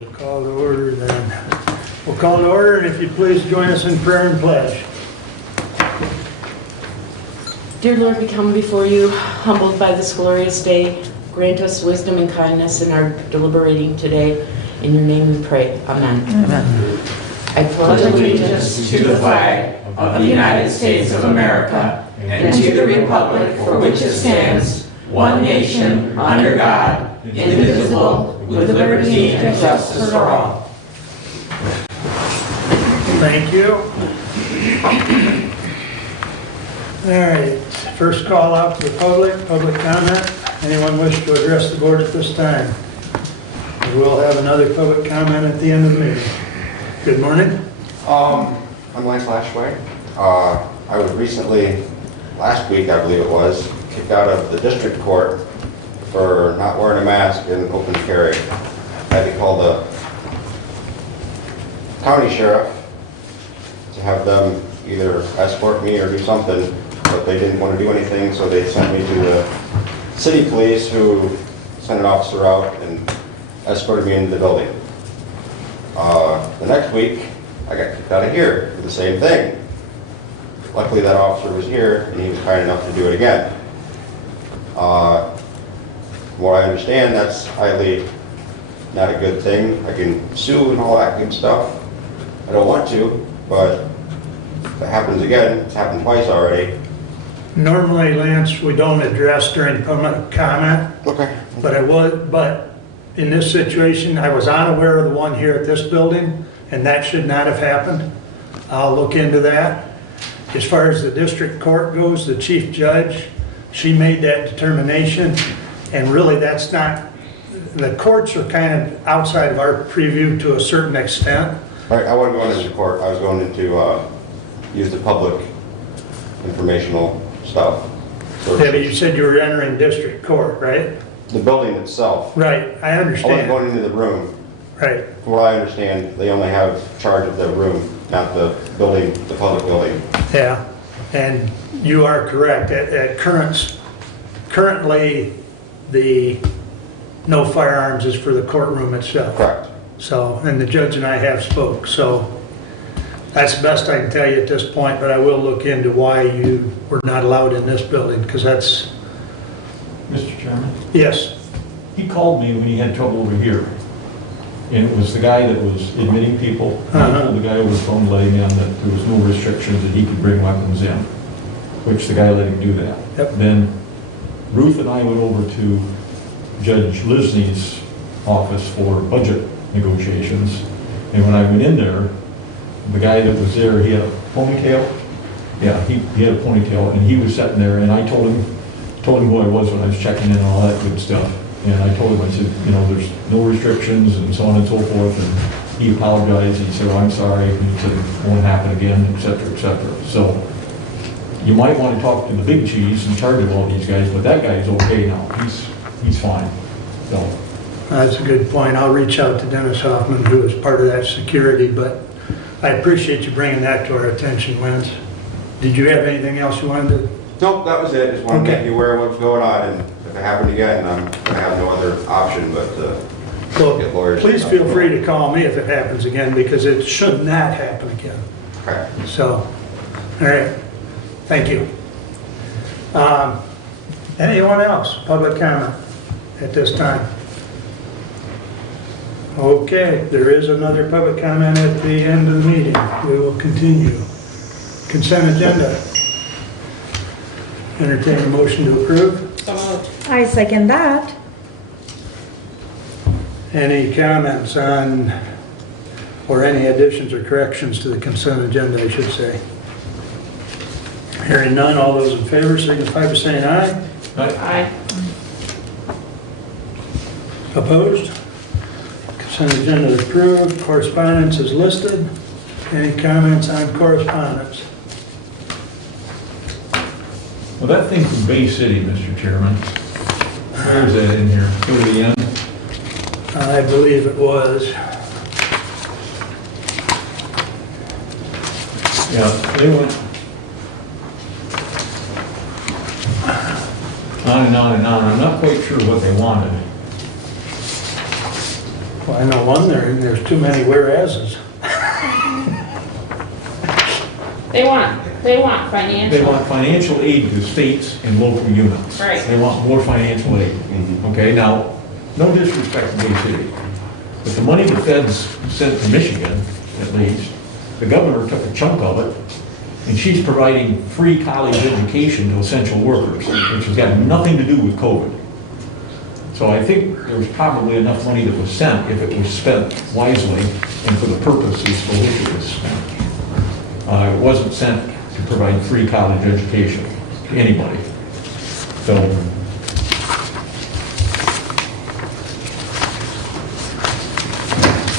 We'll call to order then. We'll call to order, and if you please join us in prayer and pledge. Dear Lord, we come before you humbled by this glorious day. Grant us wisdom and kindness in our deliberating today. In your name we pray. Amen. Amen. I pledge allegiance to the flag of the United States of America and to the republic for which it stands, one nation, under God, indivisible, with liberty and justice for all. Thank you. All right, first call out to the public comment. Anyone wish to address the board at this time? We will have another public comment at the end of the meeting. Good morning. I'm Lance Lashway. I was recently, last week I believe it was, kicked out of the district court for not wearing a mask and open carry. I had to call the county sheriff to have them either escort me or do something, but they didn't want to do anything, so they sent me to the city police, who sent an officer out and escorted me into the building. The next week, I got kicked out of here for the same thing. Luckily, that officer was here, and he was kind enough to do it again. From what I understand, that's highly not a good thing. I can sue and all that good stuff. I don't want to, but if it happens again, it's happened twice already. Normally, Lance, we don't address during public comment, Okay. but in this situation, I was unaware of the one here at this building, and that should not have happened. I'll look into that. As far as the district court goes, the chief judge, she made that determination, and really that's not, the courts are kind of outside of our preview to a certain extent. Right, I wasn't going into court. I was going into use the public informational stuff. So Yeah, but you said you were entering district court, right? the building itself. Right, I I wasn't understand. going into the room. Right, From what I understand, they only have charge of the room, not the building, the public building. yeah, and you are correct. Currently, the no firearms is for the courtroom itself. Correct. So, and the judge and I have spoke, so that's the best I can tell you at this point, but I will look into why you were not allowed in this building, because that's, Mr. Chairman, yes, he called me when he had trouble over here. And it was the guy that was admitting people. And I told the guy over the phone, letting him that there was no restrictions, that he could bring weapons in, which the guy let him do that. Yep. Then Ruth and I went over to Judge Lisney's office for budget negotiations. And when I went in there, the guy that was there, he had a ponytail. Yeah, he had a ponytail, and he was sitting there, and I told him who I was when I was checking in and all that good stuff. And I told him, I said, you know, there's no restrictions and so on and so forth. And he apologized. He said, oh, I'm sorry. And he said, it won't happen again, et cetera, et cetera. So you might want to talk to the big cheese in charge of all these guys, but that guy's okay now. He's fine. So. that's a good point. I'll reach out to Dennis Hoffman, who is part of that security, but I appreciate you bringing that to our attention, Lance. Did you have anything else you wanted to? Nope, that was it. Just wanted to Okay. make you aware of what's going on, and if it happened again, I'm gonna have no other option but to get Well, lawyers. please feel free to call me if it happens again, because it should not happen again. Okay. So, all right, thank you. Anyone else, public comment at this time? Okay, there is another public comment at the end of the meeting. We will continue. Consent agenda. Entertain a motion to approve. I second that. Any comments on, or any additions or corrections to the consent agenda, I should say? Hearing none, all those in favor signify by saying aye. Aye. Opposed? Consent agenda is approved. Correspondence is listed. Any comments on correspondence? Well, that thing from Bay City, Mr. Chairman, where is that in here? Go to the end? I believe it was. Yeah, they went on and on and on. I'm not quite sure what they wanted. Well, I know one, there's too many whereases. They want They financial. want financial aid to states and local units. Right. They want more financial aid. Okay, now, no disrespect to Bay City, but the money the feds sent to Michigan, at least, the governor took a chunk of it, and she's providing free college education to essential workers, which has got nothing to do with COVID. So I think there was probably enough money that was sent if it was spent wisely and for the purposes for which it was spent. It wasn't sent to provide free college education to anybody. So,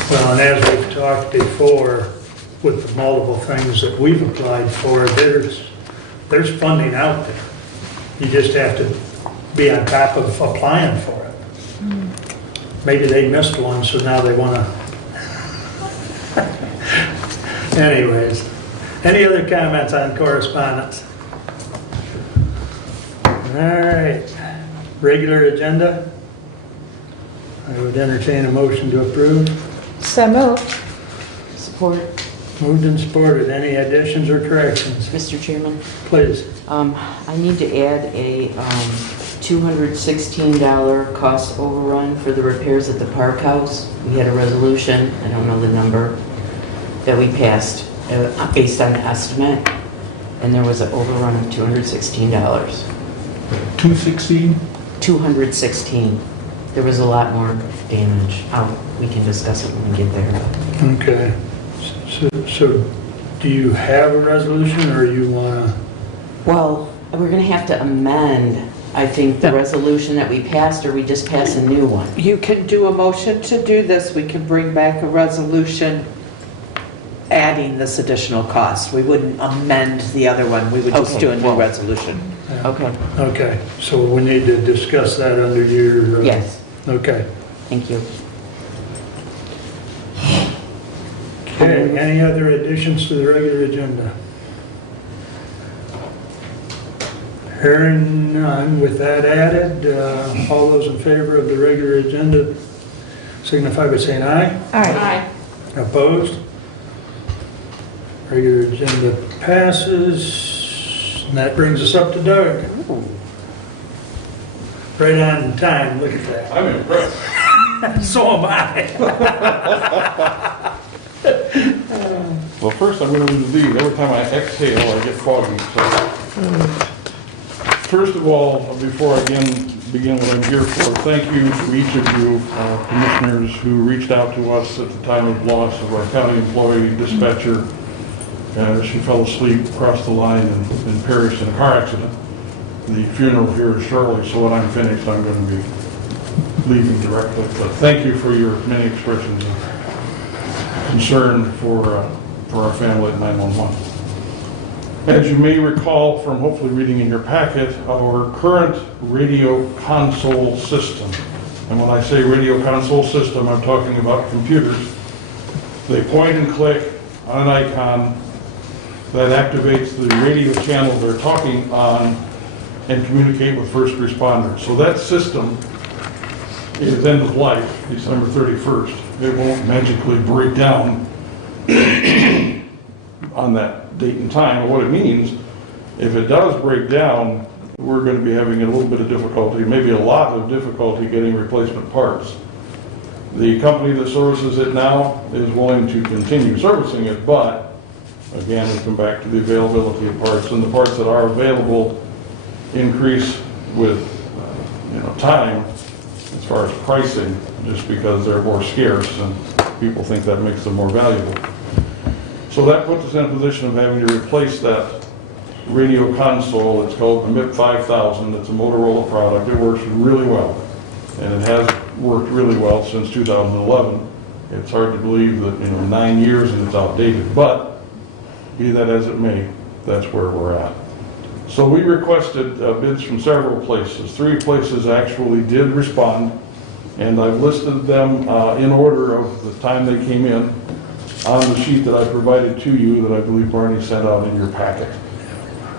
Well, and as we've talked before, with the multiple things that we've applied for, there's funding out there. You just have to be on top of applying for it. Maybe they missed one, so now they want to. Anyways, any other comments on correspondence? All right, regular agenda. I would entertain a motion to approve. So moved. Support, Moved and supported. Any additions or corrections? Mr. Chairman. Please. I need to add a $216 cost overrun for the repairs at the Park House. We had a resolution, I don't know the number, that we passed based on estimate, and there was an overrun of $216. 216? 216. There was a lot more damage. We can discuss it when we get there. Okay. So do you have a resolution or you want to? Well, we're going to have to amend, I think, the resolution that we passed, or we just pass a new one. You can do a motion to do this. We can bring back a resolution adding this additional cost. We wouldn't amend the other one. We would just do a new resolution. Okay, Okay, so we need to discuss that under your. yes, Okay. thank you. Okay, any other additions to the regular agenda? Hearing none, with that added, all those in favor of the regular agenda signify by saying aye. Aye. Opposed? Regular agenda passes. And that brings us up to Doug. Right on time, look at that. I'm impressed. So am I. Well, first I'm going to leave. Every time I exhale, I get foggy. So, first of all, before I begin what I'm here for, thank you to each of you commissioners who reached out to us at the time of loss of our county employee dispatcher. She fell asleep across the line and perished in a car accident. The funeral here is shortly, so when I'm finished, I'm going to be leaving directly. But thank you for your many expressions of concern for our family at 911. As you may recall from hopefully reading in your packet, our current radio console system, and when I say radio console system, I'm talking about computers. They point and click on an icon that activates the radio channel they're talking on and communicate with first responders. So that system is end of life, December 31st. It won't magically break down on that date and time. What it means, if it does break down, we're going to be having a little bit of difficulty, maybe a lot of difficulty getting replacement parts. The company that services it now is willing to continue servicing it, but again, we come back to the availability of parts, and the parts that are available increase with time as far as pricing, just because they're more scarce and people think that makes them more valuable. So that puts us in a position of having to replace that radio console. It's called the MIP 5000. It's a Motorola product. It works really well, and it has worked really well since 2011. It's hard to believe that 9 years and it's outdated, but be that as it may, that's where we're at. So we requested bids from several places. 3 places actually did respond, and I've listed them in order of the time they came in on the sheet that I provided to you that I believe Barney sent out in your packet.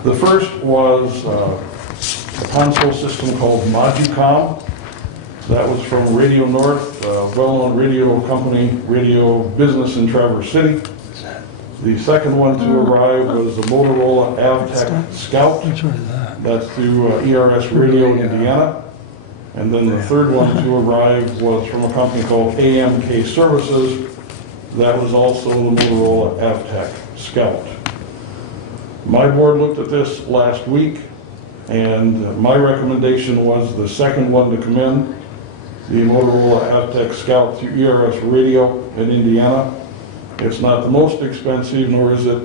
The first was a console system called Moducom. That was from Radio North, a well-known radio company, radio business in Traverse City. The second one to arrive was the Motorola AvTech Scout. That's through ERS Radio in Indiana. And then the third one to arrive was from a company called AMK Services. That was also the Motorola AvTech Scout. My board looked at this last week, and my recommendation was the second one to come in, the Motorola AvTech Scout through ERS Radio in Indiana. It's not the most expensive, nor is it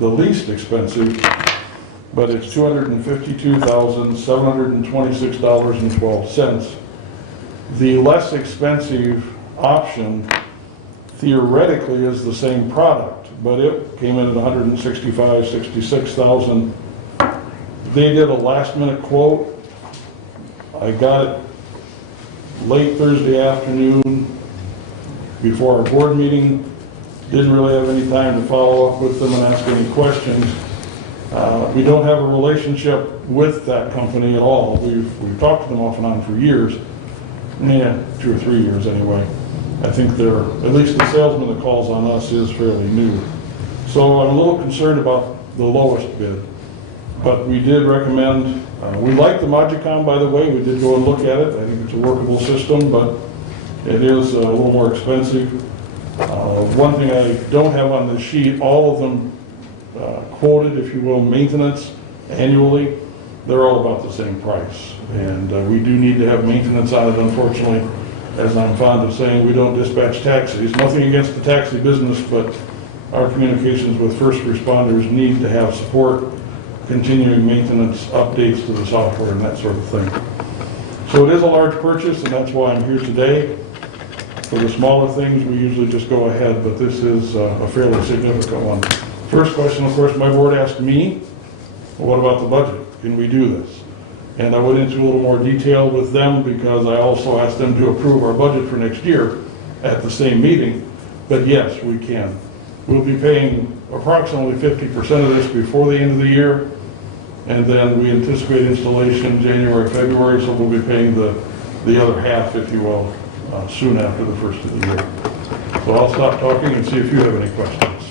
the least expensive, but it's $252,726.12. The less expensive option theoretically is the same product, but it came in at $165,000, $66,000. They did a last-minute quote. I got it late Thursday afternoon before our board meeting. Didn't really have any time to follow up with them and ask any questions. We don't have a relationship with that company at all. We've talked to them off and on for years. 2 or 3 years anyway. I think they're, at least the salesman that calls on us is fairly new. So I'm a little concerned about the lowest bid. But we did recommend, we like the Magicom, by the way. We did go and look at it. I think it's a workable system, but it is a little more expensive. One thing I don't have on the sheet, all of them quoted, if you will, maintenance annually. They're all about the same price. And we do need to have maintenance on it, unfortunately. As I'm fond of saying, we don't dispatch taxis. Nothing against the taxi business, but our communications with first responders need to have support, continuing maintenance, updates to the software, and that sort of thing. So it is a large purchase, and that's why I'm here today. For the smaller things, we usually just go ahead, but this is a fairly significant one. First question, of course, my board asked me, well, what about the budget? Can we do this? And I went into a little more detail with them because I also asked them to approve our budget for next year at the same meeting. But yes, we can. We'll be paying approximately 50% of this before the end of the year. And then we anticipate installation January, February, so we'll be paying the other half, if you will, soon after the first of the year. So I'll stop talking and see if you have any questions.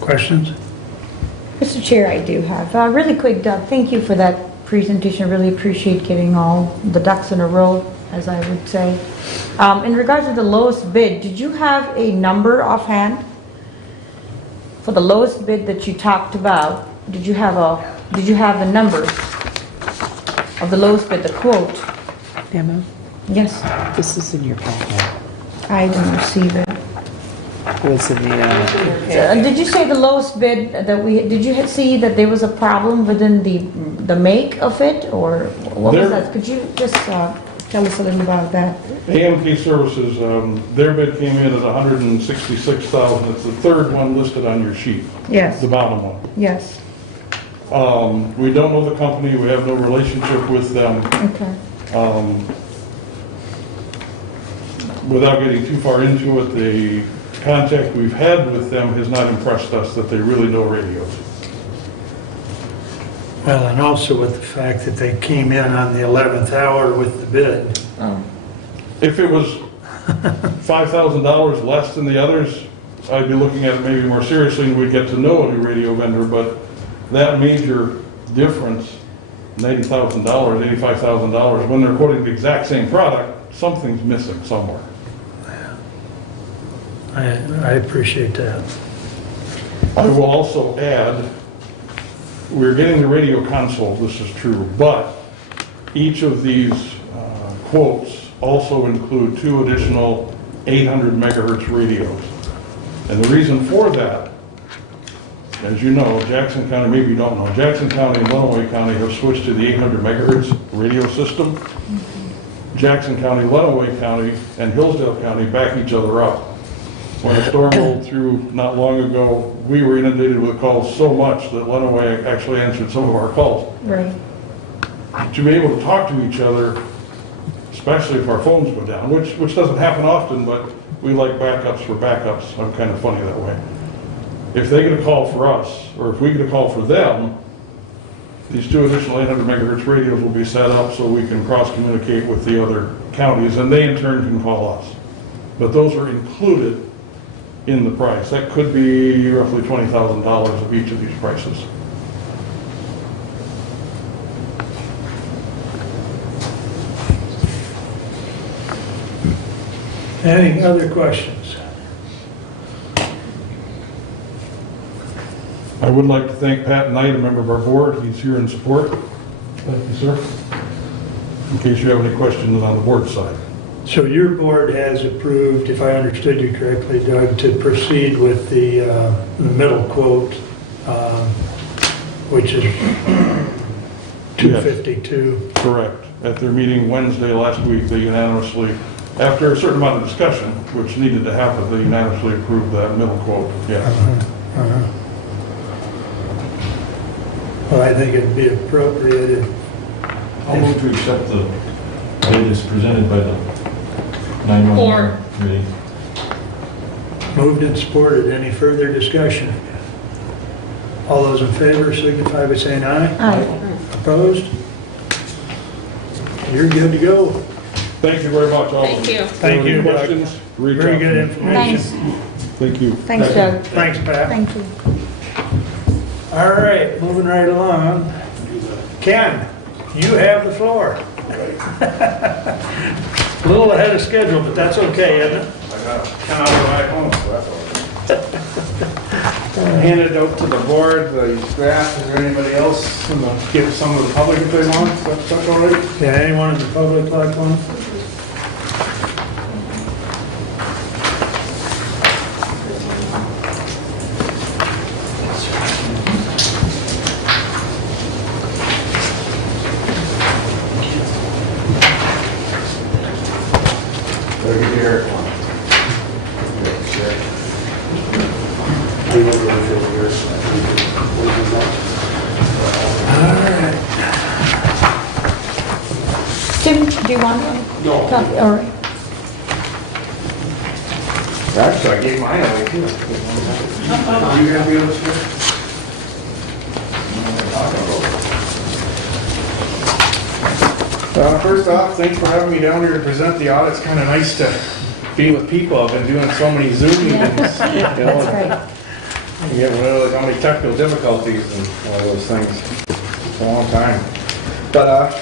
Questions? Mr. Chair, I do have. Really quick, Doug, thank you for that presentation. Really appreciate getting all the ducks in a row, as I would say. In regards to the lowest bid, did you have a number offhand? For the lowest bid that you talked about, did you have the numbers of the lowest bid, the quote? Demo, Yes, this is in your packet. I didn't receive it. It was in the, Did you say the lowest bid that did you see that there was a problem within the make of it, or what was that? Could you just tell us a little about that? AMK Services, their bid came in at $166,000. It's the third one listed on your sheet. Yes. The bottom one. Yes. We don't know the company. We have no relationship with them. Okay. Without getting too far into it, the contact we've had with them has not impressed us that they really know radios. Well, and also with the fact that they came in on the 11th hour with the bid. Oh. If it was $5,000 less than the others, I'd be looking at it maybe more seriously and we'd get to know a new radio vendor, but that major difference, $80,000, $85,000, when they're quoting the exact same product, something's missing somewhere. I appreciate that. I will also add, we're getting the radio console, this is true, but each of these quotes also include 2 additional 800 megahertz radios. And the reason for that, as you know, Jackson County, maybe you don't know, Jackson County and Lenawee County have switched to the 800 megahertz radio system. Jackson County, Lenawee County, and Hillsdale County back each other up. When a storm rolled through not long ago, we were inundated with calls so much that Lenawee actually answered some of our calls. Right. To be able to talk to each other, especially if our phones go down, which doesn't happen often, but we like backups for backups. I'm kind of funny that way. If they get a call for us, or if we get a call for them, these 2 additional 800 megahertz radios will be set up so we can cross-communicate with the other counties, and they in turn can call us. But those are included in the price. That could be roughly $20,000 of each of these prices. Any other questions? I would like to thank Pat Knight, a member of our board. He's here in support. Thank you, sir. In case you have any questions on the board side. So your board has approved, if I understood you correctly, Doug, to proceed with the middle quote, which is 252. Correct. At their meeting Wednesday last week, they unanimously, after a certain amount of discussion, which needed to happen, they unanimously approved that middle quote. Yes. Well, I think it'd be appropriate if I'll move to accept the latest presented by the 911 committee. moved and supported. Any further discussion? All those in favor signify by saying aye. Aye. Opposed? You're good to go. Thank you very much, all of you. Thank you. Thank you, Any Doug. questions? Reach Very out to good me. information. Thanks. Thank you. Thanks, Doug. Thanks, Pat. Thank you. All right, moving right along. Ken, you have the floor. A little ahead of schedule, but that's okay, isn't it? I got a 10-hour ride home, so that's all right. Hand it out to the board, the staff, is there anybody else, and give some of the public if they want, that's all right? Yeah, anyone in the public like one? Better get your hair Tim, do you want to? No. All right. Actually, I gave mine away too. You have the others here? First off, thanks for having me down here to present the audit. It's kind of nice to be with people. I've been doing so many Zoom meetings. You know, That's You get realize how many technical difficulties and all those things. It's a long time. But,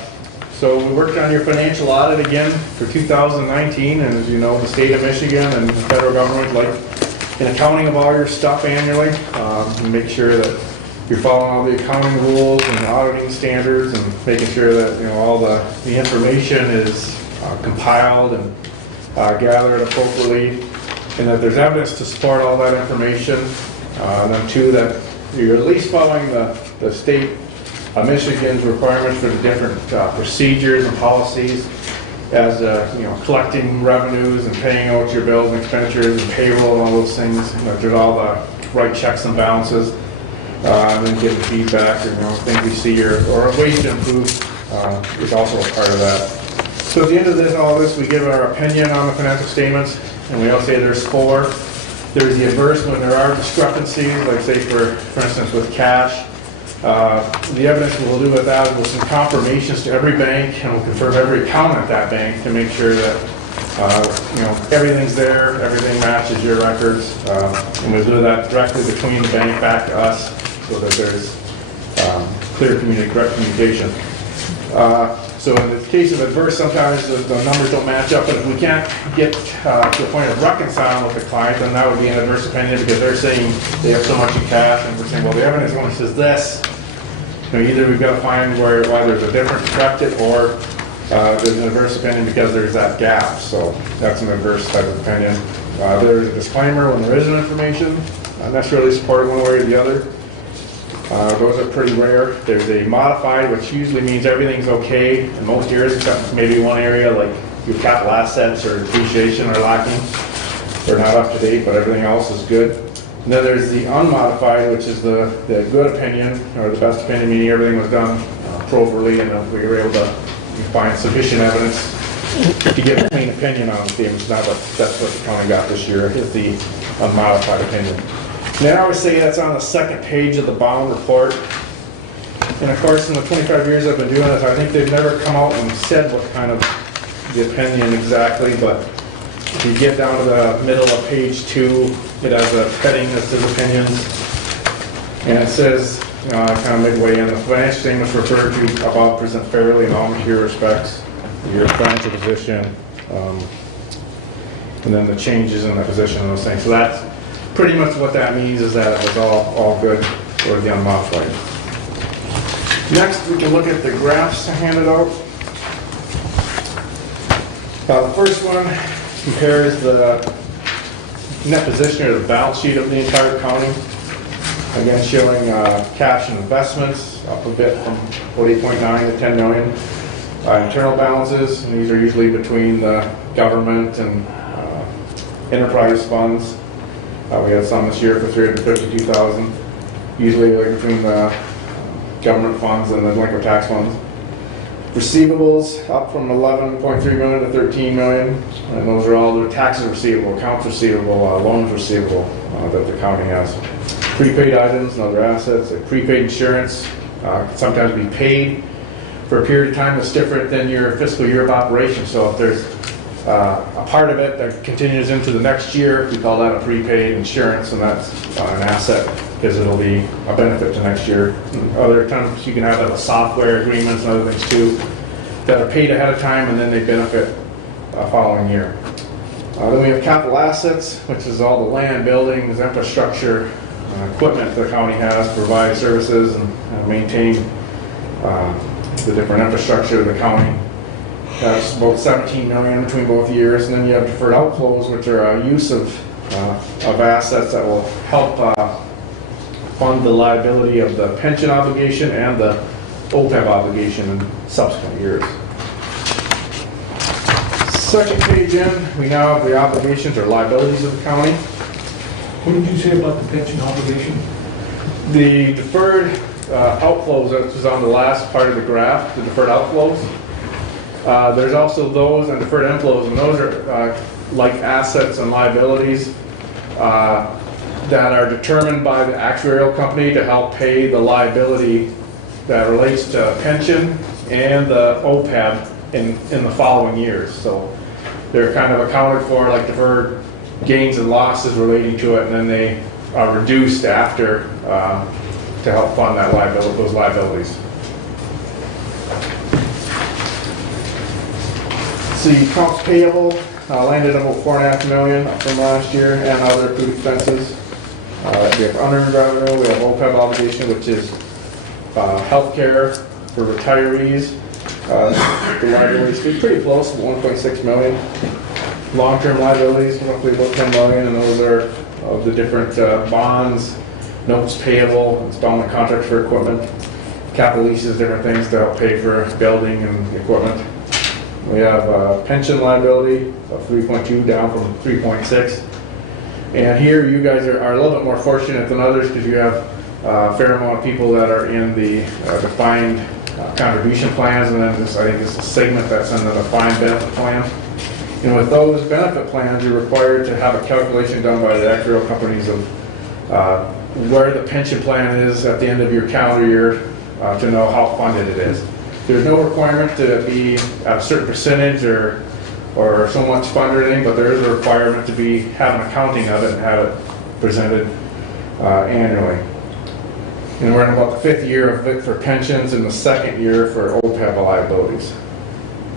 so we worked on your financial audit again for 2019, and as you know, the state of Michigan and the federal government like an accounting of all your stuff annually. And make sure that you're following all the accounting rules and auditing standards and making sure that, you know, all the information is compiled and gathered appropriately, and that there's evidence to support all that information. And then two, that you're at least following the state of Michigan's requirements for the different procedures and policies as, you know, collecting revenues and paying out your bills and expenditures and payroll and all those things. That there's all the right checks and balances. And then giving feedback, or, you know, things we see or ways to improve is also a part of that. So at the end of this, all this, we give our opinion on the financial statements, and we all say there's four. There's the adverse when there are discrepancies, like say for instance with cash. The evidence we'll do with that, we'll send confirmations to every bank, and we'll confirm every account at that bank to make sure that you know, everything's there, everything matches your records, and we'll do that directly between the bank back to us, so that there's clear correct communication. So in the case of adverse, sometimes the numbers don't match up, but if we can't get to the point of reconciling with the client, then that would be an adverse opinion, because they're saying they have so much in cash, and we're saying, well, the evidence only says this. You know, either we've got to find why there's a difference to correct it, or there's an adverse opinion because there's that gap. So that's an adverse type of opinion. There's a disclaimer when there isn't information, not necessarily supported one way or the other. Those are pretty rare. There's a modified, which usually means everything's okay in most areas, except maybe one area like your capital assets or depreciation are lacking. They're not up to date, but everything else is good. And then there's the unmodified, which is the good opinion, or the best opinion, meaning everything was done appropriately, and we were able to find sufficient evidence to give a clean opinion on the statements. That's what the county got this year, is the unmodified opinion. Now I would say that's on the second page of the bond report. And of course, in the 25 years I've been doing this, I think they've never come out and said what kind of the opinion exactly, but if you get down to the middle of page 2, it has a heading that says opinions. And it says, kind of midway in, the financial statements referred to above present fairly in all material respects, your financial position, and then the changes in the position and those things. So that's pretty much what that means, is that it was all good for the unmodified. Next, we can look at the graphs handed out. The first one compares the net position or the balance sheet of the entire county. Again, showing cash and investments up a bit from 48.9 to 10 million. Internal balances, and these are usually between the government and enterprise funds. We had some this year for 352,000. Usually like between the government funds and the delinquent tax funds. Receivables up from 11.3 million to 13 million, and those are all the taxes receivable, accounts receivable, loans receivable that the county has. Prepaid items and other assets, like prepaid insurance can sometimes be paid for a period of time that's different than your fiscal year of operation. So if there's a part of it that continues into the next year, we call that a prepaid insurance, and that's an asset because it'll be a benefit to next year. And other times you can have that with software agreements and other things too that are paid ahead of time and then they benefit following year. Then we have capital assets, which is all the land, buildings, infrastructure, equipment the county has to provide services and maintain the different infrastructure of the county. That's about 17 million between both years. And then you have deferred outflows, which are a use of assets that will help fund the liability of the pension obligation and the OPEB obligation in subsequent years. Second page in, we now have the obligations or liabilities of the county. What did you say about the pension obligation? The deferred outflows, that was on the last part of the graph, the deferred outflows. There's also those and deferred inflows, and those are like assets and liabilities that are determined by the actuarial company to help pay the liability that relates to pension and the OPEB in the following years. So they're kind of accounted for like deferred gains and losses relating to it, and then they are reduced after to help fund that those liabilities. See, accounts payable landed about 4.5 million up from last year, and other accrued expenses. We have unearned revenue, we have OPEB obligation, which is health care for retirees. The liabilities are pretty close, 1.6 million. Long-term liabilities, roughly about 10 million, and those are of the different bonds, notes payable, installment contracts for equipment, capital leases, different things to help pay for building and equipment. We have pension liability of 3.2 down from 3.6. And here you guys are a little bit more fortunate than others because you have a fair amount of people that are in the defined contribution plans, and then I think it's a segment that's in the defined benefit plan. And with those benefit plans, you're required to have a calculation done by the actuarial companies of where the pension plan is at the end of your calendar year to know how funded it is. There's no requirement to be at a certain percentage or so much funded or anything, but there is a requirement to have an accounting of it and have it presented annually. And we're in about the 5th year of it for pensions and the 2nd year for OPEB liabilities.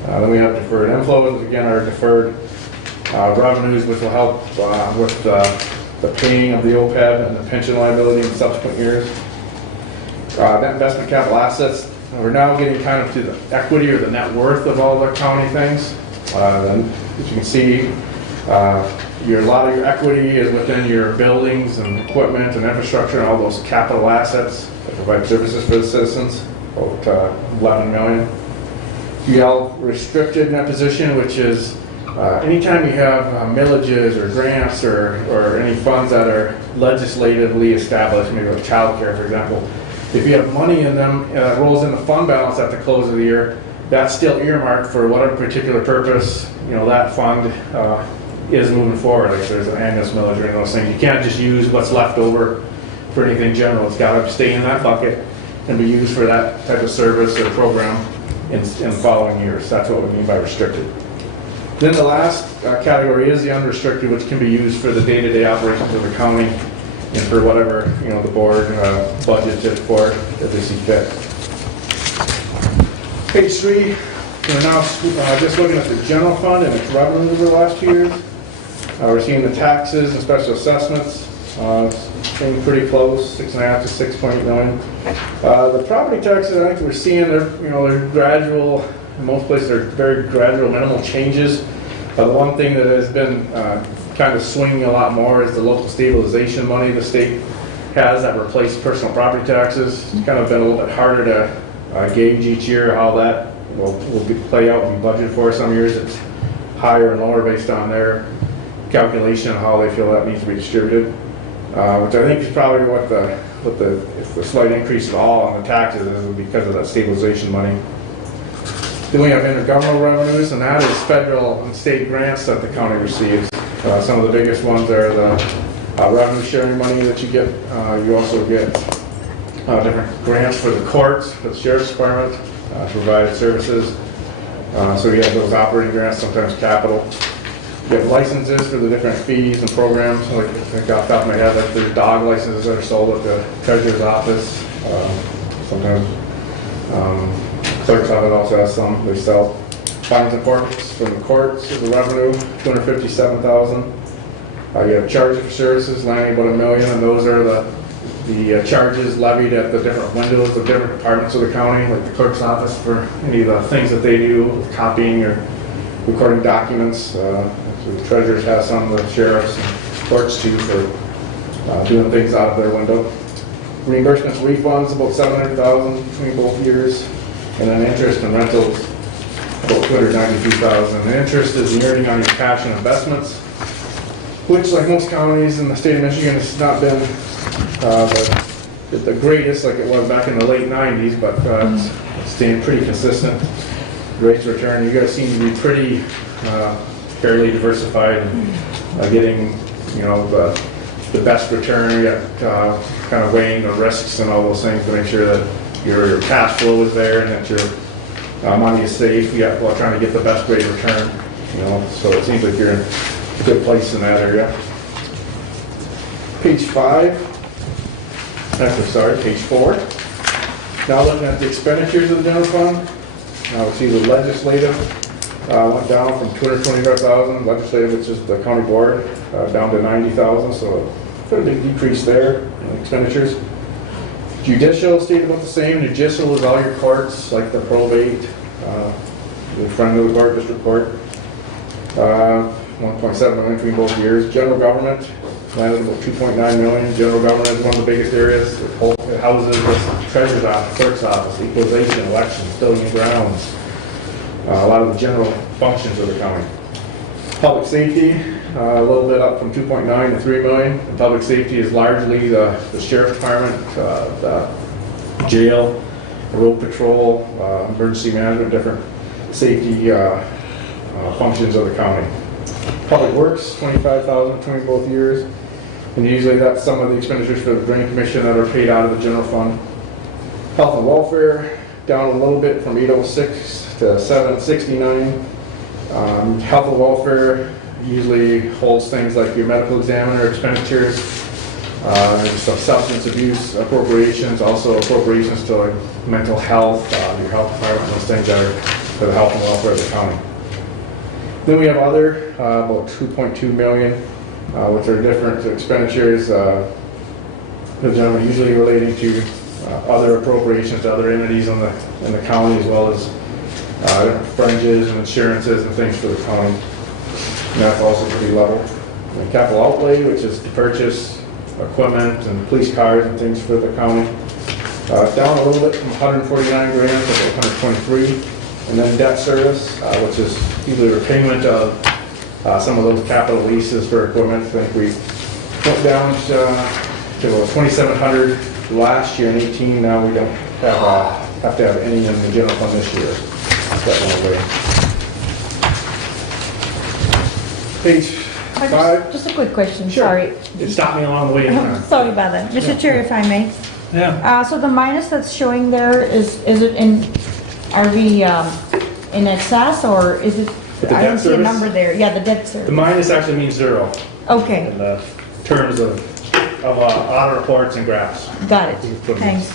Then we have deferred inflows, again, our deferred revenues, which will help with the paying of the OPEB and the pension liability in subsequent years. Net investment capital assets, we're now getting kind of to the equity or the net worth of all the county things. Then, as you can see, a lot of your equity is within your buildings and equipment and infrastructure and all those capital assets that provide services for the citizens, about 11 million. You have restricted net position, which is anytime you have millages or grants or any funds that are legislatively established, maybe like child care, for example, if you have money in them that rolls in the fund balance at the close of the year, that's still earmarked for whatever particular purpose, that fund is moving forward. Like if there's an ambulance millage or any of those things, you can't just use what's left over for anything general. It's got to stay in that bucket. can be used for that type of service or program in the following years. That's what we mean by restricted. Then the last category is the unrestricted, which can be used for the day-to-day operations of the county and for whatever, the board budgeted for as they see fit. Page 3, we're now just looking at the general fund and its revenue over the last 2 years. We're seeing the taxes and special assessments staying pretty close, 6.5 to 6.8 million. The property taxes, I think we're seeing they're gradual. In most places, they're very gradual, minimal changes. The one thing that has been kind of swinging a lot more is the local stabilization money the state has that replaced personal property taxes. It's kind of been a little bit harder to gauge each year how that will play out and be budgeted for. Some years it's higher and lower based on their calculation of how they feel that needs to be distributed, which I think is probably what the slight increase at all on the taxes is because of that stabilization money. Then we have intergovernmental revenues, and that is federal and state grants that the county receives. Some of the biggest ones are the revenue sharing money that you get. You also get different grants for the courts, for the sheriff's department, to provide services. So you have those operating grants, sometimes capital. You have licenses for the different fees and programs. Like I think off the top of my head, like there's dog licenses that are sold at the treasurer's office. Sometimes clerk's office also has some they sell. Fines and forfeits from the courts is the revenue, $257,000. You have charges for services, landing about $1 million, and those are the charges levied at the different windows of different departments of the county, like the clerk's office for any of the things that they do, copying or recording documents. The treasurers have some, the sheriffs and clerks too, for doing things out of their window. Reimbursements, refunds, about $700,000 between both years, and then interest and rentals, about $292,000. The interest is the earning on your cash and investments, which, like most counties in the state of Michigan, has not been the greatest like it was back in the late 90s, but it's staying pretty consistent. Rates of return, you guys seem to be pretty fairly diversified and getting, the best return. You got kind of weighing the risks and all those things to make sure that your cash flow is there and that your money is safe. While trying to get the best rate of return. So it seems like you're in a good place in that area. Page 5. Actually, sorry, page 4. Now looking at the expenditures of the general fund. Now we see the legislative went down from $225,000, legislative, which is the county board, down to $90,000, so a pretty big decrease there in expenditures. Judicial stayed about the same. Judicial is all your courts, like the probate, the friendly court, district court. 1.7 million between both years. General government landed about 2.9 million. General government is one of the biggest areas. It houses the treasurer's office, clerk's office, equalization, elections, building and grounds. A lot of the general functions of the county. Public safety, a little bit up from 2.9 to 3 million. And public safety is largely the sheriff's department, the jail, the road patrol, emergency management, different safety functions of the county. Public works, 25,000 between both years. And usually that's some of the expenditures for the drain commission that are paid out of the general fund. Health and welfare, down a little bit from 806 to 769. Health and welfare usually holds things like your medical examiner expenditures, some substance abuse appropriations, also appropriations to like mental health, your health department, those things that are for the health and welfare of the county. Then we have other, about 2.2 million, which are different expenditures, usually relating to other appropriations to other entities in the county, as well as different fringes and insurances and things for the county. And that's also pretty level. And capital outlay, which is to purchase equipment and police cars and things for the county. Down a little bit from 149 grand to 123. And then debt service, which is usually repayment of some of those capital leases for equipment. I think we went down to 2,700 last year in 18. Now we don't have to have any in the general fund this year. That went away. Page 5. Just a quick question, Sure. sorry. It stopped me along the way. Sorry about that. Mr. Chair, if I may. Yeah. So the minus that's showing there is it in, are we in excess or is it, The I don't debt see a service? number there. Yeah, the debt The service. minus actually means zero Okay, in the terms of audit reports and graphs. got it. Thanks.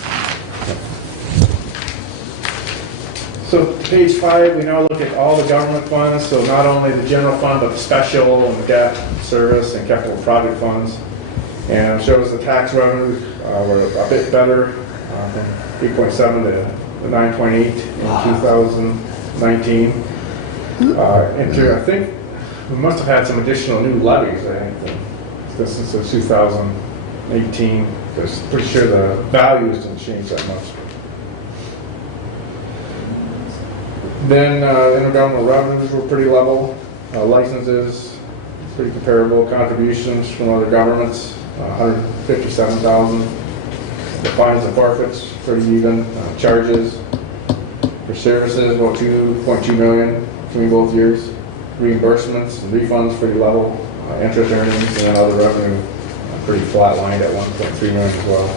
So page 5, we now look at all the government funds, so not only the general fund, but the special and the debt service and capital project funds. And it shows the tax revenues were a bit better, from 8.7 to 9.8 in 2019. I think we must have had some additional new levies, I think, this is 2018, because pretty sure the values didn't change that much. Then intergovernmental revenues were pretty level. Licenses, pretty comparable. Contributions from other governments, 157,000. The fines and forfeits, pretty even. Charges for services, about 2.2 million between both years. Reimbursements and refunds, pretty level. Interest earnings and then other revenue, pretty flat lined at 1.3 million as well.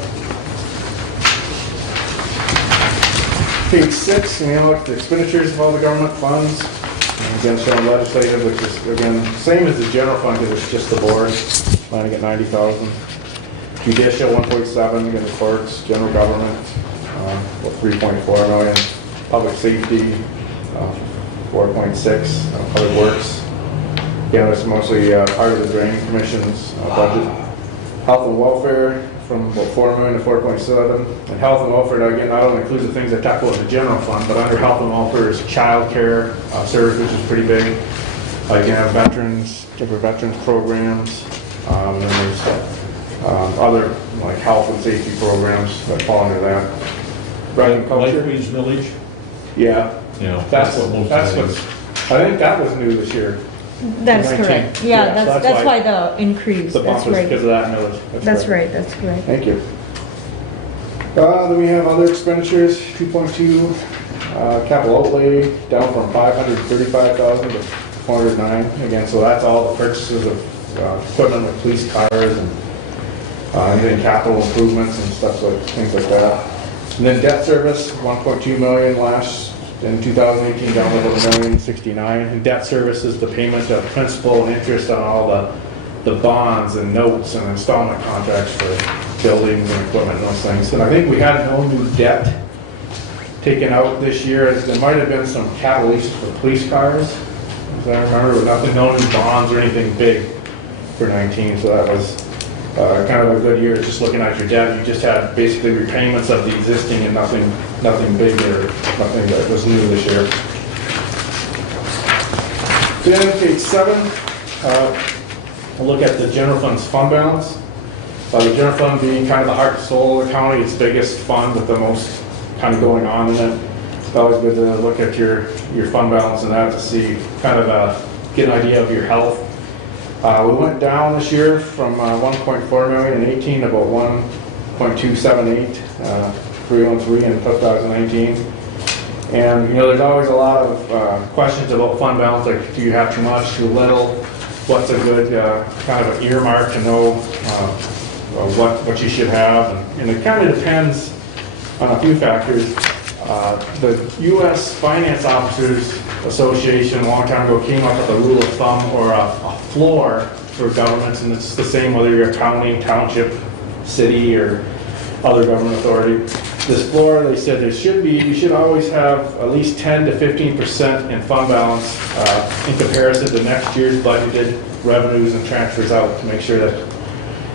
Page 6, we look at the expenditures of all the government funds. And again, showing legislative, which is, again, same as the general fund, because it's just the board, planning at 90,000. Judicial, 1.7, again, the courts, general government, about 3.4 million. Public safety, 4.6, public works. Again, that's mostly part of the drainage commission's budget. Health and welfare, from about 4 million to 4.7. And health and welfare, again, not only includes the things I talked about in the general fund, but under health and welfare is child care service, which is pretty big. Again, veterans, different veterans programs. And then there's other like health and safety programs that fall under that. Rec and culture. Life Village? Yeah, Yeah. that's what most that's of it what's, is. I think that was new this year. That's 19. correct. Yeah, Yeah, so that's why the increase, The bump that's was right. because of that millage. That's right, that's correct. Thank you. Then we have other expenditures, 2.2, capital outlay, down from 535,000 to 409. Again, so that's all the purchases of equipment like police cars and anything capital improvements and stuff like, things like that. And then debt service, 1.2 million in 2018, down to 1,069,000. And debt service is the payment of principal and interest on all the bonds and notes and installment contracts for buildings and equipment and those things. And I think we had no new debt taken out this year. There might have been some capital leases for police cars, as I remember, but nothing, no new bonds or anything big for 19. So that was kind of a good year. Just looking at your debt, you just had basically repayments of the existing and nothing big or nothing that was new this year. Then page 7. We'll look at the general fund's fund balance. The general fund being kind of the heart and soul of the county, its biggest fund with the most kind of going on in it. It's always good to look at your fund balance and that to see kind of get an idea of your health. We went down this year from 1.4 million in 18 to about 1.278, 313 in 2019. And you know, there's always a lot of questions about fund balance, like do you have too much, too little? What's a good kind of an earmark to know what you should have? And it kind of depends on a few factors. The U.S. Finance Officers Association a long time ago came up with a rule of thumb or a floor for governments, and it's the same whether you're a county, township, city, or other government authority. This floor, they said you should always have at least 10 to 15% in fund balance in comparison to next year's budgeted revenues and transfers out to make sure that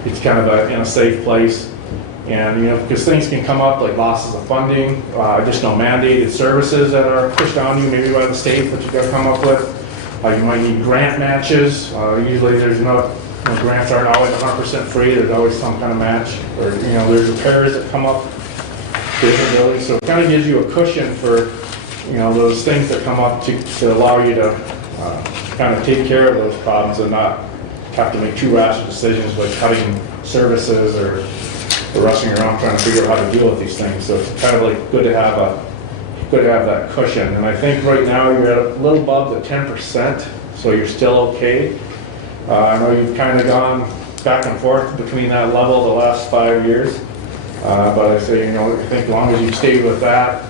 it's kind of in a safe place. And you know, because things can come up like losses of funding, additional mandated services that are pushed on you, maybe by the state that you got to come up with. You might need grant matches. Usually there's grants aren't always 100% free. There's always some kind of match. Or you know, there's repairs that come up to different buildings. So it kind of gives you a cushion for those things that come up to allow you to kind of take care of those problems and not have to make too rash decisions like cutting services or rushing around trying to figure out how to deal with these things. So it's kind of like good to have that cushion. And I think right now you're at a little above the 10%, so you're still okay. I know you've kind of gone back and forth between that level the last 5 years. But I say, I think as long as you stay with that,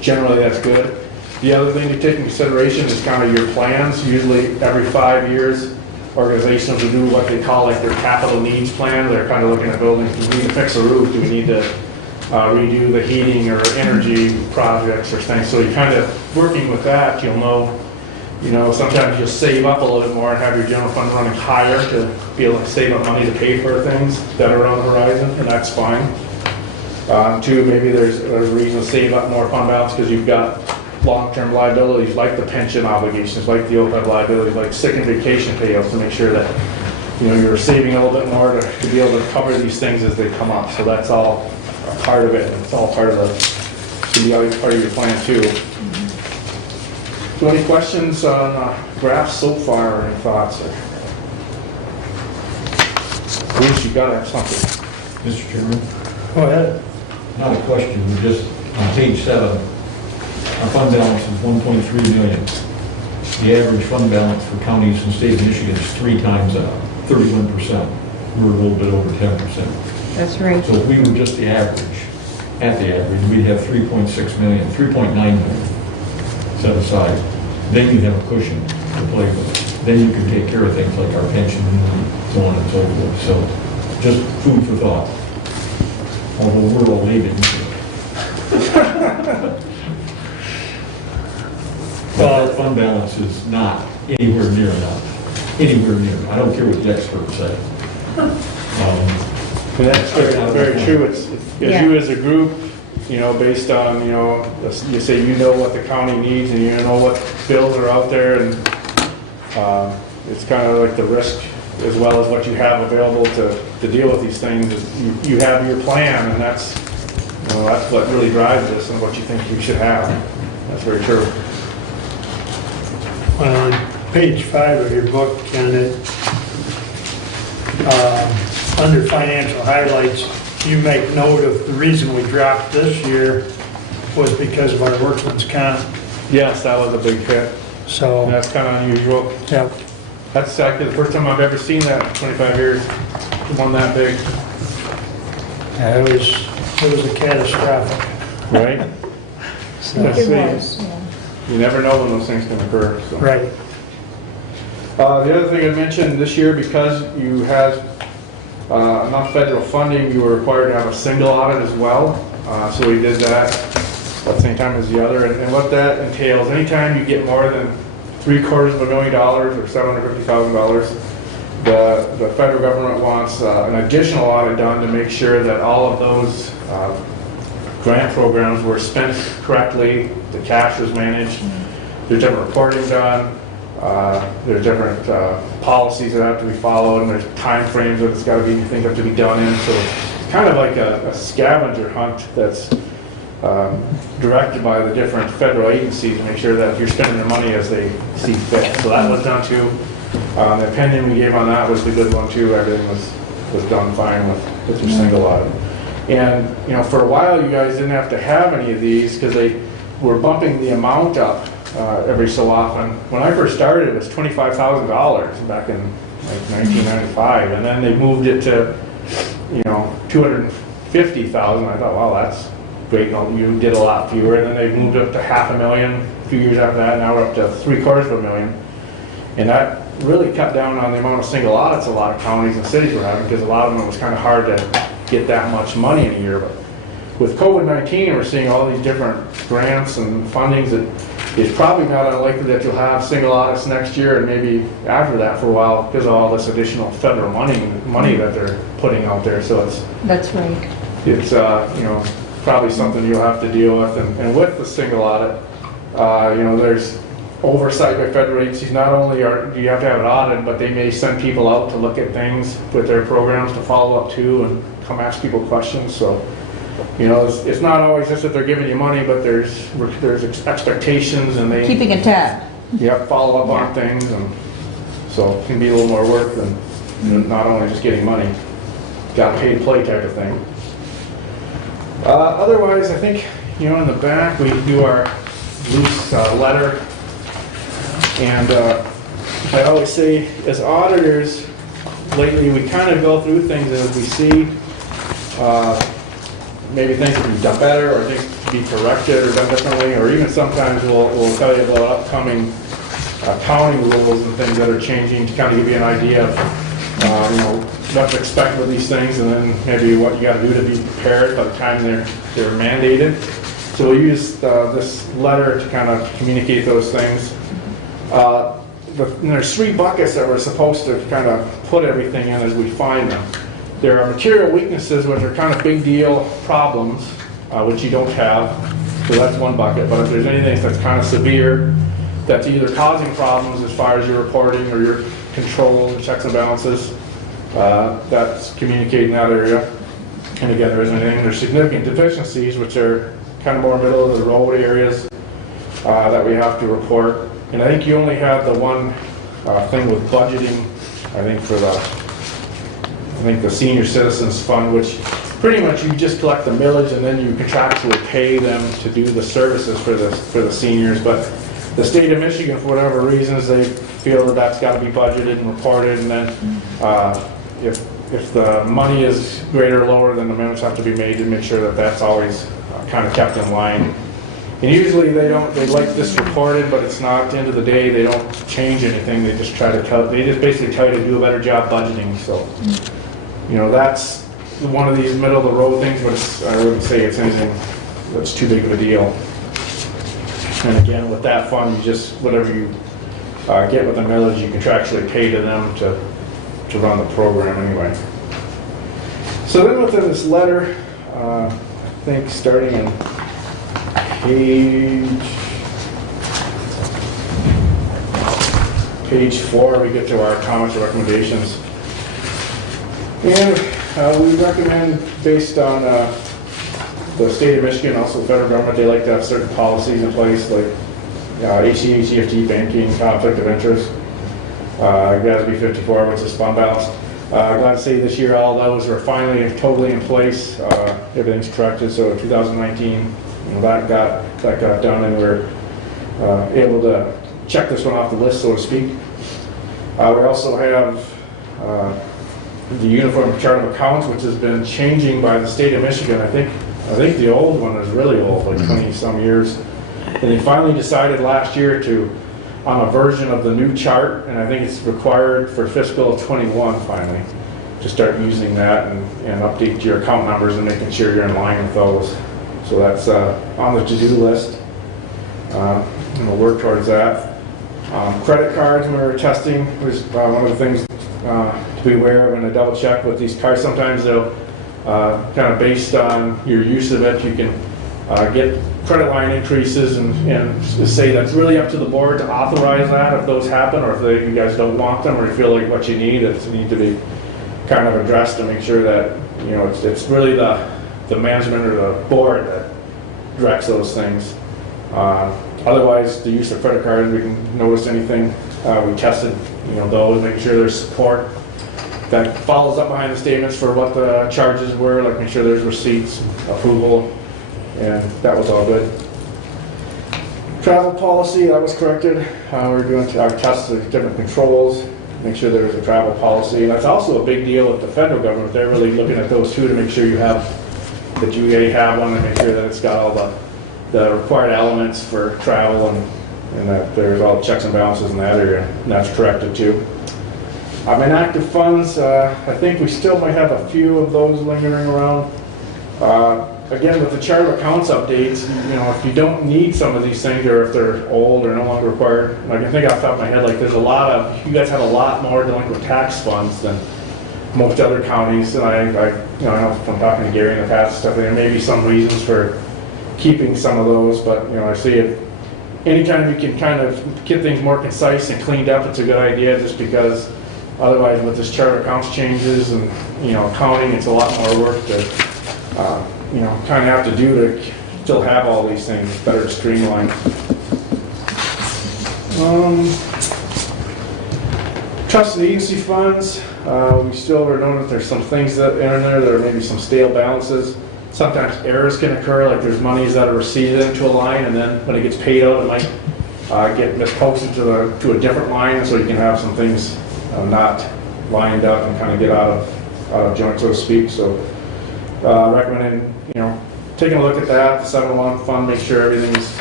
generally that's good. The other thing to take into consideration is kind of your plans. Usually every 5 years, organizations will do what they call like their capital needs plan. They're kind of looking at buildings. Do we need to fix a roof? Do we need to redo the heating or energy projects or things? So you're kind of working with that. You'll know, sometimes you'll save up a little bit more and have your general fund running higher to be able to save up money to pay for things that are on the horizon, and that's fine. Two, maybe there's a reason to save up more fund balance because you've got long-term liabilities like the pension obligations, like the OPEB liabilities, like sick and vacation payouts to make sure that you're saving a little bit more to be able to cover these things as they come up. So that's all a part of it. It's all part of should be part of your plan too. So any questions on graphs so far or any thoughts? Bruce, you gotta have something. Mr. Chairman, Go ahead. not a question, we're just on page 7. Our fund balance is 1.3 million. The average fund balance for counties in the state of Michigan is 3 times that, 31%. We're a little bit over 10%. That's right. So if we were just the average, at the average, we'd have 3.6 million, 3.9 million set aside. Then you have a cushion to play with. Then you can take care of things like our pension and so on and so forth. So just food for thought. Although we're all leaving. But our fund balance is not anywhere near enough. Anywhere near. I don't care what the experts say. And that's very true. It's Yeah. you as a group, based on, you say what the county needs and you know what bills are out there, and it's kind of like the risk as well as what you have available to deal with these things. Is you have your plan, and that's what really drives this and what you think you should have. That's very true. On page 5 of your book, Ken, under financial highlights, you make note of the reason we dropped this year was because of our workman's comp. Yes, that was a big hit. And So, that's kind of unusual. yeah, That's actually the first time I've ever seen that in 25 years. One that big, it was a catastrophic. right? So, Yes. It was, yeah. You never know when those things can occur. So. right. The other thing I mentioned this year, because you had enough federal funding, you were required to have a single audit as well. So we did that at the same time as the other. And what that entails, anytime you get more than $750,000 or $750,000, the federal government wants an additional audit done to make sure that all of those grant programs were spent correctly, the cash was managed, there's different reporting done, there's different policies that have to be followed, and there's time frames that it's got to be, things have to be done in. So it's kind of like a scavenger hunt that's directed by the different federal agencies to make sure that you're spending their money as they see fit. So that was done too. The opinion we gave on that was the good one too. Everything was done fine with your single audit. And for a while you guys didn't have to have any of these because they were bumping the amount up every so often. When I first started, it was $25,000 back in like 1995, and then they moved it to $250,000. I thought, wow, that's great. You did a lot fewer, and then they moved up to $500,000 a few years after that. Now we're up to $750,000, and that really cut down on the amount of single audits a lot of counties and cities were having, because a lot of them it was kind of hard to get that much money in a year. But with COVID-19, we're seeing all these different grants and fundings that it's probably not unlikely that you'll have single audits next year and maybe after that for a while because of all this additional federal money that they're putting out there. So That's right. it's probably something you'll have to deal with. And with the single audit, there's oversight by federal agencies. Not only do you have to have it audited, but they may send people out to look at things with their programs to follow up too and come ask people questions. So it's not always just that they're giving you money, but there's expectations, and they Keeping a tab. follow up on things, and so it can be a little more work than not only just getting money. Got paid play type of thing. Otherwise, I think in the back we do our loose letter, and I always say as auditors lately we kind of go through things as we see maybe things can be done better, or things can be corrected or done differently, or even sometimes we'll tell you about upcoming county rules and things that are changing to kind of give you an idea of, what to expect with these things, and then maybe what you got to do to be prepared by the time they're mandated. So we'll use this letter to kind of communicate those things. There's 3 buckets that we're supposed to kind of put everything in as we find them. There are material weaknesses, which are kind of big deal problems, which you don't have, so that's one bucket. But if there's anything that's kind of severe, that's either causing problems as far as your reporting or your control and checks and balances, that's communicating that area. And again, there isn't anything. There's significant deficiencies, which are kind of more middle of the road areas that we have to report. And I think you only have the one thing with budgeting, I think for the Senior Citizens Fund, which pretty much you just collect the millage and then you contractually pay them to do the services for the seniors. But the state of Michigan, for whatever reasons, they feel that that's got to be budgeted and reported, and then if the money is greater or lower, then the amendments have to be made to make sure that that's always kind of kept in line. And usually they like this reported, but it's not, at the end of the day, they don't change anything, they just basically tell you to do a better job budgeting, so. That's one of these middle of the road things, but I wouldn't say it's anything that's too big of a deal. And again, with that fund, you just, whatever you get with the millage, you contractually pay to them to run the program anyway. So then within this letter, I think starting in page 4, we get to our comments and recommendations. And we recommend, based on the state of Michigan, also the federal government, they like to have certain policies in place, like ACH, EFT, banking, conflict of interest, GASB 54, which is fund balance. Glad to say this year all those are finally totally in place. Everything's corrected, so 2019, that got done, and we're able to check this one off the list, so to speak. We also have the Uniform Chart of Accounts, which has been changing by the state of Michigan. I think the old one is really old, like 20-some years. And they finally decided last year on a version of the new chart, and I think it's required for fiscal of 21 finally, to start using that and update your account numbers and making sure you're in line with those. So that's on the to-do list, and we'll work towards that. Credit cards, when we were testing, was one of the things to be aware of and to double check with these cards. Sometimes they'll kind of based on your use of it, you can get credit line increases and say that's really up to the board to authorize that if those happen, or if you guys don't want them, or you feel like what you need, it's need to be kind of addressed to make sure that it's really the management or the board that directs those things. Otherwise, the use of credit cards, we can notice anything. We tested, those, making sure there's support that follows up behind the statements for what the charges were, like make sure there's receipts, approval, and that was all good. Travel policy, that was corrected. We're doing our tests of different controls, make sure there's a travel policy. And that's also a big deal with the federal government. They're really looking at those too to make sure that you have one, and make sure that it's got all the required elements for travel, and that there's all the checks and balances in that area, and that's corrected too. Inactive funds, I think we still might have a few of those lingering around. Again, with the chart of accounts updates, if you don't need some of these things, or if they're old or no longer required, I can think off the top of my head, like you guys have a lot more delinquent tax funds than most other counties, and I know from talking to Gary in the past stuff, there may be some reasons for keeping some of those, but I see it. Anytime you can kind of get things more concise and cleaned up, it's a good idea, just because otherwise with this chart of accounts changes and accounting, it's a lot more work to kind of have to do to still have all these things. It's better to streamline. Trust and agency funds, we still are noting that there's some things that enter there. There are maybe some stale balances. Sometimes errors can occur, like there's monies that are received into a line, and then when it gets paid out, it might get misposted to a different line, so you can have some things not lined up and kind of get out of joint, so to speak. So recommending, taking a look at that, the 7-1 fund, make sure everything's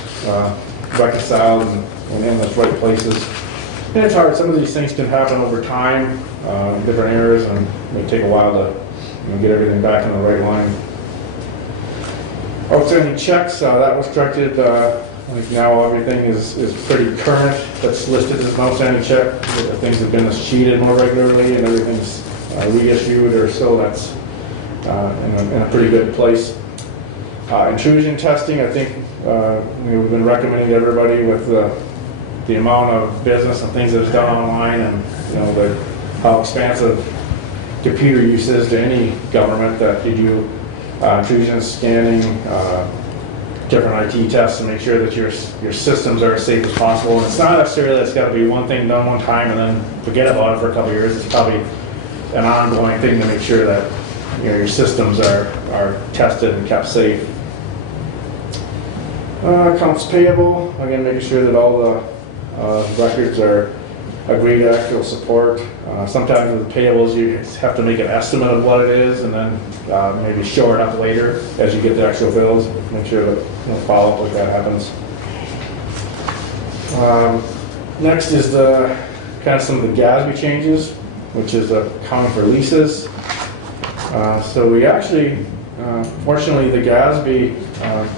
reconciled and in the right places. And it's hard, some of these things can happen over time, in different areas, and it may take a while to get everything back in the right line. Outstanding checks, that was corrected. I think now everything is pretty current. That's listed as an outstanding check. Things have been cheated more regularly, and everything's reissued, or so that's in a pretty good place. Intrusion testing, I think we've been recommending to everybody with the amount of business and things that is done online, and how expansive computer use is to any government, that you do intrusion scanning, different IT tests to make sure that your systems are as safe as possible. And it's not necessarily that it's got to be one thing done one time and then forget about it for a couple of years. It's probably an ongoing thing to make sure that your systems are tested and kept safe. Accounts payable, again, making sure that all the records are agreed to actual support. Sometimes with the payables, you have to make an estimate of what it is, and then maybe shore it up later as you get the actual bills. Make sure that follow up if that happens. Next is the kind of some of the GASB changes, which is accounting for leases. So we actually, fortunately, the GASB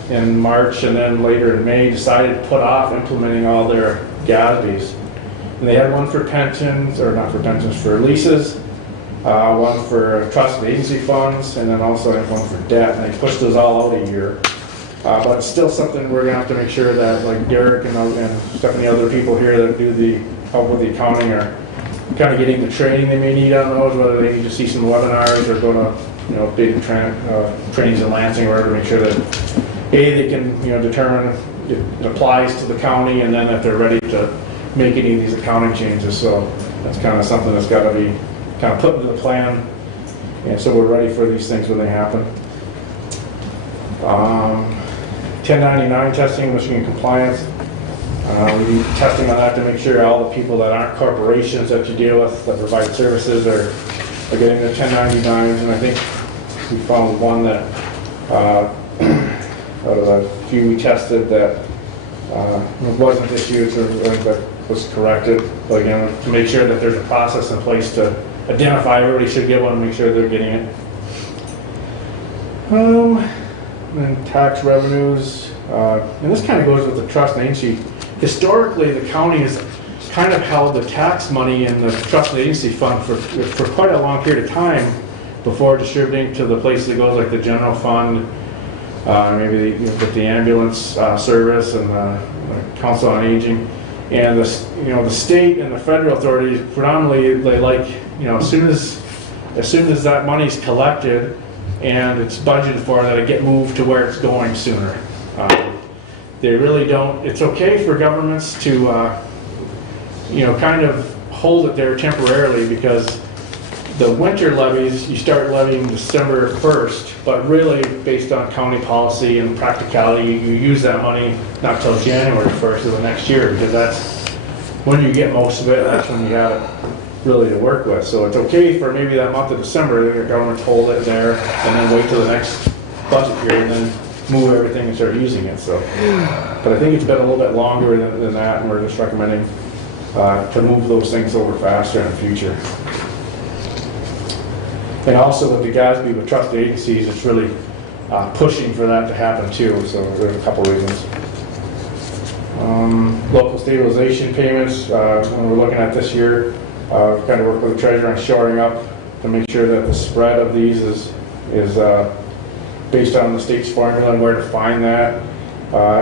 in March and then later in May decided to put off implementing all their GASBs. And they had one for pensions, or not for pensions, for leases, one for trust and agency funds, and then also one for debt. And they pushed those all out a year. But it's still something we're going to have to make sure that, like Derek and Stephanie, other people here that do the help with the accounting, are kind of getting the training they may need on those, whether they need to see some webinars or go to big trainings in Lansing or whatever, to make sure that they can determine it applies to the county, and then if they're ready to make any of these accounting changes. So that's kind of something that's got to be kind of put into the plan, and so we're ready for these things when they happen. 1099 testing, Michigan compliance. We do testing on that to make sure all the people that aren't corporations that you deal with that provide services are getting their 1099s, and I think we found one that out of a few we tested that wasn't issued, or that was corrected. But again, to make sure that there's a process in place to identify everybody should get one and make sure they're getting it. And tax revenues, and this kind of goes with the trust and agency. Historically, the county has kind of held the tax money in the trust and agency fund for quite a long period of time before distributing to the places it goes, like the general fund, maybe with the ambulance service and the council on aging. And the state and the federal authorities predominantly, they like, as soon as that money's collected and it's budgeted for, that it get moved to where it's going sooner. They really don't. It's okay for governments to kind of hold it there temporarily, because the winter levies, you start levying December 1st, but really based on county policy and practicality, you use that money not till January 1st of the next year, because that's when you get most of it. That's when you have it really to work with. So it's okay for maybe that month of December, the government hold it there and then wait till the next budget year and then move everything and start using it. So, but I think it's been a little bit longer than that, and we're just recommending to move those things over faster in the future. And also with the GASB, with trust agencies, it's really pushing for that to happen too. So there's a couple reasons. Local stabilization payments, when we're looking at this year, we've kind of worked with the treasurer on shoring up to make sure that the spread of these is based on the state's formula and where to find that.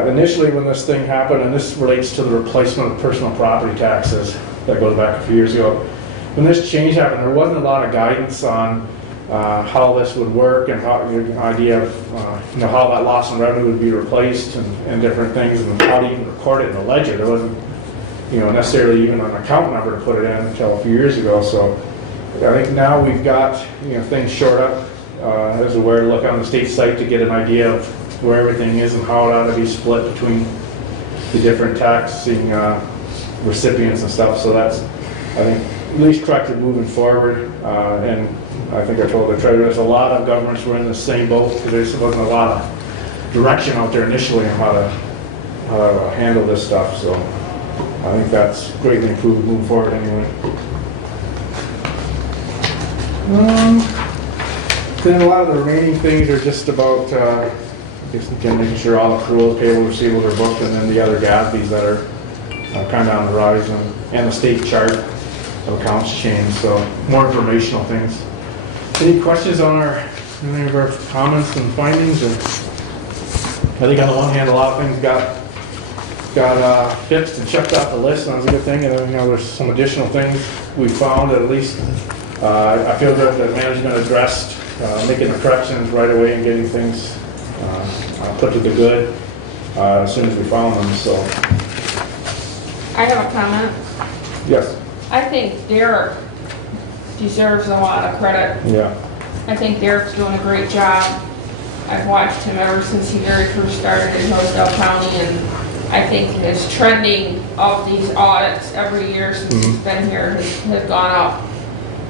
Initially when this thing happened, and this relates to the replacement of personal property taxes that goes back a few years ago, when this change happened, there wasn't a lot of guidance on how this would work and how your idea of how that loss in revenue would be replaced and different things, and how to even record it in the ledger. There wasn't necessarily even an account number to put it in until a few years ago. So I think now we've got things shored up as to where to look on the state site to get an idea of where everything is and how it ought to be split between the different taxing recipients and stuff. So that's, I think, at least corrected moving forward. And I think I told the treasurer, there's a lot of governments were in the same boat because there just wasn't a lot of direction out there initially on how to handle this stuff. So I think that's greatly improved moving forward anyway. Then a lot of the remaining things are just about, just again, making sure all accruals, payable, receivables are booked, and then the other GASBs that are kind of on the horizon, and the state chart of accounts change, so more informational things. Any questions on any of our comments and findings? Or, I think on the one hand, a lot of things got fixed and checked off the list, and that was a good thing, and then, there's some additional things we found at least. I feel that the management addressed making the corrections right away and getting things put to the good as soon as we found them, so. I have a comment. Yes. I think Derek deserves a lot of credit. Yeah. I think Derek's doing a great job. I've watched him ever since he very first started in Hillsdale County, and I think his trending of these audits every year since he's been here has gone up.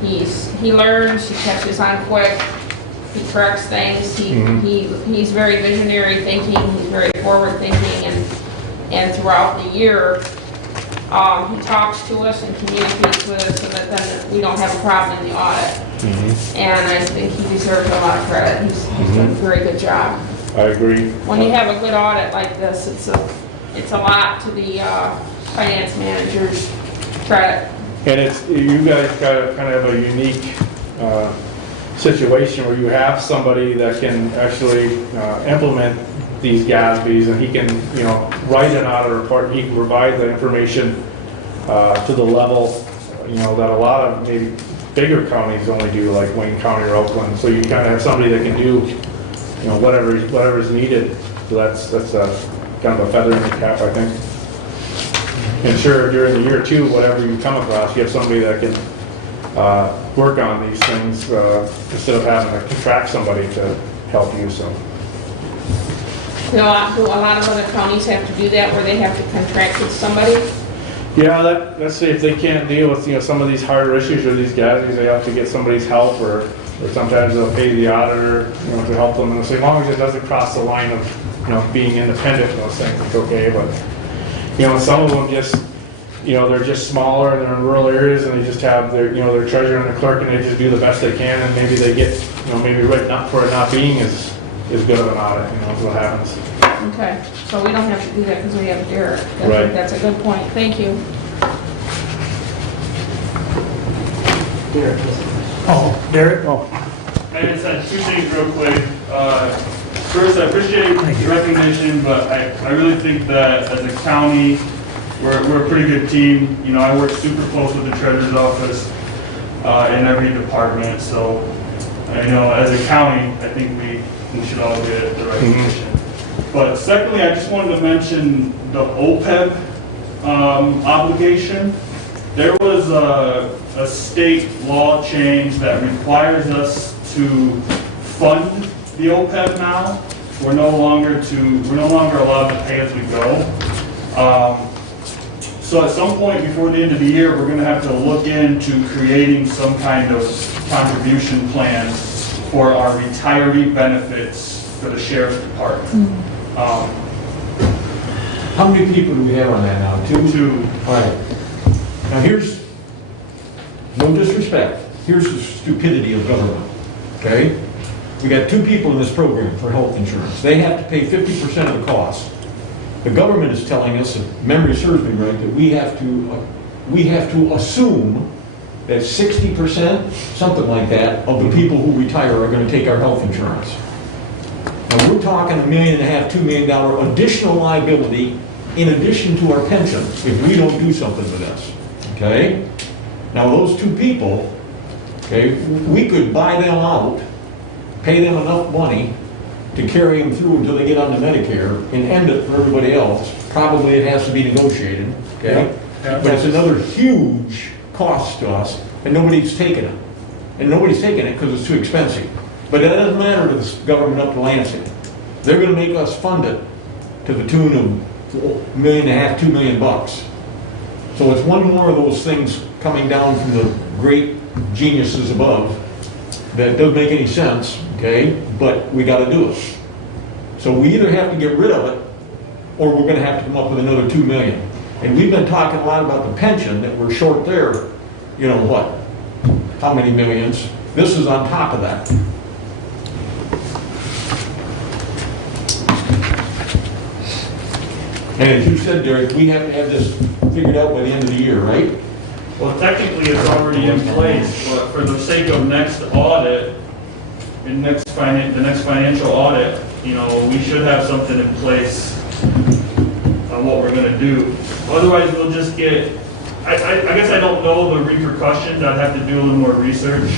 He learns, he catches on quick, he corrects things, he's very visionary thinking, he's very forward thinking, and throughout the year, he talks to us and communicates with us so that then we don't have a problem in the audit. And I think he deserves a lot of credit. He's done a very good job. I agree. When you have a good audit like this, it's a lot to the finance manager's credit. And you guys got kind of a unique situation where you have somebody that can actually implement these GASBs, and he can, write an audit report. He can provide the information to the level, that a lot of maybe bigger counties only do, like Wayne County or Oakland. So you kind of have somebody that can do, whatever is needed. So that's kind of a feather in the cap, I think. And sure, during the year too, whatever you come across, you have somebody that can work on these things instead of having to contract somebody to help you. So. Do a lot of other counties have to do that, where they have to contract with somebody? Yeah, let's say if they can't deal with some of these harder issues or these GASBs, they have to get somebody's help, or sometimes they'll pay the auditor to help them. And as long as it doesn't cross the line of being independent and those things, it's okay. But some of them just they're just smaller and they're in rural areas, and they just have their their treasurer and their clerk, and they just do the best they can, and maybe they get maybe written up for it not being as good of an audit. Is what happens. Okay, so we don't have to do that because we have Derek. Right. That's a good point. Thank you. Derek. Oh, Derek? I just had two things real quick. First, I appreciate the recognition, but I really think that as a county, we're a pretty good team. I work super close with the treasurer's office in every department. So, as a county, I think we should all get the recognition. But secondly, I just wanted to mention the OPEB obligation. There was a state law change that requires us to fund the OPEB now. We're no longer allowed to pay as we go. So at some point before the end of the year, we're going to have to look into creating some kind of contribution plan for our retiree benefits for the sheriff's department. How many people do we have on that now? Two? All right. Now here's, no disrespect, here's the stupidity of government, okay? We got two people in this program for health insurance. They have to pay 50% of the cost. The government is telling us, if memory serves me right, that we have to assume that 60%, something like that, of the people who retire are going to take our health insurance. Now we're talking $1.5 million, $2 million additional liability in addition to our pension if we don't do something with this, okay? Now those two people, okay, we could buy them out, pay them enough money to carry them through until they get onto Medicare and end it for everybody else. Probably it has to be negotiated, okay? But it's another huge cost to us, and nobody's taking it. And nobody's taking it because it's too expensive. But that doesn't matter to the government up to Lansing. They're going to make us fund it to the tune of $1.5 million, $2 million. So it's one more of those things coming down from the great geniuses above that doesn't make any sense, okay? But we gotta do it. So we either have to get rid of it, or we're gonna have to come up with another 2 million. And we've been talking a lot about the pension, that we're short there, you know what? How many millions? This is on top of that. And as you said, Derek, we have to have this figured out by the end of the year, right? Well, technically, it's already in place, but for the sake of next audit, the next financial audit, you know, we should have something in place on what we're gonna do. Otherwise, we'll just get, I guess I don't know the repercussions, I'd have to do a little more research,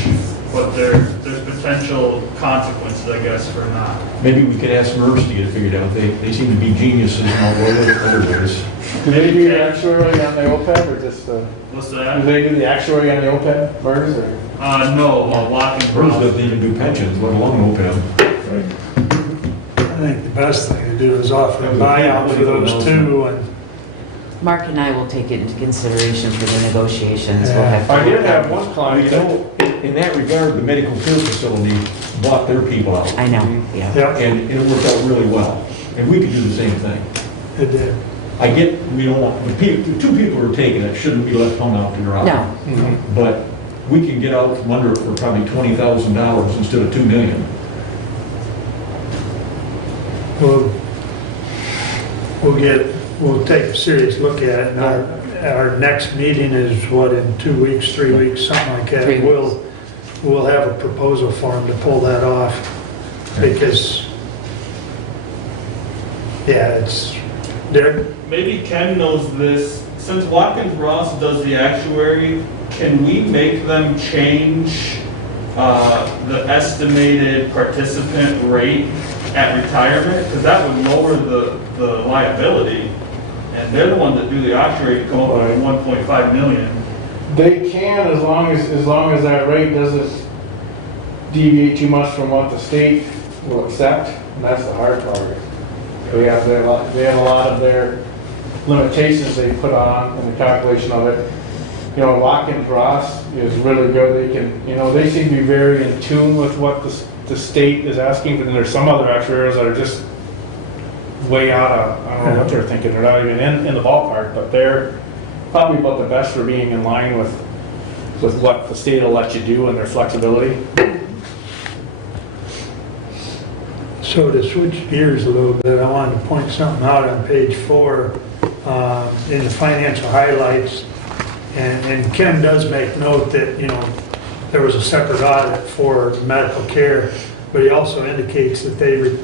but there's potential consequences, I guess, for not. Maybe we could ask MERS to get it figured out. They seem to be geniuses in all other ways. Do they do the actuary on the OPEB or just the, What's do that? they do the actuary on the OPEB, MERS, or? No, Lock and MERS Cross. doesn't even do pensions, let alone OPEB. I think the best thing to do is offer a buyout for those two, and Mark and I will take it into consideration for the negotiations. We'll have to I did work have out- one You client, know, in that regard, the medical care facility bought their people out. I know, yeah. yeah, And it worked out really well. And we could do the same thing. it did. I get, we don't want, the two people who are taking it shouldn't be left hung out to dry. No, But we can get out from under it for probably $20,000 instead of $2 million. We'll take a serious look at it, and our next meeting is what, in 2 weeks, 3 weeks, something like that. 3 weeks. We'll have a proposal for them to pull that off, because, yeah, it's, they're, Maybe Ken knows this, since Watkins Ross does the actuary, can we make them change the estimated participant rate at retirement? Because that would lower the liability, and they're the one that do the actuary to come up with 1.5 million. they can, as long as that rate doesn't deviate too much from what the state will accept, and that's the hard part. They have a lot of their limitations they put on in the calculation of it. You know, Watkins Ross is really good. They can, you know, they seem to be very in tune with what the state is asking, but then there's some other actuaries that are just way out of, I don't know what they're thinking. They're not even in the ballpark, but they're probably about the best for being in line with what the state will let you do and their flexibility. so to switch gears a little bit, I wanted to point something out on page 4, in the financial highlights. And Ken does make note that, you know, there was a separate audit for medical care, but he also indicates that they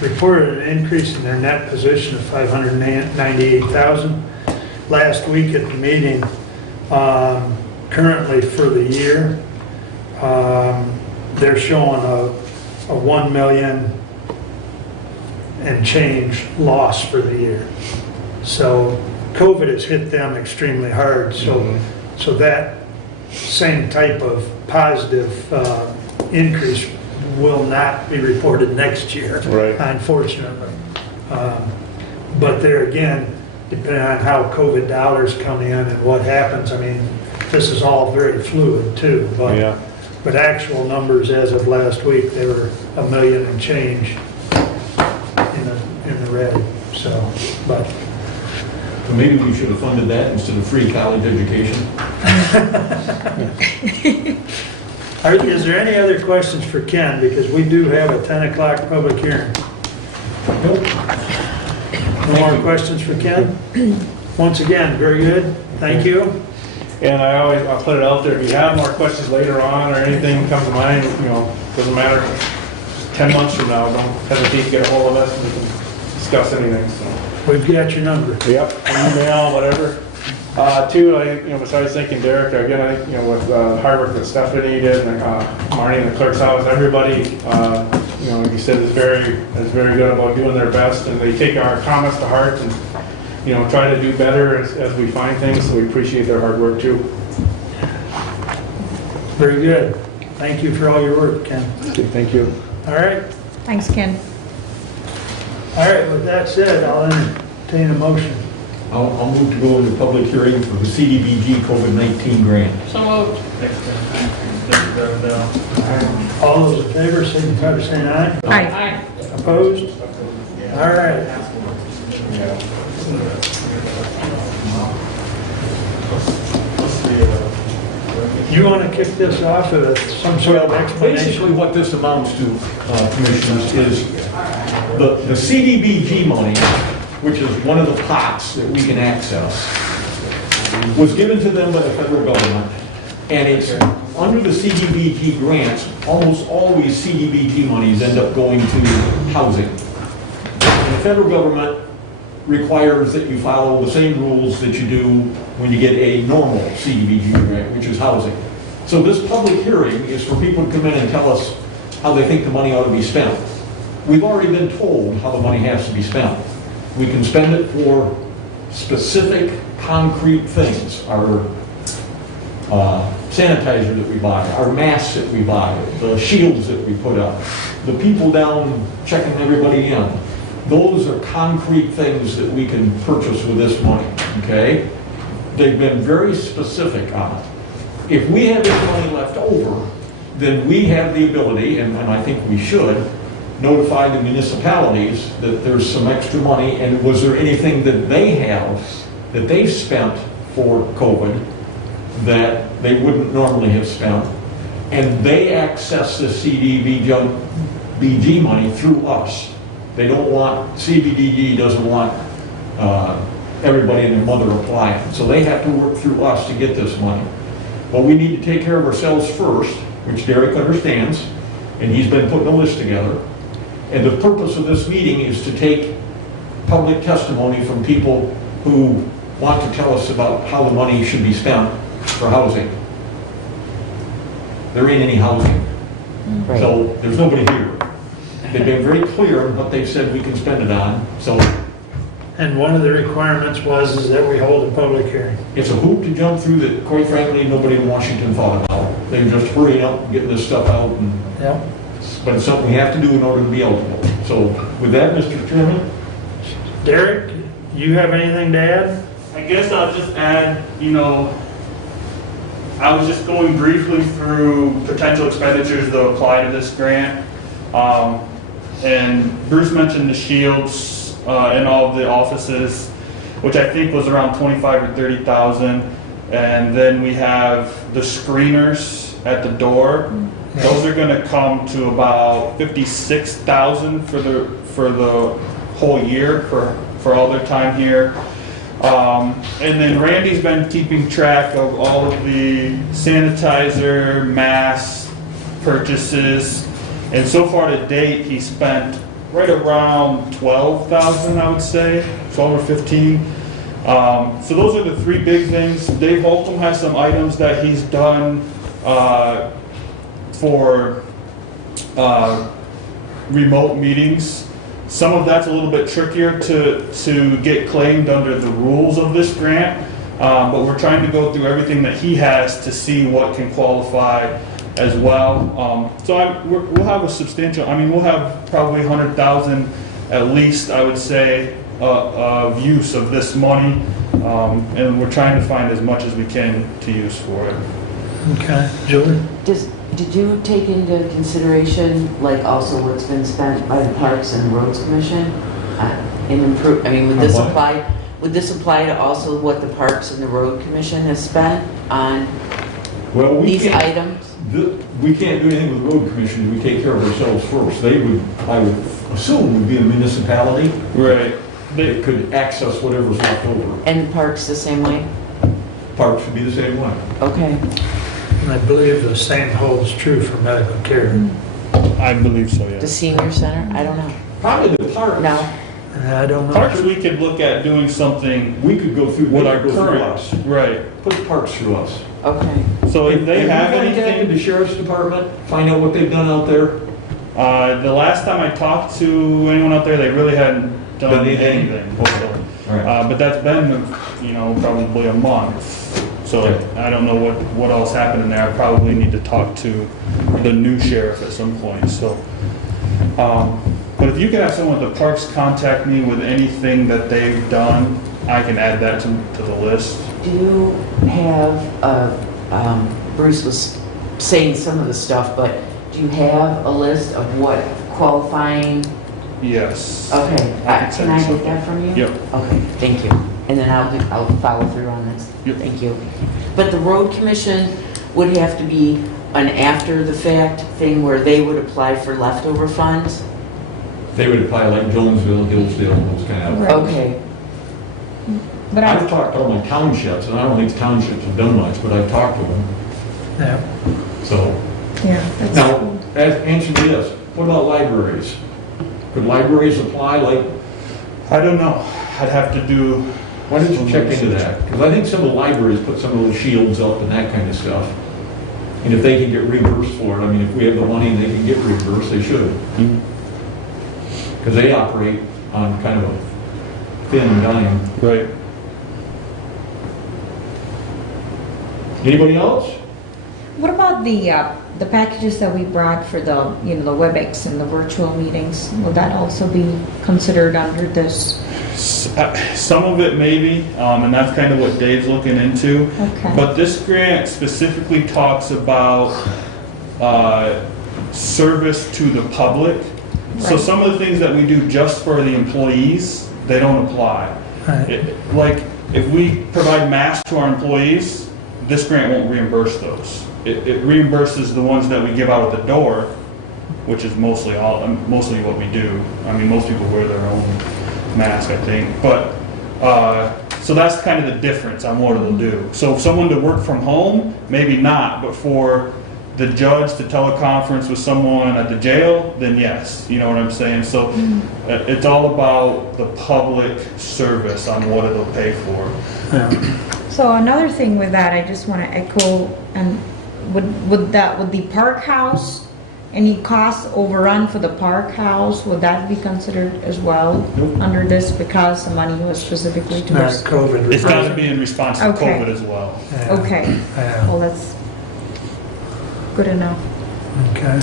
reported an increase in their net position of $598,000. Last week at the meeting, currently for the year, they're showing a 1 million and change loss for the year. So COVID has hit them extremely hard, so that same type of positive increase will not be reported next year, Right. unfortunately. But there again, depending on how COVID dollars come in and what happens, I mean, this is all very fluid too. But actual numbers as of last week, they were 1 million and change in the red. So, but So maybe we should have funded that instead of free college education. is there any other questions for Ken? Because we do have a 10 o'clock public hearing. No more questions for Ken? Once again, very good. Thank you. And I'll put it out there, if you have more questions later on or anything comes to mind, you know, doesn't matter, 10 months from now, don't hesitate to get a hold of us and we can discuss anything, so. We've got your number. Yep, email, whatever. Two, besides thanking Derek, again, with the hard work that Stephanie did, and Marnie in the clerk's office, everybody, like you said, is very good about doing their best, and they take our comments to heart and, try to do better as we find things, so we appreciate their hard work too. Very good. Thank you for all your work, Ken. Okay, thank you. All right. Thanks, Ken. All right, with that said, I'll entertain a motion. I'll move to go into public hearing for the CDBG COVID-19 grant. So moved. Thanks, Tim. Thank you, Bev. All those in favor, signify by saying aye. Aye. Opposed? All right. You want to kick this off with some sort of Basically, explanation? what this amounts to, Commissioners, is the CDBG money, which is one of the pots that we can access, was given to them by the federal government, and it's under the CDBG grants, almost always CDBG monies end up going to housing. And the federal government requires that you follow the same rules that you do when you get a normal CDBG grant, which is housing. So this public hearing is for people to come in and tell us how they think the money ought to be spent. We've already been told how the money has to be spent. We can spend it for specific, concrete things. Our sanitizer that we buy, our masks that we buy, the shields that we put up, the people down checking everybody in. Those are concrete things that we can purchase with this money, okay? They've been very specific on it. If we have any money left over, then we have the ability, and I think we should, notify the municipalities that there's some extra money, and was there anything that they have, that they've spent for COVID that they wouldn't normally have spent, and they access the CDBG money through us. They don't want, CBDG doesn't want everybody and their mother applying. So they have to work through us to get this money. But we need to take care of ourselves first, which Derek understands, and he's been putting a list together. And the purpose of this meeting is to take public testimony from people who want to tell us about how the money should be spent for housing. There ain't any housing. Right. So there's nobody here. They've been very clear on what they've said we can spend it on, so And one of the requirements is that we hold a public hearing. it's a hoop to jump through that, quite frankly, nobody in Washington thought about. They're just hurrying up and getting this stuff out, and, Yeah. but it's something we have to do in order to be eligible. So with that, Mr. Chairman, Derek, you have anything to add? I guess I'll just add, I was just going briefly through potential expenditures that apply to this grant. And Bruce mentioned the shields in all of the offices, which I think was around 25 or 30,000. And then we have the screeners at the door. Those are going to come to about 56,000 for the whole year for all their time here. And then Randy's been keeping track of all of the sanitizer, masks, purchases. And so far to date, he spent right around 12,000, I would say, 12 or 15. So those are the three big things. Dave Holcomb has some items that he's done for remote meetings. Some of that's a little bit trickier to get claimed under the rules of this grant, but we're trying to go through everything that he has to see what can qualify as well. So we'll have a substantial, we'll have probably 100,000 at least, I would say, of use of this money, and we're trying to find as much as we can to use for it. Okay, Julie? Did you take into consideration, like, also what's been spent by the Parks and Roads Commission? Would this apply to also what the Parks and the Road Commission has spent on well, these items? We can't do anything with the road commission. We take care of ourselves first. They would, I would assume, would be a municipality. Right. They could access whatever's left over. And Parks the same way? Parks would be the same way. Okay. And I believe the same holds true for medical care. I believe so, The yes. senior center? I don't know. Probably the parks. No. I don't know. Parks, we could look at doing something We could go through, with they our could go through current, us. right. Put the parks through us. Okay. So if they have you contacted anything, the sheriff's department, find out what they've done out there? the last time I talked to anyone out there, they really hadn't done Done anything? anything. So, All right. but that's been, probably a month. So Okay. I don't know what else happened in there. I probably need to talk to the new sheriff at some point, so. But if you could have someone at the parks contact me with anything that they've done, I can add that to the list. Do you have, Bruce was saying some of the stuff, but do you have a list of what qualifying? Yes. Okay, I can can send I you get something. that from you? Yep. Okay, thank you. And then I'll follow through on this. Yep. Thank you. But the road commission would have to be an after-the-fact thing where they would apply for leftover funds? They would apply like Jonesville, Hillsdale, those kind of. Right. Okay, But I've talked to all my townships, and I don't think townships have done much, but I've talked to them, Yeah. so. yeah, that's. Now, answer me this, what about libraries? Could libraries apply, like, I don't know. I'd have to do. why don't you check into that? Because I think some of the libraries put some of those shields up and that kind of stuff. And if they can get reimbursed for it, I mean, if we have the money and they can get reimbursed, they should. Because they operate on kind of a thin dime. Right. Anybody else? What about the packages that we brought for the, the WebEx and the virtual meetings? Will that also be considered under this? Some of it maybe, and that's kind of what Dave's looking into. Okay. But this grant specifically talks about service to the public. So Right. some of the things that we do just for the employees, they don't apply. Like, if we provide masks to our employees, this grant won't reimburse those. It reimburses the ones that we give out at the door, which is mostly what we do. I mean, most people wear their own mask, I think. But, so that's kind of the difference on what it'll do. So if someone to work from home, maybe not, but for the judge to teleconference with someone at the jail, then yes, you know what I'm saying? So it's all about the public service on what it'll pay for. So another thing with that, I just want to echo, and would the park house, any cost overrun for the park house, would that be considered as well under this because the money was specifically It's not towards? COVID. It's got to be in response to Okay. COVID as well. Yeah. Okay, Yeah. well, that's good enough. Okay.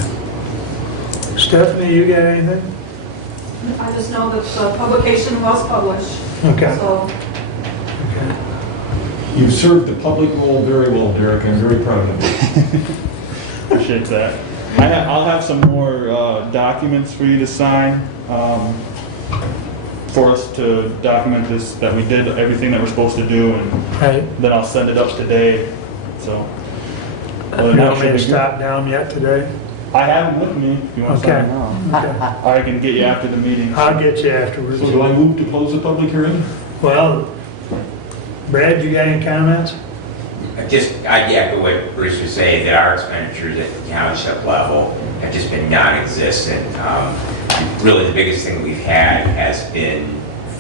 Stephanie, you got anything? I just know that the publication was published, Okay. so Okay. You've served the public role very well, Derek, I'm very proud of you. Appreciate that. I'll have some more documents for you to sign, for us to document this, that we did everything that we're supposed to do, and Hey, then I'll send it up today, so. you want me to stop down yet today? I have them with me, if you want to Okay. sign them now. Okay. I can get you after the meeting. I'll get you afterwards. So do I move to close the public hearing? Well, Brad, you got any comments? I'd echo what Bruce was saying, that our expenditures at the township level have just been non-existent. Really, the biggest thing we've had has been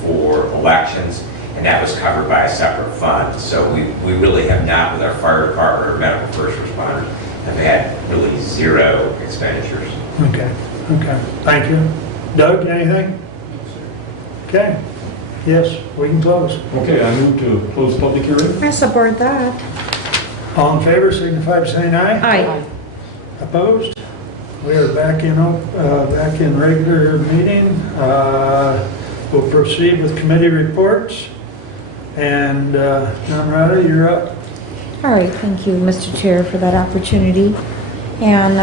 for elections, and that was covered by a separate fund. So we really have not, with our fire department or medical first responders, have had really zero expenditures. Okay, okay, thank you. Doug, anything? Okay, yes, we can close. Okay, I move to close the public hearing. I support that. All in favor, signify by saying aye. Aye. Opposed? We are back in regular meeting. We'll proceed with committee reports. And John Rada, you're up. All right, thank you, Mr. Chair, for that opportunity. And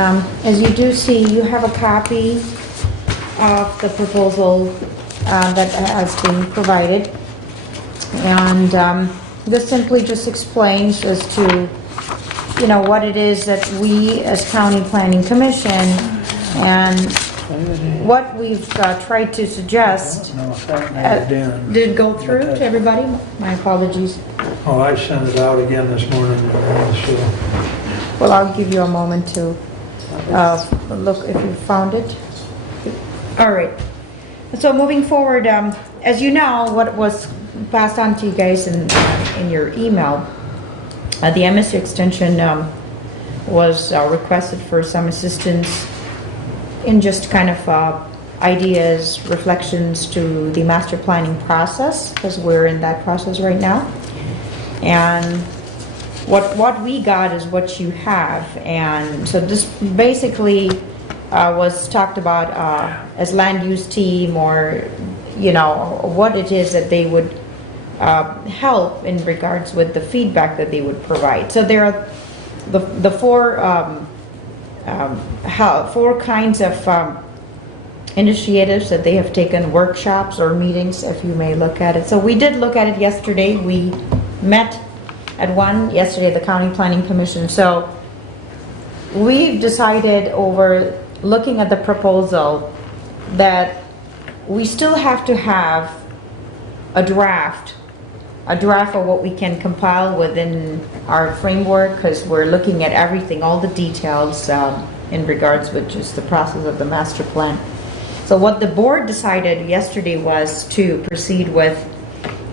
as you do see, you have a copy of the proposal that has been provided. And this simply just explains as to, what it is that we as County Planning Commission and what we've tried to suggest. No, if that made it in. Did it go through to everybody? My apologies. Oh, I sent it out again this morning. So. Well, I'll give you a moment to look if you found it. All right. So moving forward, as you know, what was passed on to you guys in your email, the MSC extension was requested for some assistance in just kind of ideas, reflections to the master planning process, because we're in that process right now. And what we got is what you have. And so this basically was talked about as land use team, or what it is that they would help in regards with the feedback that they would provide. So there are the four kinds of initiatives that they have taken, workshops or meetings, if you may look at it. So we did look at it yesterday. We met at one yesterday at the County Planning Commission. So we've decided over looking at the proposal that we still have to have a draft of what we can compile within our framework, because we're looking at everything, all the details in regards with just the process of the master plan. So what the board decided yesterday was to proceed with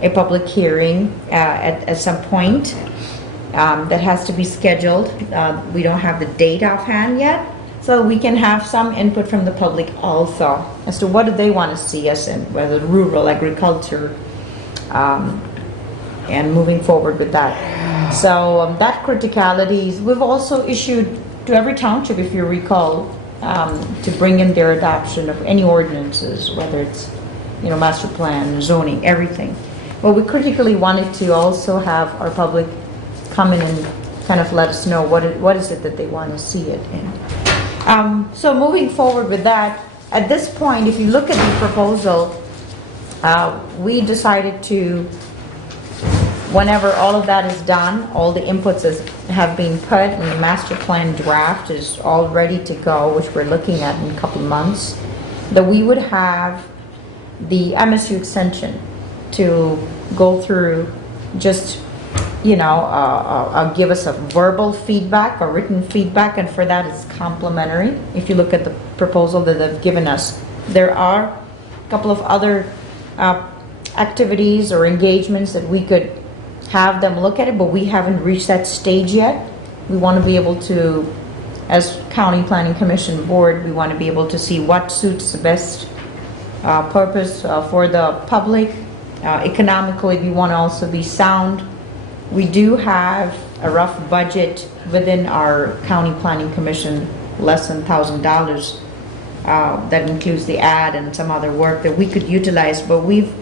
a public hearing at some point that has to be scheduled. We don't have the date offhand yet, so we can have some input from the public also as to what do they want to see us in, whether rural, agriculture, and moving forward with that. So that criticality, we've also issued to every township, if you recall, to bring in their adoption of any ordinances, whether it's, master plan, zoning, everything. But we critically wanted to also have our public come in and kind of let us know what is it that they want to see it in. So moving forward with that, at this point, if you look at the proposal, we decided to, whenever all of that is done, all the inputs have been put, and the master plan draft is all ready to go, which we're looking at in a couple of months, that we would have the MSU extension to go through, just give us a verbal feedback or written feedback, and for that it's complimentary. If you look at the proposal that they've given us, there are a couple of other activities or engagements that we could have them look at it, but we haven't reached that stage yet. We want to be able to, as County Planning Commission Board, we want to be able to see what suits the best purpose for the public. Economically, we want to also be sound. We do have a rough budget within our County Planning Commission, less than $1,000. That includes the ad and some other work that we could utilize, but we've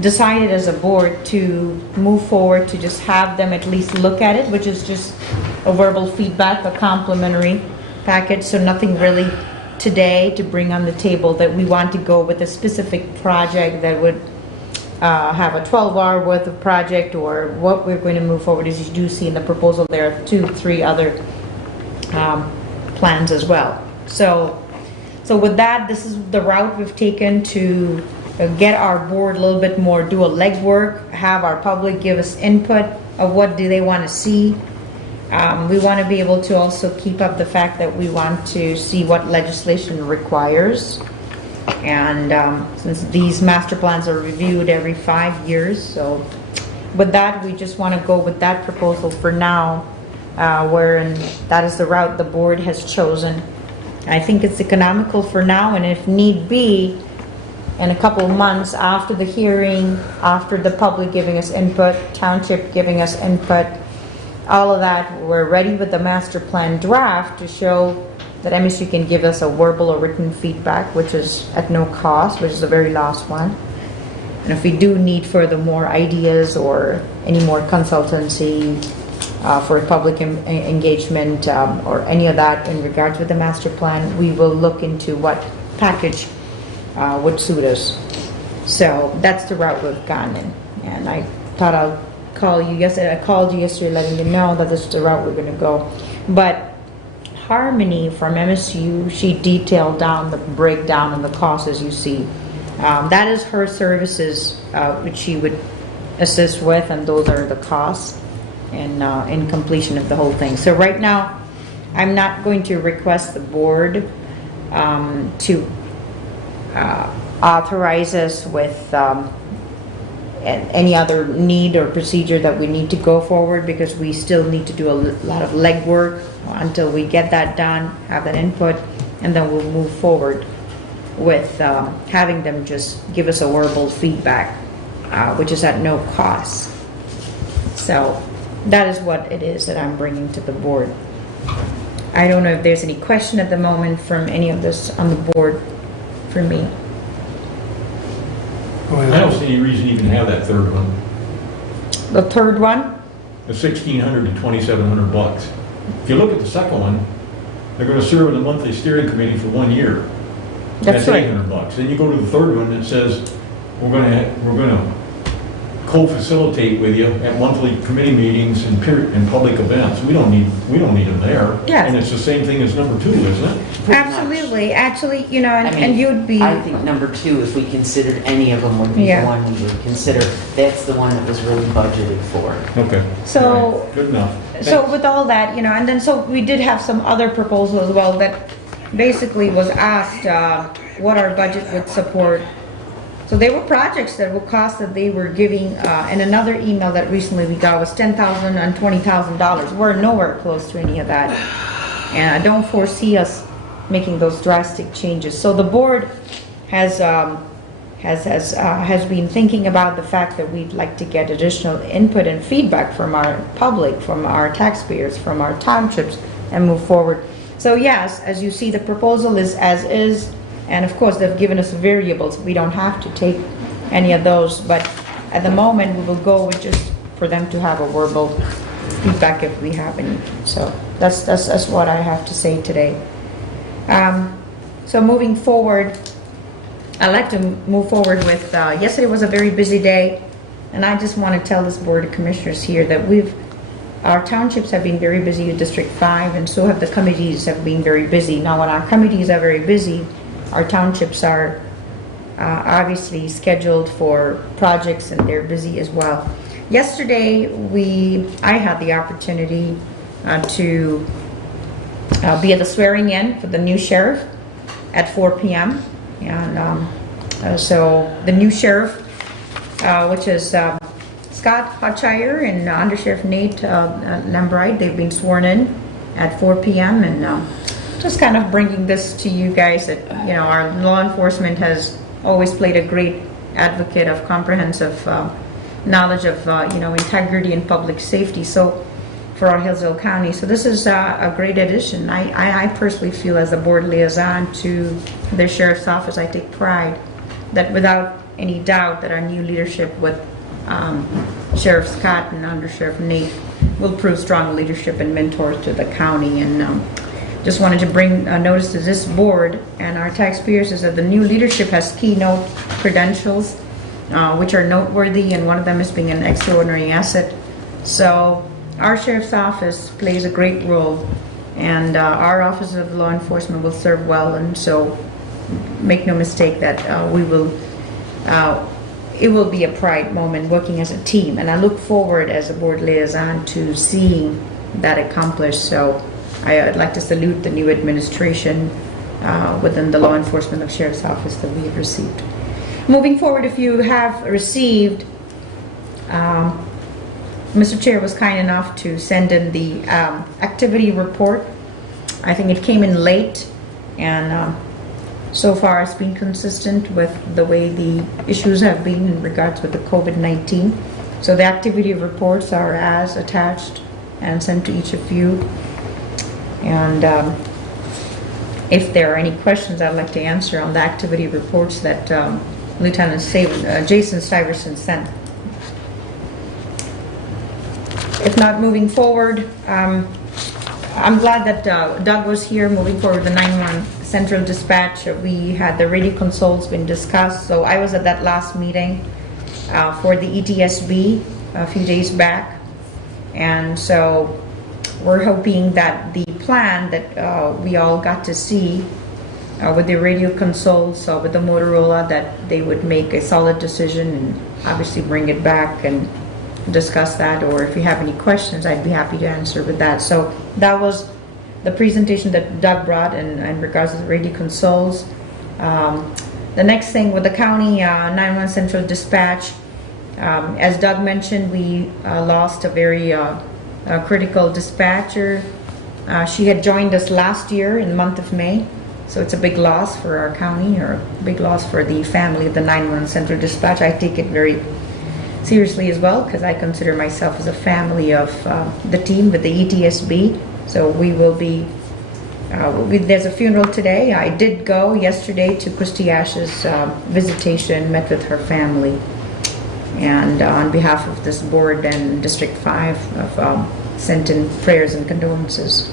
decided as a board to move forward to just have them at least look at it, which is just a verbal feedback, a complimentary package, so nothing really today to bring on the table that we want to go with a specific project that would have a 12-hour worth of project, or what we're going to move forward. As you do see in the proposal, there are 2-3 other plans as well. So with that, this is the route we've taken to get our board a little bit more, do a legwork, have our public give us input of what do they want to see. We want to be able to also keep up the fact that we want to see what legislation requires. And since these master plans are reviewed every 5 years, so with that, we just want to go with that proposal for now, wherein that is the route the board has chosen. I think it's economical for now, and if need be, in a couple of months after the hearing, after the public giving us input, township giving us input, all of that, we're ready with the master plan draft to show that MSU can give us a verbal or written feedback, which is at no cost, which is the very last one. And if we do need further more ideas or any more consultancy for public engagement or any of that in regards with the master plan, we will look into what package would suit us. So that's the route we've gone in. And I thought I'll call you yesterday. I called you yesterday letting you know that this is the route we're going to go. But Harmony from MSU, she detailed down the breakdown and the costs as you see. That is her services which she would assist with, and those are the costs in completion of the whole thing. So right now, I'm not going to request the board to authorize us with any other need or procedure that we need to go forward, because we still need to do a lot of legwork until we get that done, have that input, and then we'll move forward with having them just give us a verbal feedback, which is at no cost. So that is what it is that I'm bringing to the board. I don't know if there's any question at the moment from any of this on the board for me. I don't see any reason to even have that third one. The third one? The 1,600 to 2,700 bucks. If you look at the second one, they're gonna serve in the monthly steering committee for 1 year. That's right. 800 bucks. Then you go to the third one that says, we're gonna co-facilitate with you at monthly committee meetings and public events. We don't need them there. Yes. And it's the same thing as number 2, isn't it? Pretty much. Absolutely, actually, you know, I and mean, you'd be, I think number 2, if we considered any of them, would be the Yeah. one we would consider. That's the one that was really budgeted for. Okay. So- All right. Good enough. so Thanks. with all that, you know, and then so we did have some other proposal as well that basically was asked what our budget would support. So there were projects that would cost that they were giving, and another email that recently we got was $10,000 and $20,000. We're nowhere close to any of that. And I don't foresee us making those drastic changes. So the board has been thinking about the fact that we'd like to get additional input and feedback from our public, from our taxpayers, from our townships, and move forward. So yes, as you see, the proposal is as is, and of course, they've given us variables. We don't have to take any of those, but at the moment, we will go with just for them to have a verbal feedback if we have any. So that's what I have to say today. So moving forward, I'd like to move forward with, yesterday was a very busy day, and I just want to tell this Board of Commissioners here that our townships have been very busy with District 5, and so have the committees have been very busy. Now, when our committees are very busy, our townships are obviously scheduled for projects, and they're busy as well. Yesterday, I had the opportunity to be at the swearing in for the new sheriff at 4 p.m. And so the new sheriff, which is Scott Hotshire and Under Sheriff Nate Lambright, they've been sworn in at 4 p.m. and just kind of bringing this to you guys that, you know, our law enforcement has always played a great advocate of comprehensive knowledge of, you know, integrity and public safety. So for our Hillsdale County. So this is a great addition. I personally feel as a board liaison to the Sheriff's Office, I take pride that without any doubt that our new leadership with Sheriff Scott and Under Sheriff Nate will prove strong leadership and mentors to the county. And just wanted to bring notice to this board and our taxpayers is that the new leadership has keynote credentials which are noteworthy, and one of them is being an extraordinary asset. So our Sheriff's Office plays a great role, and our Office of Law Enforcement will serve well, and so make no mistake that it will be a pride moment working as a team, and I look forward as a board liaison to seeing that accomplished. So I'd like to salute the new administration within the law enforcement of Sheriff's Office that we have received. Moving forward, if you have received, Mr. Chair was kind enough to send in the activity report. I think it came in late, and so far it's been consistent with the way the issues have been in regards with the COVID-19. So the activity reports are as attached and sent to each of you. And if there are any questions, I'd like to answer on the activity reports that Lieutenant Jason Stuyvesant sent. If not, moving forward, I'm glad that Doug was here. Moving forward, the 911 Central Dispatch, we had the radio consoles been discussed. So I was at that last meeting for the ETSB a few days back. And so we're hoping that the plan that we all got to see with the radio consoles, with the Motorola, that they would make a solid decision and obviously bring it back and discuss that, or if you have any questions, I'd be happy to answer with that. So that was the presentation that Doug brought in regards to the radio consoles. The next thing with the county 911 Central Dispatch, as Doug mentioned, we lost a very critical dispatcher. She had joined us last year in the month of May, so it's a big loss for our county, or a big loss for the family of the 911 Central Dispatch. I take it very seriously as well, because I consider myself as a family of the team with the ETSB. So we will be, there's a funeral today. I did go yesterday to Christy Ash's visitation, met with her family. And on behalf of this board and District 5, I've sent in prayers and condolences.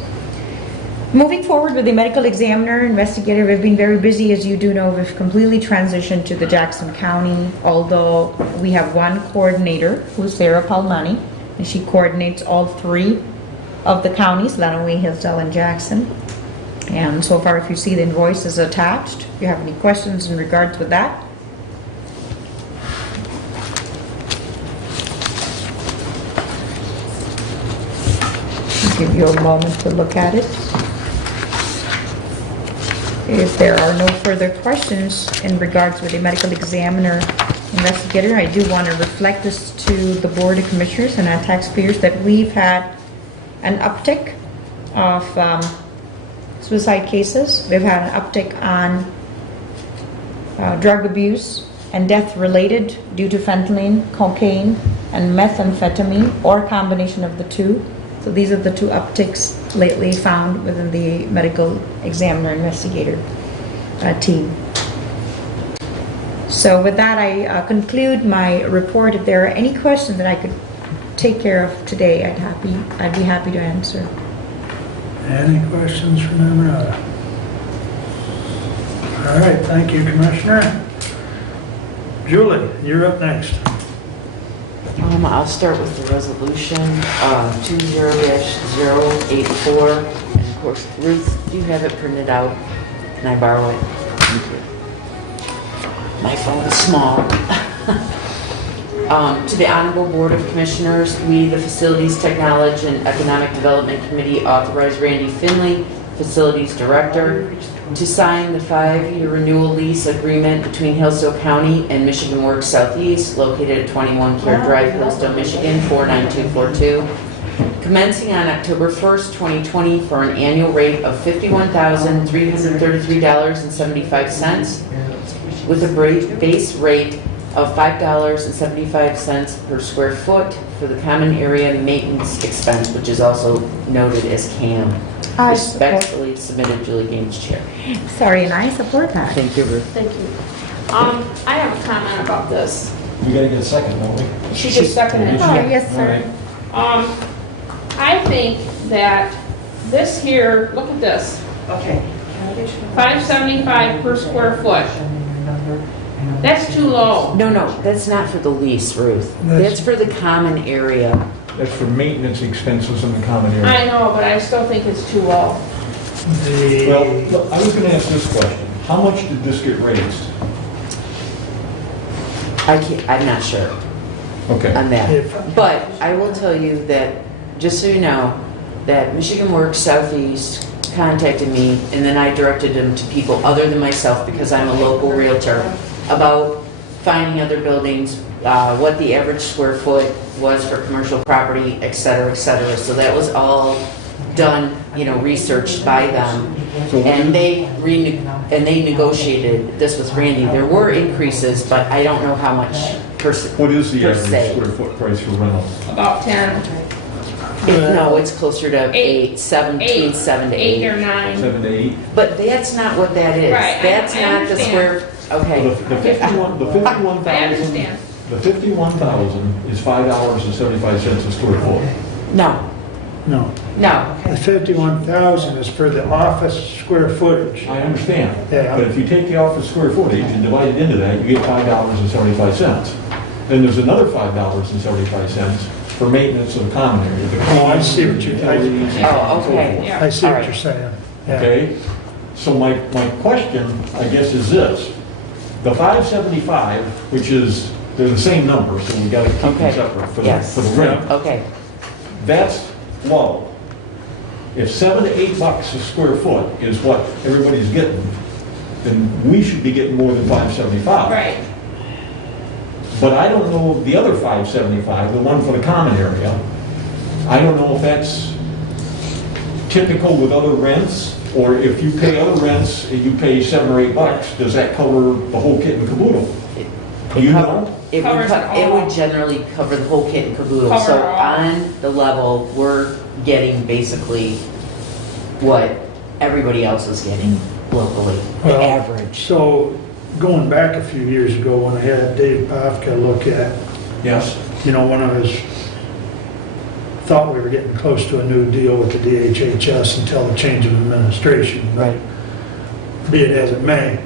Moving forward with the medical examiner, investigator, we've been very busy, as you do know. We've completely transitioned to the Jackson County, although we have one coordinator, who's Sarah Palmani, and she coordinates all 3 of the counties, Lenawee, Hillsdale, and Jackson. And so far, if you see the invoices attached, if you have any questions in regards with that. I'll give you a moment to look at it. If there are no further questions in regards with the medical examiner investigator, I do want to reflect this to the Board of Commissioners and our taxpayers that we've had an uptick of suicide cases. We've had an uptick on drug abuse and death related due to fentanyl, cocaine, and methamphetamine, or a combination of the two. So these are the 2 upticks lately found within the medical examiner investigator team. So with that, I conclude my report. If there are any questions that I could take care of today, I'd be happy to answer. Any questions from Emerald? All right, thank you, Commissioner. Julie, you're up next. I'll start with the resolution, 20-084. And of course, Ruth, do you have it printed out? Can I borrow it? Thank you. My phone is small. To the Honorable Board of Commissioners, we, the Facilities, Technology, and Economic Development Committee, authorize Randy Finley, Facilities Director, to sign the 5-year renewal lease agreement between Hillsdale County and Michigan Works Southeast, located at 21 Care Drive, Hillsdale, Michigan, 49242, commencing on October 1st, 2020, for an annual rate of $51,333.75, with a base rate of $5.75 per square foot for the common area maintenance expense, which is also noted as CAM. I Respectfully submitted, Julie Gaines, Chair. Sorry, and I support that. Thank you, Ruth. Thank you. I have a comment about this. We gotta get a second, don't we? She just seconded it. Oh, yes, All sir. right. I think that this here, look at this, Okay. $5.75 per square foot. That's too low. No, that's not for the lease, Ruth. That's for the common area. That's for maintenance expenses in the common area. I know, but I still think it's too low. Well, look, I was gonna ask this question. How much did this get raised? I'm not sure Okay. on that. But I will tell you that, just so you know, that Michigan Works Southeast contacted me, and then I directed them to people other than myself, because I'm a local realtor, about finding other buildings, what the average square foot was for commercial property, et cetera, et cetera. So that was all done, researched by them. And they negotiated this with Randy. There were increases, but I don't know how much What is the per average se. square foot price for rental? About 10, No, it's closer to 8, 7, between 7 to 8 8. or 9. 7 to 8? But that's not what that is. Right, That's I not the understand. square, okay. The 51,000. I understand. The 51,000 is $5.75 a square foot. No, No, no. the 51,000 is for the office square footage. I understand. Yeah. But if you take the office square footage and divide it into that, you get $5.75. Then there's another $5.75 for maintenance of the common area. the Oh, I see what you- I- utilities, and so okay. forth. Yeah. I see All what right. you're saying. Yeah. Okay? So my question, I guess, is this. The 575, which is, they're the same number, so we gotta keep them Okay. separate for Yes. the rent. Okay, That's low. If $7 to $8 a square foot is what everybody's getting, then we should be getting more than 575. Right. But I don't know the other 575, the one for the common area. I don't know if that's typical with other rents, or if you pay other rents and you pay $7 or $8, does that cover the whole kit and caboodle? You know? it would, Covers it it all. would generally cover the whole kit and caboodle. Cover So it all. on the level, we're getting basically what everybody else is getting locally, the Well, average. So, going back a few years ago, when I had Dave Pafka look at Yes. You know, when I thought we were getting close to a new deal with the DHHS until the change of administration. but Right. Be it as it may.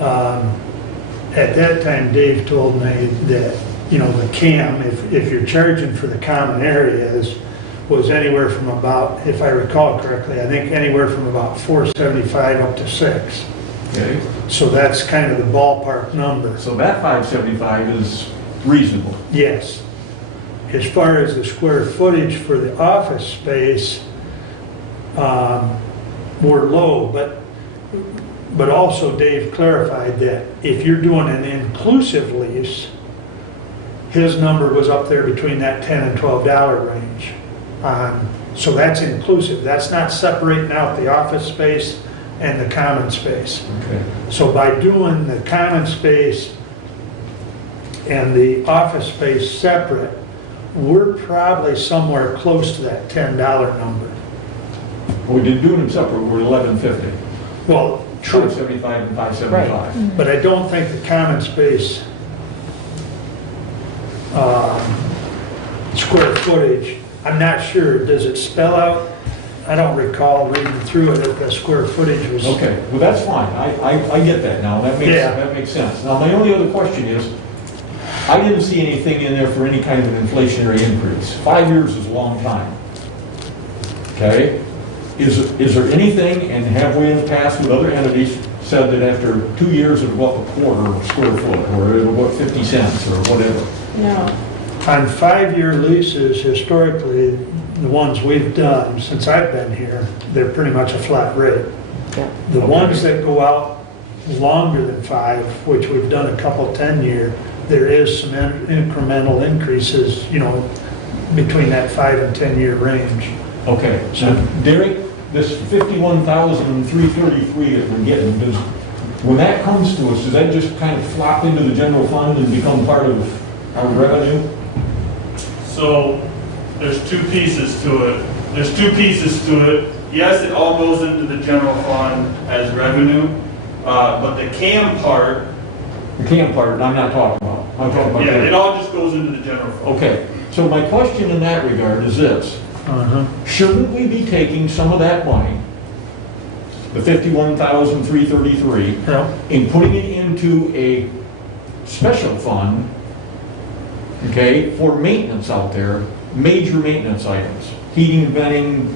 At that time, Dave told me that, you know, the CAM, if you're charging for the common areas, was anywhere from about, if I recall correctly, I think anywhere from about 475 up to 6. Okay, So that's kind of the ballpark number. so that 575 is reasonable. Yes. As far as the square footage for the office space, we're low, but also Dave clarified that if you're doing an inclusive lease, his number was up there between that $10 and $12 range. So that's inclusive, that's not separating out the office space and the common space. Okay. So by doing the common space and the office space separate, we're probably somewhere close to that $10 number. We did doing them separate, we're 1150. Well, true, 575 and 575. but I don't think the common space square footage, I'm not sure, does it spell out? I don't recall reading through it if the square footage was. Okay, well, that's fine, I get that now, Yeah. that makes sense. Now, my only other question is, I didn't see anything in there for any kind of an inflationary increase. 5 years is a long time. Okay? Is there anything, and have we in the past with other entities said that after 2 years it'll go up a quarter square foot, or it'll go up 50 cents, or whatever? No. On 5-year leases, historically, the ones we've done since I've been here, they're pretty much a flat rate. Yeah. The ones that go out longer than 5, which we've done a couple 10-year, there is some incremental increases, you know, between that 5 and 10-year range. Okay, so Derek, this 51,333 that we're getting, when that comes to us, does that just kind of flop into the general fund and become part of our revenue? So there's two pieces to it. Yes, it all goes into the general fund as revenue, but the CAM part, The CAM part, I'm not talking about. I'm talking about. yeah, it all just goes into the general fund. Okay, so my question in that regard is this. Shouldn't we be taking some of that money, the 51,333, Yeah. and putting it into a special fund, okay, for maintenance out there, major maintenance items, heating, venting,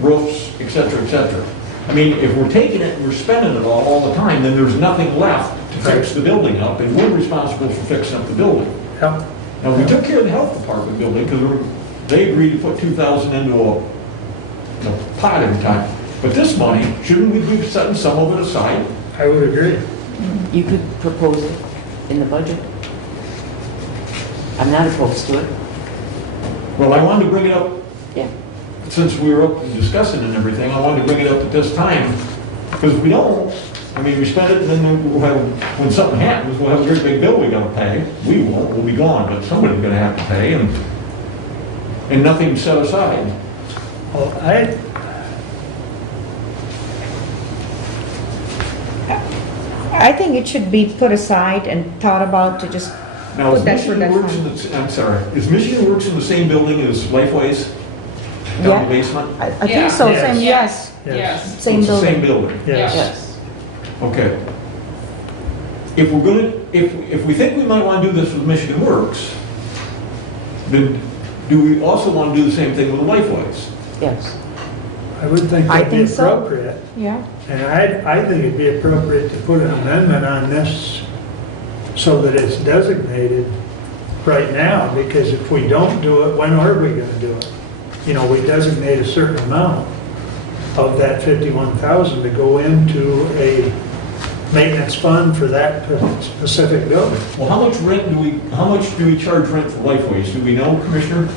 roofs, et cetera, et cetera? I mean, if we're taking it, and we're spending it all the time, then there's nothing left to fix the building up, and we're responsible for fixing up the building. Yep. Now, we took care of the health department building, because they agreed to put 2,000 into a pot every time. But this money, shouldn't we be setting some of it aside? I would agree. You could propose it in the budget. I'm not opposed to it. Well, I wanted to bring it up, Yeah. since we were up and discussing and everything, I wanted to bring it up at this time, because if we don't, I mean, we spend it, and then we'll have, when something happens, we'll have a great big bill we gotta pay. We won't, we'll be gone, but somebody's gonna have to pay, and nothing set aside. Well, I think it should be put aside and thought about to just Now, is put that for Michigan that Works in fund. the, I'm sorry, is Michigan Works in the same building as Lifeways? Down Yeah. the basement? I think so, Yes. same, yes, Yes. same It's the same building. building? Yes. Yes. Okay. If we're gonna, if we think we might wanna do this with Michigan Works, then do we also wanna do the same thing with Lifeways? Yes. I would think I that'd be think so. appropriate. Yeah, And I think it'd be appropriate to put an amendment on this so that it's designated right now, because if we don't do it, when are we gonna do it? You know, we designate a certain amount of that 51,000 to go into a maintenance fund for that specific building. Well, how much do we charge rent for Lifeways? Do we know, Commissioner?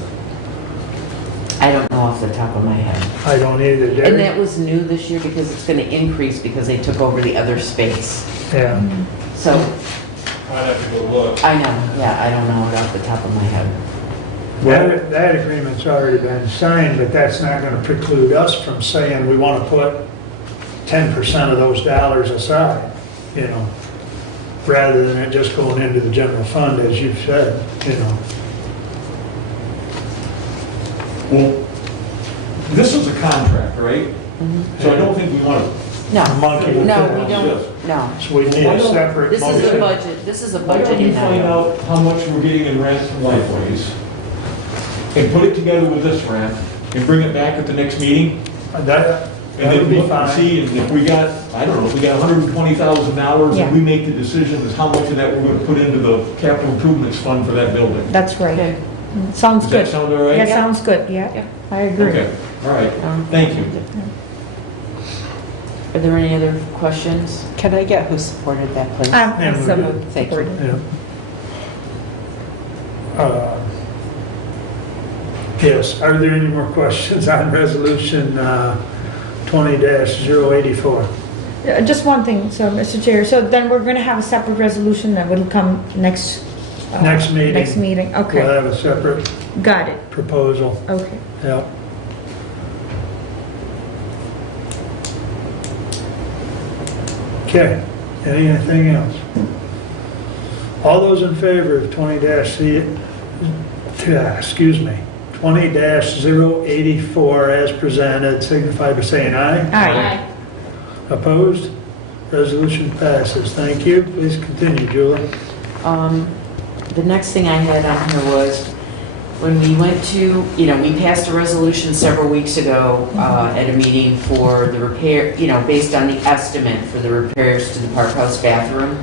I don't know off the top of my head. I don't either, And Derek. that was new this year because it's going to increase because they took over the other space. Yeah. So, I'd have to go look. I know, yeah, I don't know it off the top of my head. That agreement's already been signed, but that's not gonna preclude us from saying we wanna put 10% of those dollars aside, you know. rather than it just going into the general fund, as you've said, you know. Well, this is a contract, right? So I don't think we want to, No, Monkey with no, that. we don't, no. So we need a separate This is a motion. budget, this is a why don't you budgeting find item. out how much we're getting in rent from Lifeways and put it together with this rent and bring it back at the next meeting? That And would then be look and fine. see, and if we got, I don't know, if we got $120,000 Yeah. and we make the decision as how much of that we're going to put into the capital improvements fund for that building. That's right. Okay. Sounds Does that good. sound all right? Yeah, sounds good, yeah. Yeah. I agree. Okay, all right, thank you. Are there any other questions? Can I get who supported that, please? Yeah, we So do. moved. Thank you. Yeah. Yes, are there any more questions on resolution 20-084? Just one thing, so, Mr. Chair, so then we're gonna have a separate resolution that will come next... Next meeting. Next meeting, We'll okay, have a separate got it, proposal, okay. yeah. Okay, anything else? All those in favor of 20-084 as presented, signify by saying aye. Aye. Opposed? Resolution passes. Thank you. Please continue, Julie. The next thing I had on here was, when we went to, we passed a resolution several weeks ago at a meeting for the repair, based on the estimate for the repairs to the Park House bathroom.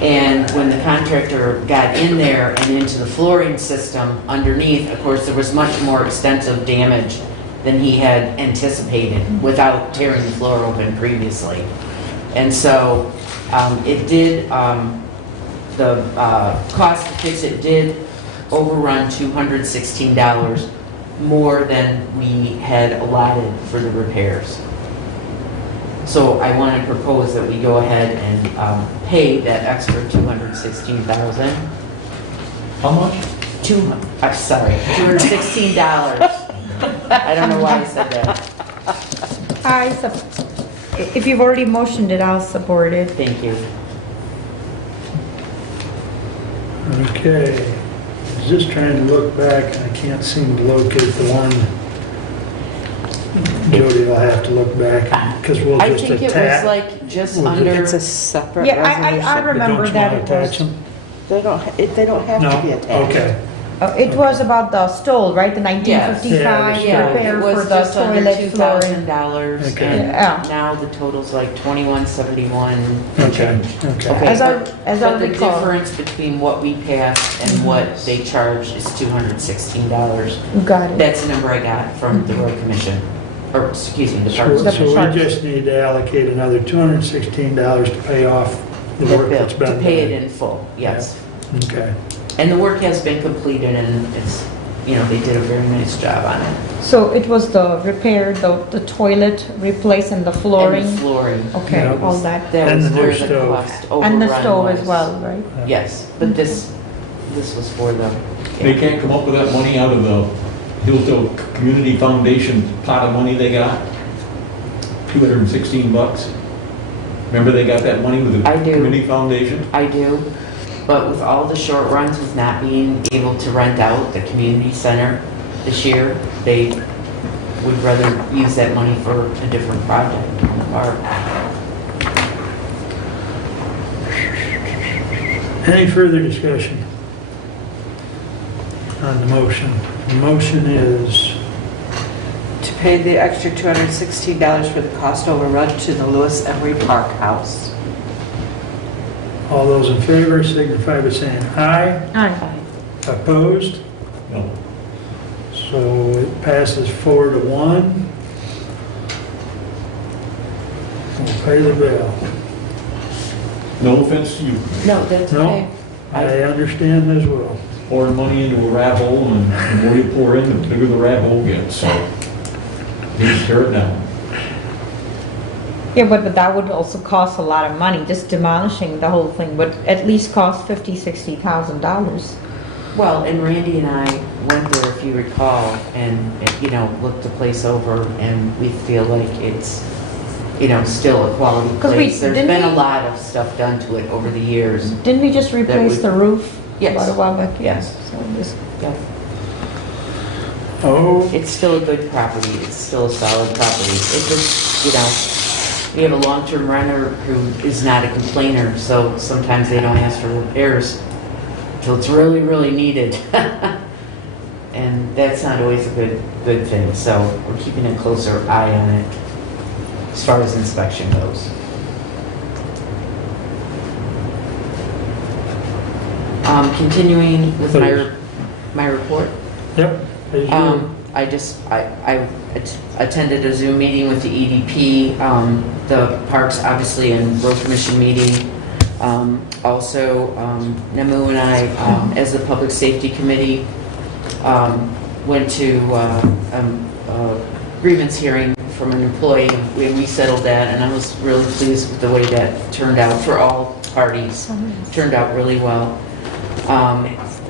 And when the contractor got in there and into the flooring system underneath, of course, there was much more extensive damage than he had anticipated without tearing the floor open previously. And so it did, the cost to fix it did overrun $216 more than we had allotted for the repairs. So I want to propose that we go ahead and pay that extra $216,000. How much? $216. I don't know why I said that. If you've already motioned it, I'll support it. Thank you. Okay. I was just trying to look back and I can't seem to locate the one. Jody will have to look back because we'll I just think it was attach. like just We'll under, It's a separate Yeah, I resolution. remember Don't you that want it to attach was... them? They don't have to be No? attached. Okay. It was about the stove, right? The 1955 Yeah, repair it for was the just under toilet flooring. $2,000, Okay. and Yeah. now the total's like $2171. Okay. Okay. Okay, As I but the recall. difference between what we passed and what they charge is $216. Got it. That's the number I got from the road commission, or excuse me, the So parks. so we just need to allocate another $216 to pay off the The work bill, that's been to done. pay it in full, yes. Okay. And the work has been completed, and it's, they did a very nice job on it. So it was the repair, the toilet replace and the flooring? And the flooring. Okay, Yeah. all that. That And was the new where the stove. cost And the overrun stove as was. well, right? Yes, but this was for the. They can't come up with that money out of the Hillsdale Community Foundation pot of money they got? $216. Remember they got that money with the I do. Community Foundation? I do, but with all the short runs, with not being able to rent out the community center this year, they would rather use that money for a different project on the park. Any further discussion on the motion? The motion is, To pay the extra $216 for the cost overrun to the Lewis Emery Park House. all those in favor signify by saying aye. Aye. Opposed? No. So it passes 4-1. We'll pay the bill. No offense to you, No, that's No. okay. I understand as well. pouring money into a rat hole, and the more you pour in, the bigger the rat hole gets, so you need to tear it down. Yeah, but that would also cost a lot of money, just demolishing the whole thing would at least cost $50,000-$60,000. Well, and Randy and I went there, if you recall, and, looked the place over, and we feel like it's still a quality 'Cause place. There's didn't been a we- lot of stuff done to it over the years. Didn't we just replace the roof? Yes. About a while back? Yes. So this, Yeah. Oh, It's still a good property, it's still a solid property. It just, we have a long-term renter who is not a complainer, so sometimes they don't ask for repairs until it's really, really needed. And that's not always a good thing, so we're keeping a closer eye on it as far as inspection goes. Continuing with my report. yep. as you- I attended a Zoom meeting with the EDP, the Parks, obviously, and Road Commission meeting. Also, Nemu and I, as the Public Safety Committee, went to a grievance hearing from an employee, and we settled that, and I was really pleased with the way that turned out for all parties. Turned out really well.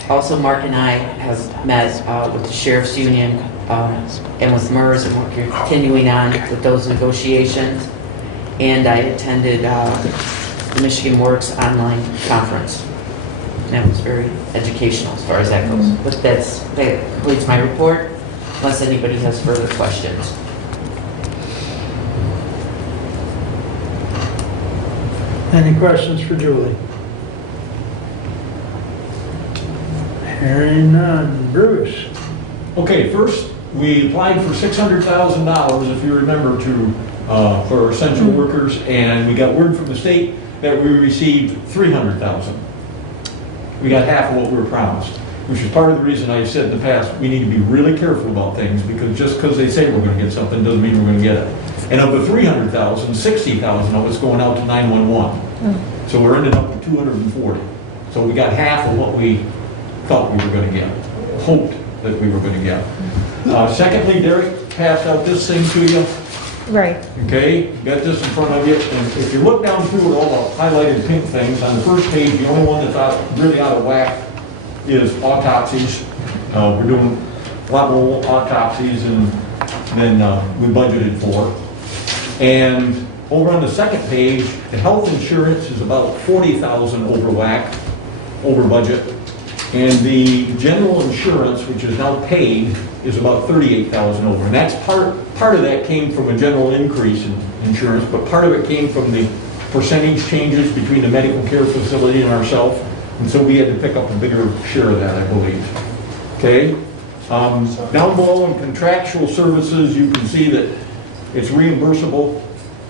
Also, Mark and I have met with the Sheriff's Union and with MERS, and we're continuing on with those negotiations. And I attended the Michigan Works online conference. That was very educational as far as that goes. But that completes my report, unless anybody has further questions. Any questions for Julie? Hearing none. Bruce? Okay, first, we applied for $600,000, if you remember, for essential workers, and we got word from the state that we received $300,000. We got half of what we were promised, which is part of the reason I said in the past, we need to be really careful about things, because just because they say we're going to get something doesn't mean we're going to get it. And of the $300,000, $60,000 of it's going out to 911. So we're ending up with 240. So we got half of what we thought we were going to get, hoped that we were going to get. Secondly, Derek passed out this thing to you. right. Okay, you got this in front of you, and if you look down through it, all the highlighted pink things, on the first page, the only one that's really out of whack is autopsies. We're doing a lot more autopsies than we budgeted for. And over on the second page, the health insurance is about 40,000 over whack, over budget. And the general insurance, which is now paid, is about 38,000 over. And that's part of that came from a general increase in insurance, but part of it came from the percentage changes between the medical care facility and ourselves. And so we had to pick up a bigger share of that, I believe. Okay? Down below in contractual services, you can see that it's reimbursable.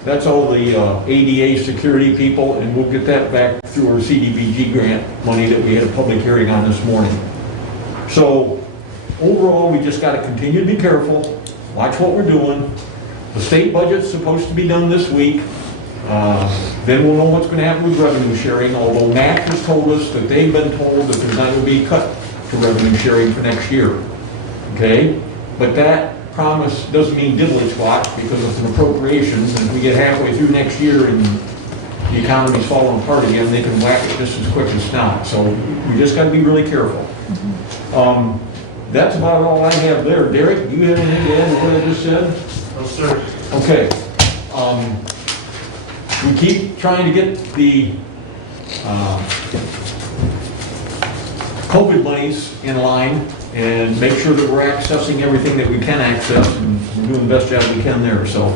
That's all the ADA security people, and we'll get that back through our CDBG grant money that we had a public hearing on this morning. So overall, we just got to continue to be careful, watch what we're doing. The state budget's supposed to be done this week. Then we'll know what's going to happen with revenue sharing, although MAC has told us that they've been told that there's not going to be a cut to revenue sharing for next year. Okay? But that promise doesn't mean diddly squat, because it's an appropriations, and if we get halfway through next year and the economy's falling apart again, they can whack it just as quick as not. So we just got to be really careful. That's about all I have there. Derek, do you have anything to add to what I just said? No, sir. Okay. We keep trying to get the COVID monies in line and make sure that we're accessing everything that we can access, and we're doing the best job we can there. So,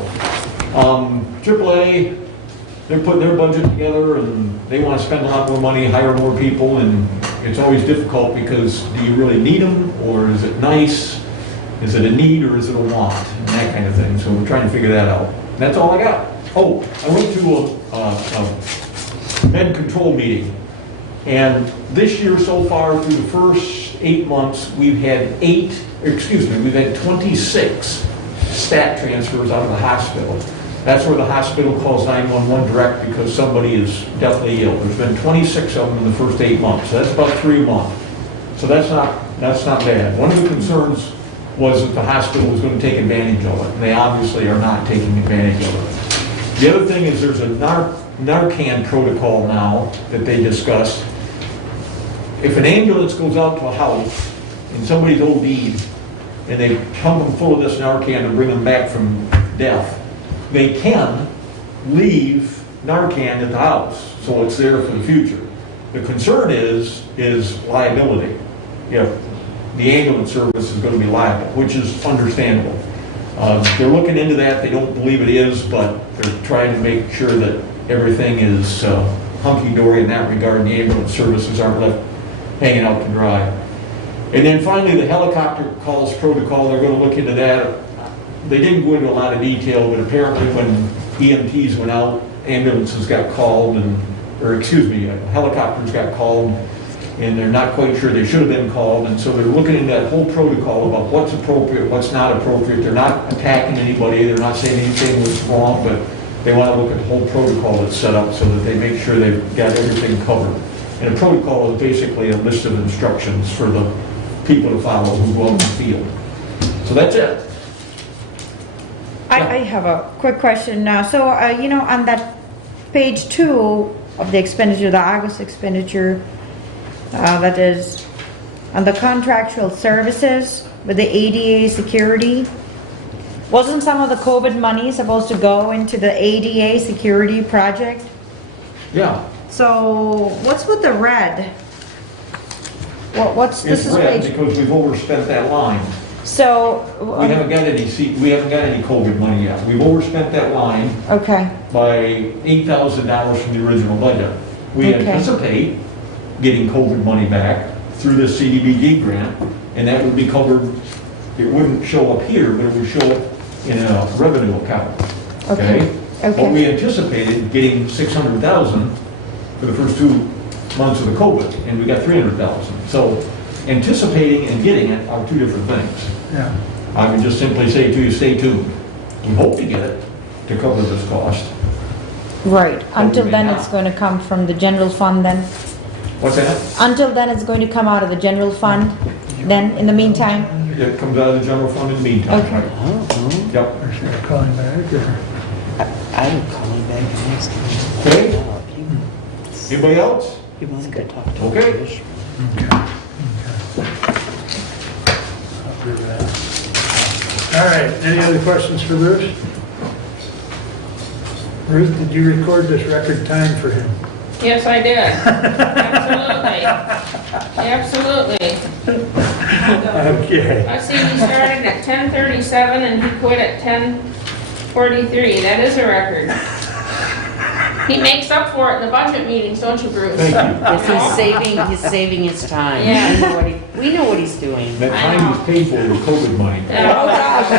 AAA, they're putting their budget together, and they want to spend a lot more money, hire more people, and it's always difficult because do you really need them, or is it nice? Is it a need, or is it a want? And that kind of thing. So we're trying to figure that out. And that's all I got. Oh, I went to a med control meeting. And this year so far, through the first 8 months, we've had 26 stat transfers out of the hospital. That's where the hospital calls 911 direct because somebody is deathly ill. There's been 26 of them in the first 8 months. So that's about 3 a month. So that's not bad. One of the concerns was that the hospital was going to take advantage of it. And they obviously are not taking advantage of it. The other thing is there's a Narcan protocol now that they discussed. If an ambulance goes out to a house and somebody's OD'd and they pump them full of this Narcan to bring them back from death, they can, leave Narcan at the house, so it's there for the future. The concern is liability. If the ambulance service is going to be liable, which is understandable. They're looking into that. They don't believe it is, but they're trying to make sure that everything is hunky-dory in that regard. The ambulance services aren't left hanging out to dry. And then finally, the helicopter calls protocol, they're going to look into that. They didn't go into a lot of detail, but apparently when EMTs went out, ambulances got called, helicopters got called, and they're not quite sure they should have been called, and so they're looking into that whole protocol about what's appropriate, what's not appropriate. They're not attacking anybody, they're not saying anything was wrong, but they want to look at the whole protocol that's set up so that they make sure they've got everything covered. And a protocol is basically a list of instructions for the people to follow who go out in the field. So that's it. I have a quick question now. So, on that page 2 of the expenditure, the August expenditure, that is on the contractual services with the ADA security, wasn't some of the COVID money supposed to go into the ADA security project? Yeah. So, what's with the red? What's this It's is red page? because we've overspent that line. So, We haven't got any COVID money yet. We've overspent that line okay, by $8,000 from the original budget. We Okay. anticipate getting COVID money back through the CDBG grant, and that would be covered, it wouldn't show up here, but it would show up in a revenue account. okay, But okay. we anticipated getting 600,000 for the first 2 months of the COVID, and we got 300,000. So anticipating and getting it are two different things. Yeah. I would just simply say to you, stay tuned. We hope to get it to cover this cost. Right, until may then not. it's going to come from the general fund then? What's that? Until then it's going to come out of the general fund, then, in the meantime? It comes out of the general fund in the meantime. Okay. right? Yep. Or should I call him back, or? I would call him back and ask him. Okay. Anybody else? He wants to talk to him. Okay. I'll do that. All right, any other questions for Bruce? Ruth, did you record this record time for him? Yes, I did. Absolutely. Absolutely. Okay. I see he started at 10:37 and he quit at 10:43. That is a record. He makes up for it in the budget meetings, don't you, Bruce? Thank you. Yes, he's saving his time. Yeah. We know what he's doing. That time was paid for with COVID money. Oh gosh,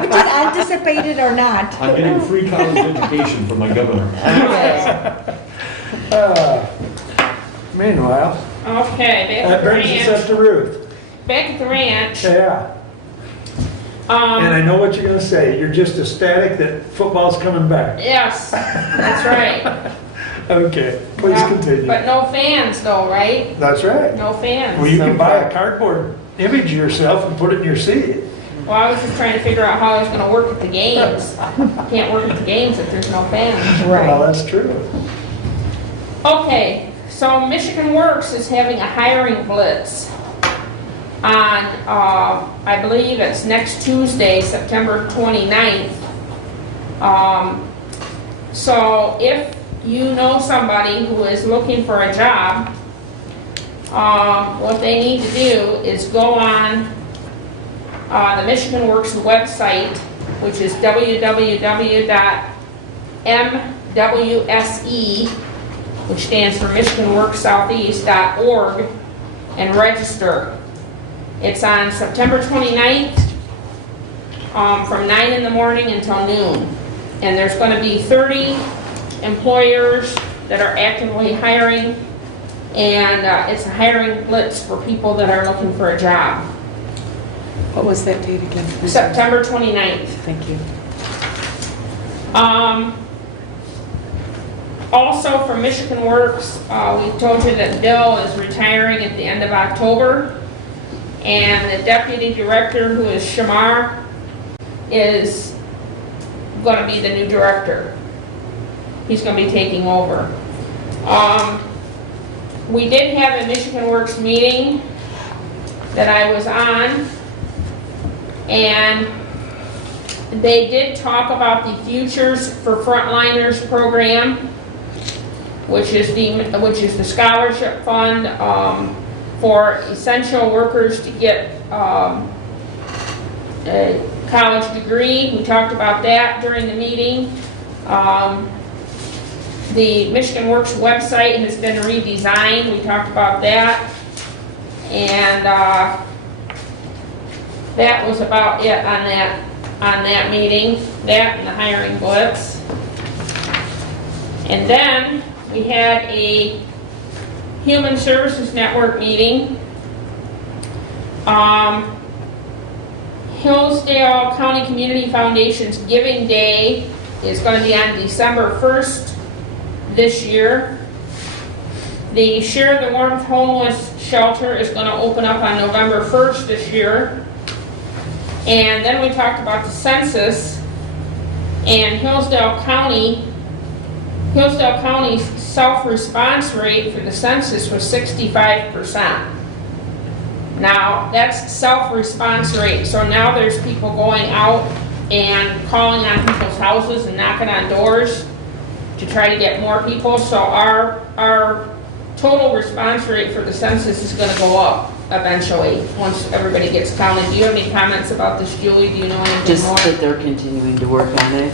which is anticipated or not? I'm getting a free college education from my governor. Meanwhile, Okay, back that at the brings us up ranch. to Ruth. Back at the ranch. Yeah. And I know what you're gonna say. You're just ecstatic that football's coming back. Yes, that's right. Okay, please Yeah, continue. But no fans though, right? That's right. No fans. Well, you can buy a cardboard image of yourself and put it in your seat. Well, I was just trying to figure out how I was gonna work at the games. Can't work at the games if there's no fans. Well, Right. that's true. Okay, so Michigan Works is having a hiring blitz on, I believe it's next Tuesday, September 29th. So if you know somebody who is looking for a job, what they need to do is go on the Michigan Works website, which is www.mwse, which stands for MichiganWorksSoutheast.org, and register. It's on September 29th from 9 in the morning until noon. And there's going to be 30 employers that are actively hiring, and it's a hiring blitz for people that are looking for a job. What was that date again? September 29th. Thank you. Also for Michigan Works, we told you that Bill is retiring at the end of October, and the deputy director, who is Shamar, is going to be the new director. He's going to be taking over. We did have a Michigan Works meeting that I was on, and They did talk about the Futures for Frontliners program, which is the scholarship fund for essential workers to get a college degree. We talked about that during the meeting. The Michigan Works website has been redesigned. We talked about that. And that was about it on that meeting, that and the hiring blitz. And then we had a Human Services Network meeting. Hillsdale County Community Foundation's Giving Day is going to be on December 1st this year. The Share the Warmth Homeless Shelter is going to open up on November 1st this year. And then we talked about the census, and Hillsdale County's self-response rate for the census was 65%. Now, that's self-response rate, so now there's people going out and calling on people's houses and knocking on doors to try to get more people. So our total response rate for the census is going to go up eventually, once everybody gets counted. Do you have any comments about this, Julie? Do you know anything Just more? that they're continuing to work on it,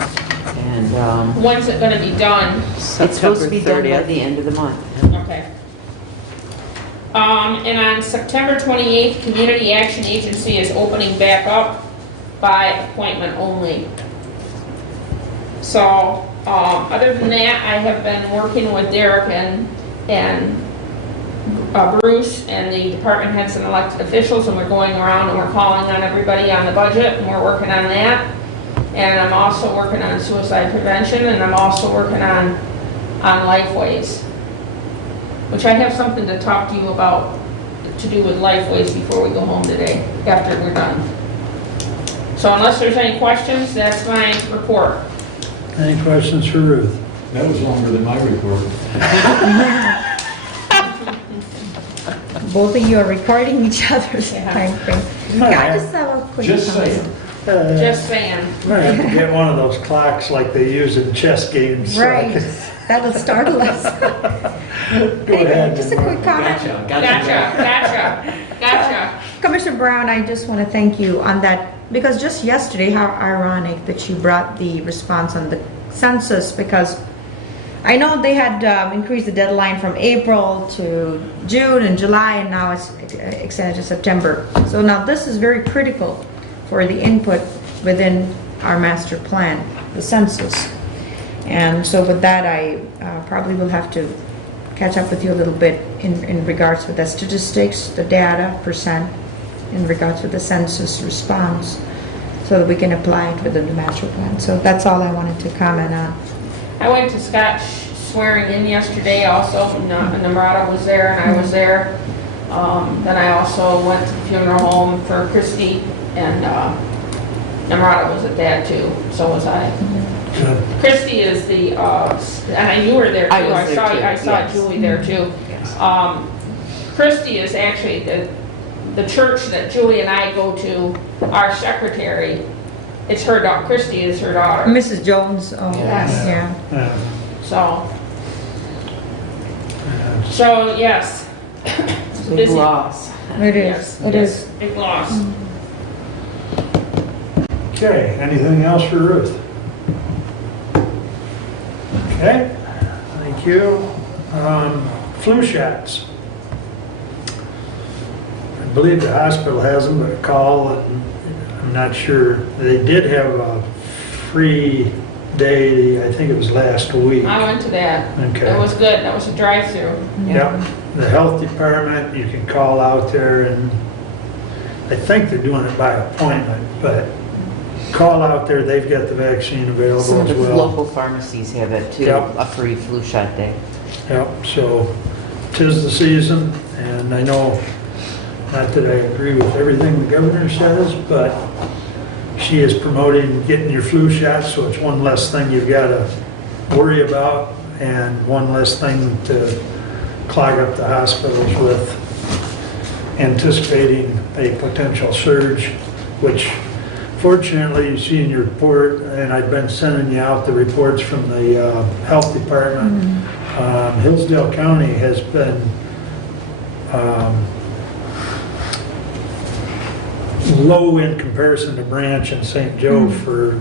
and When's it going to be done? it's supposed to be done by 30th. the end of the month. Okay. And on September 28th, Community Action Agency is opening back up by appointment only. So, other than that, I have been working with Derek and Bruce and the department heads and elected officials, and we're going around and we're calling on everybody on the budget, and we're working on that. And I'm also working on suicide prevention, and I'm also working on Lifeways, which I have something to talk to you about to do with Lifeways before we go home today, after we're done. So unless there's any questions, that's my report. Any questions for Ruth? That was longer than my report. Both of you are recording each other's Yeah. time frame. Yeah, I just have a quick Just comment. saying. Just saying. Might have to get one of those clocks like they use in chess games. so I Right, can- that'll startle us. Go ahead. Just a quick comment. Gotcha. Commissioner Brown, I just want to thank you on that, because just yesterday, how ironic that you brought the response on the census, because I know they had increased the deadline from April to June and July, and now it's extended to September. So now this is very critical for the input within our master plan, the census. And so with that, I probably will have to catch up with you a little bit in regards to the statistics, the data, percent, in regards to the census response, so that we can apply it within the master plan. So that's all I wanted to comment on. I went to Scott's swearing in yesterday also, and Namrata was there and I was there. Then I also went to the funeral home for Christy, and Namrata was at that too, so was I. Good. Christy is the, and you were there too. I was there too, I saw yes. Julie there too. Yes. Christy is actually the church that Julie and I go to, our secretary. It's her daughter, Christy is her daughter. Mrs. Jones, oh, Yes. yeah. So yes. It's Big busy. loss. It Yes, is, it yes, is. big loss. Okay, anything else for Ruth? Okay, thank you. Flu shots. I believe the hospital has them, but call, and I'm not sure. They did have a free day, I think it was last week. I went to that. Okay. It was good. That was a drive-through. Yep, the health department, you can call out there, and I think they're doing it by appointment, but call out there, they've got the vaccine Some available of as the well. local pharmacies have it too, Yep. a free flu shot day. Yep, so 'tis the season, and I know, not that I agree with everything the governor says, but she is promoting getting your flu shots, so it's one less thing you've got to worry about, and one less thing to clog up the hospitals with, anticipating a potential surge, which Fortunately, you see in your report, and I've been sending you out the reports from the health department, Hillsdale County has been low in comparison to Branch and St. Joe for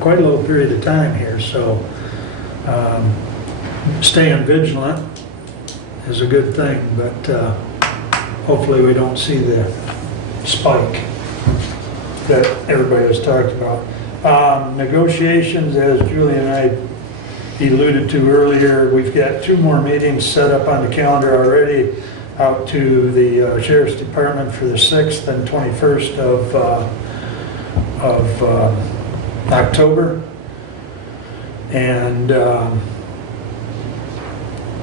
quite a little period of time here. So staying vigilant is a good thing, but hopefully we don't see the spike that everybody has talked about. Negotiations, as Julie and I alluded to earlier, we've got 2 more meetings set up on the calendar already out to the Sheriff's Department for the 6th and 21st of October. And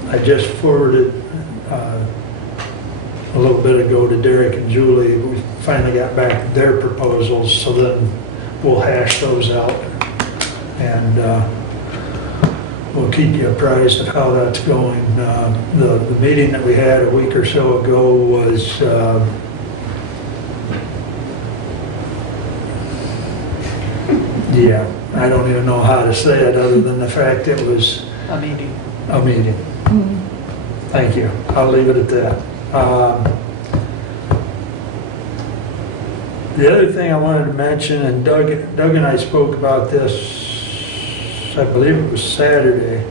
I just forwarded a little bit ago to Derek and Julie. We finally got back their proposals, so then we'll hash those out and we'll keep you apprised of how that's going. The meeting that we had a week or so ago was yeah, I don't even know how to say it other than the fact it was A meeting. a meeting. Thank you. I'll leave it at that. The other thing I wanted to mention, and Doug and I spoke about this, I believe it was Saturday.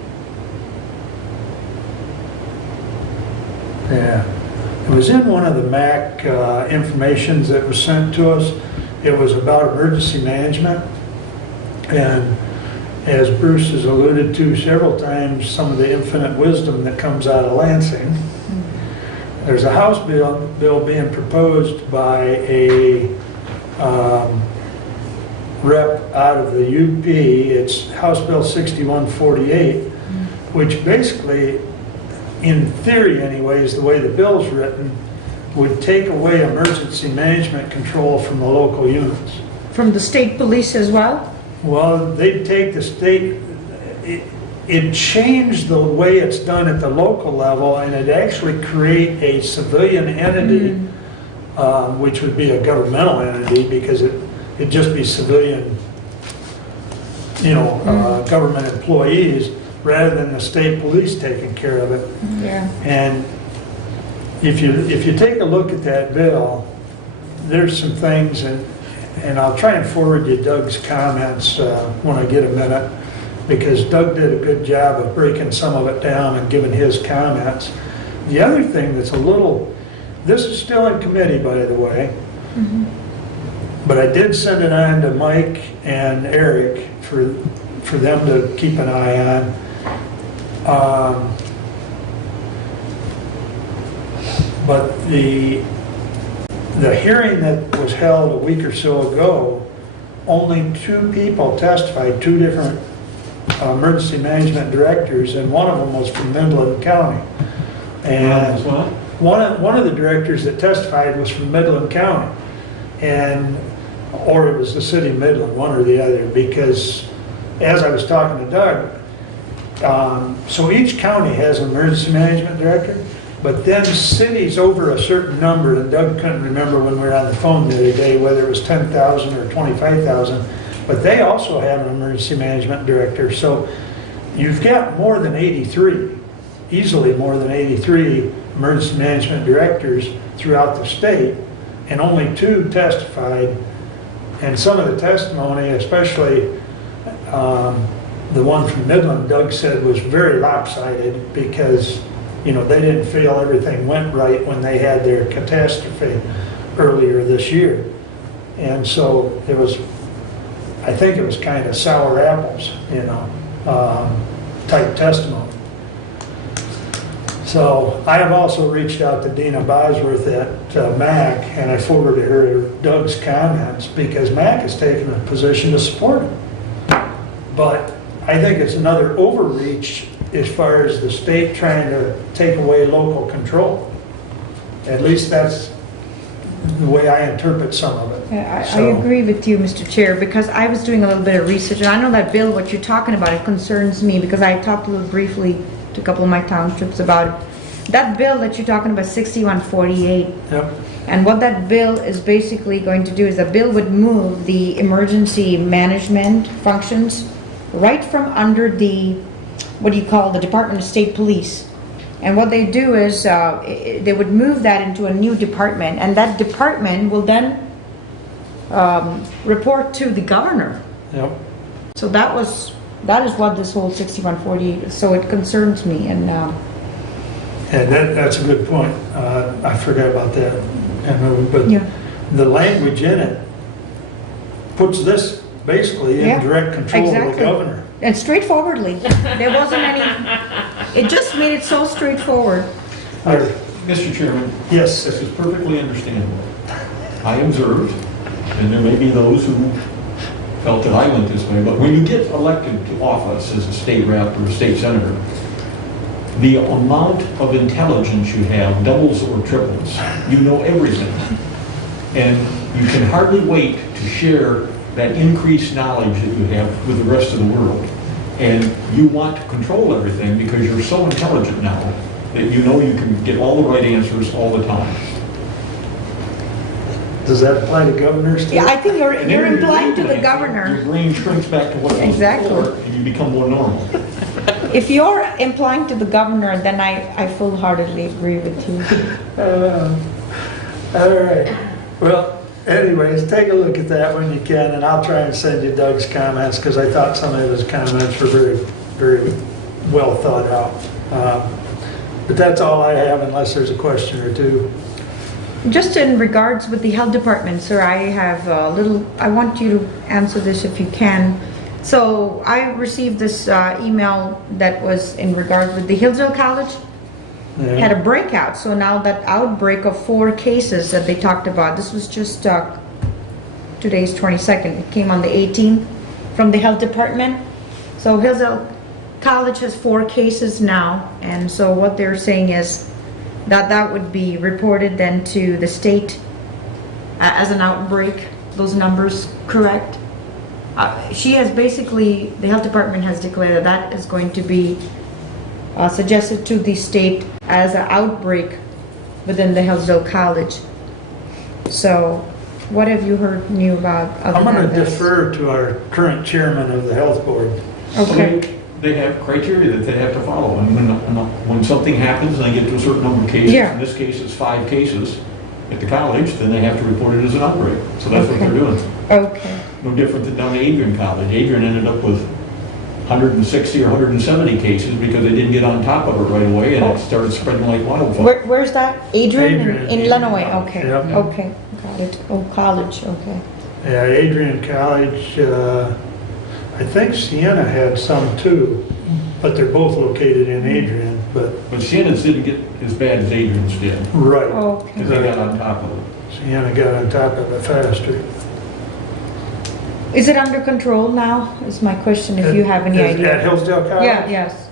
Yeah. It was in one of the MAC informations that was sent to us. It was about emergency management. And as Bruce has alluded to several times, some of the infinite wisdom that comes out of Lansing. There's a House bill being proposed by a rep out of the UP. It's House Bill 6148, which basically, in theory anyways, the way the bill's written, would take away emergency management control from the local units. From the state police as well? Well, they'd take the state, it changed the way it's done at the local level, and it actually create a civilian entity, which would be a governmental entity, because it'd just be civilian, government employees, rather than the state police taking care of it. Yeah. And if you take a look at that bill, there's some things, and I'll try and forward you Doug's comments when I get a minute, because Doug did a good job of breaking some of it down and giving his comments. The other thing that's this is still in committee, by the way, but I did send it on to Mike and Eric for them to keep an eye on. But the hearing that was held a week or so ago, only 2 people testified, 2 different emergency management directors, and one of them was from Midland County. And one of the directors that testified was from Midland County, or it was the city of Midland, one or the other, because as I was talking to Doug, so each county has an emergency management director, but then cities over a certain number, and Doug couldn't remember when we were on the phone the other day whether it was 10,000 or 25,000, but they also have an emergency management director. So you've got more than 83, easily more than 83 emergency management directors throughout the state, and only 2 testified. And some of the testimony, especially the one from Midland, Doug said was very lopsided, because they didn't feel everything went right when they had their catastrophe earlier this year. And so I think it was kind of sour apples, type testimony. So I have also reached out to Dina Bosworth at MAC, and I forwarded her Doug's comments, because MAC has taken a position to support him. But I think it's another overreach as far as the state trying to take away local control. At least that's the way I interpret some of it. I agree with you, Mr. Chair, because I was doing a little bit of research, and I know that bill, what you're talking about, it concerns me, because I talked a little briefly to a couple of my townships about it. That bill that you're talking about, 6148, Yep. And what that bill is basically going to do is the bill would move the emergency management functions right from under the, what do you call, the Department of State Police. And what they do is they would move that into a new department, and that department will then report to the governor. Yep. So that is what this whole 6148 is. So it concerns me, and And that's a good point. I forgot about that. But yeah. the language in it puts this basically in Yeah, direct control of the exactly. governor. And straightforwardly. There wasn't any, it just made it so straightforward. Mr. Chairman, Yes. this is perfectly understandable. I observed, and there may be those who felt that I went this way, but when you get elected to office as a state rep or a state senator, the amount of intelligence you have doubles or triples. You know everything. And you can hardly wait to share that increased knowledge that you have with the rest of the world. And you want to control everything because you're so intelligent now that you know you can get all the right answers all the time. Does that apply to governors too? Yeah, I think you're And then when implying to the Your governor. brain shrinks back to what it was Exactly. before, and you become more normal. If you're implying to the governor, then I full-heartedly agree with you. All right. Well, anyways, take a look at that when you can, and I'll try and send you Doug's comments, because I thought some of his comments were very, very well thought out. But that's all I have, unless there's a question or two. Just in regards with the health department, sir, I have a little, I want you to answer this if you can. So I received this email that was in regards with the Hillsdale College. Had a breakout, so now that outbreak of 4 cases that they talked about, this was just today's 22nd, it came on the 18th from the health department. So Hillsdale College has 4 cases now, and so what they're saying is that that would be reported then to the state as an outbreak, those numbers correct? She has basically, the health department has declared that that is going to be suggested to the state as an outbreak within the Hillsdale College. So what have you heard new about other I'm going than to this? defer to our current chairman of the health board. Okay, They have criteria that they have to follow, and when something happens and they get to a certain number of cases, Yeah. in this case it's 5 cases at the college, then they have to report it as an outbreak. So that's what they're doing. okay, No different than down at Adrian College. Adrian ended up with 160 or 160 cases because they didn't get on top of it right away, and it started spreading like wildfire. where's that? Adrian? Adrian. In Lenawee, okay, Yep. okay, got it. Oh, college, okay. Yeah, Adrian College, I think Sienna had some too, but they're both located in Adrian, but, But Shannon's didn't get as bad as Adrian's did, right. Okay. because they got on top of it. Sienna got on top of it faster. Is it under control now, is my question, if you have any At idea? Hillsdale College? Yeah, yes.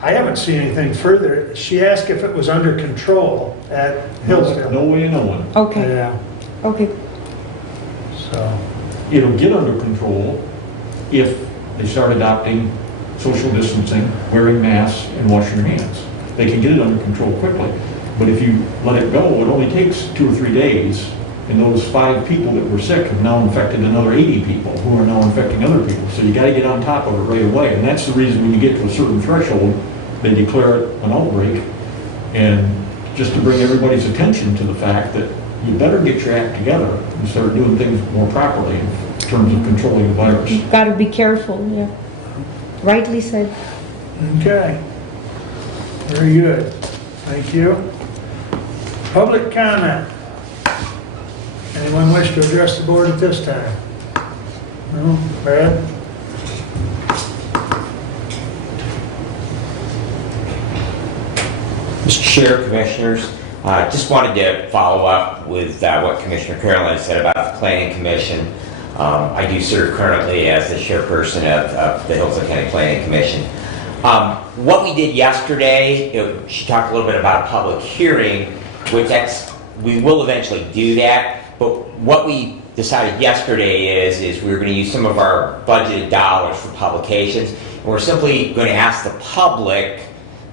I haven't seen anything further. She asked if it was under control at Hillsdale. No way of knowing. Okay, Yeah, okay, so, It'll get under control if they start adopting social distancing, wearing masks, and washing your hands. They can get it under control quickly. But if you let it go, it only takes 2 or 3 days, and those 5 people that were sick have now infected another 80 people, who are now infecting other people. So you gotta get on top of it right away, and that's the reason when you get to a certain threshold, they declare it an outbreak, and just to bring everybody's attention to the fact that you better get your act together and start doing things more properly in terms of controlling the virus. gotta be careful, yeah. Rightly said. okay. Very good. Thank you. Public comment. Anyone wish to address the board at this time? No? Brad? Mr. Chair, Commissioners, just wanted to follow up with what Commissioner Caroline said about the Planning Commission. I do serve currently as the chairperson of the Hillsdale County Planning Commission. What we did yesterday, she talked a little bit about a public hearing, which we will eventually do that, but what we decided yesterday is we were going to use some of our budgeted dollars for publications, and we're simply going to ask the public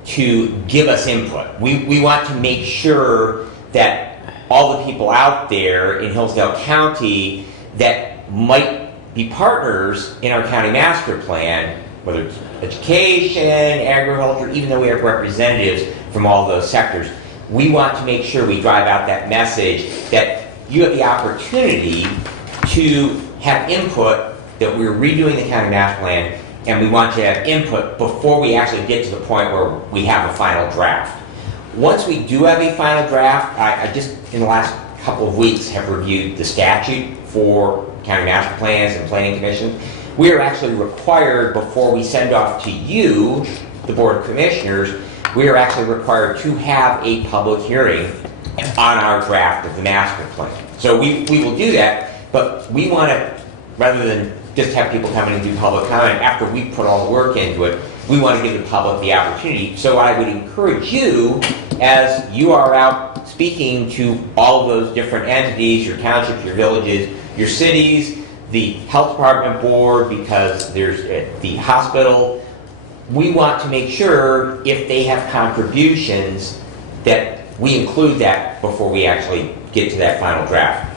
to give us input. We want to make sure that all the people out there in Hillsdale County that might be partners in our county master plan, whether it's education, agriculture, even though we have representatives from all those sectors. We want to make sure we drive out that message that you have the opportunity to have input, that we're redoing the county master plan, and we want you to have input before we actually get to the point where we have a final draft. Once we do have a final draft, I just, in the last couple of weeks, have reviewed the statute for county master plans and planning commission. We are actually required, before we send off to you, the Board of Commissioners, we are actually required to have a public hearing on our draft of the master plan. So we will do that, but we want to, rather than just have people come in and do public comment after we put all the work into it, we want to give the public the opportunity. So I would encourage you, as you are out speaking to all of those different entities, your townships, your villages, your cities, the health department board, because there's the hospital, we want to make sure if they have contributions that we include that before we actually get to that final draft.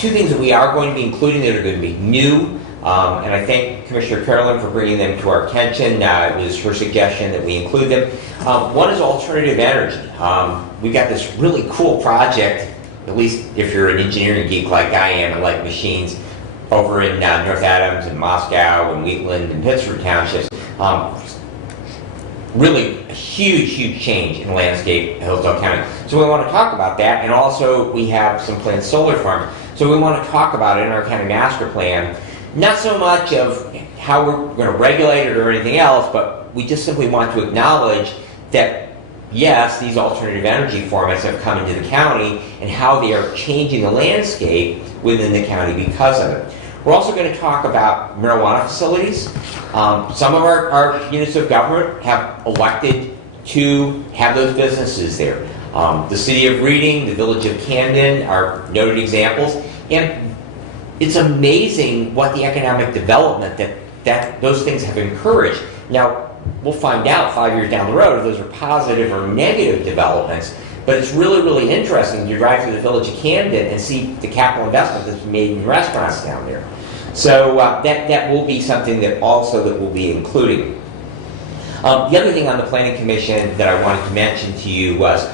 Two things that we are going to be including that are going to be new, and I thank Commissioner Carolyn for bringing them to our attention. It was her suggestion that we include them. One is alternative energy. We've got this really cool project, at least if you're an engineering geek like I am and like machines, over in North Adams and Moscow and Wheatland and Pittsburgh townships. Really a huge change in the landscape of Hillsdale County. So we want to talk about that, and also we have some planned solar farms. So we want to talk about it in our county master plan, not so much of how we're going to regulate it or anything else, but we just simply want to acknowledge that, yes, these alternative energy formats have come into the county and how they are changing the landscape within the county because of it. We're also going to talk about marijuana facilities. Some of our units of government have elected to have those businesses there. The city of Reading, the village of Camden are noted examples. And it's amazing what the economic development that those things have encouraged. Now, we'll find out 5 years down the road if those are positive or negative developments. But it's really interesting to drive through the village of Camden and see the capital investment that's made in restaurants down there. So that will be something that we'll be including. The other thing on the Planning Commission that I wanted to mention to you was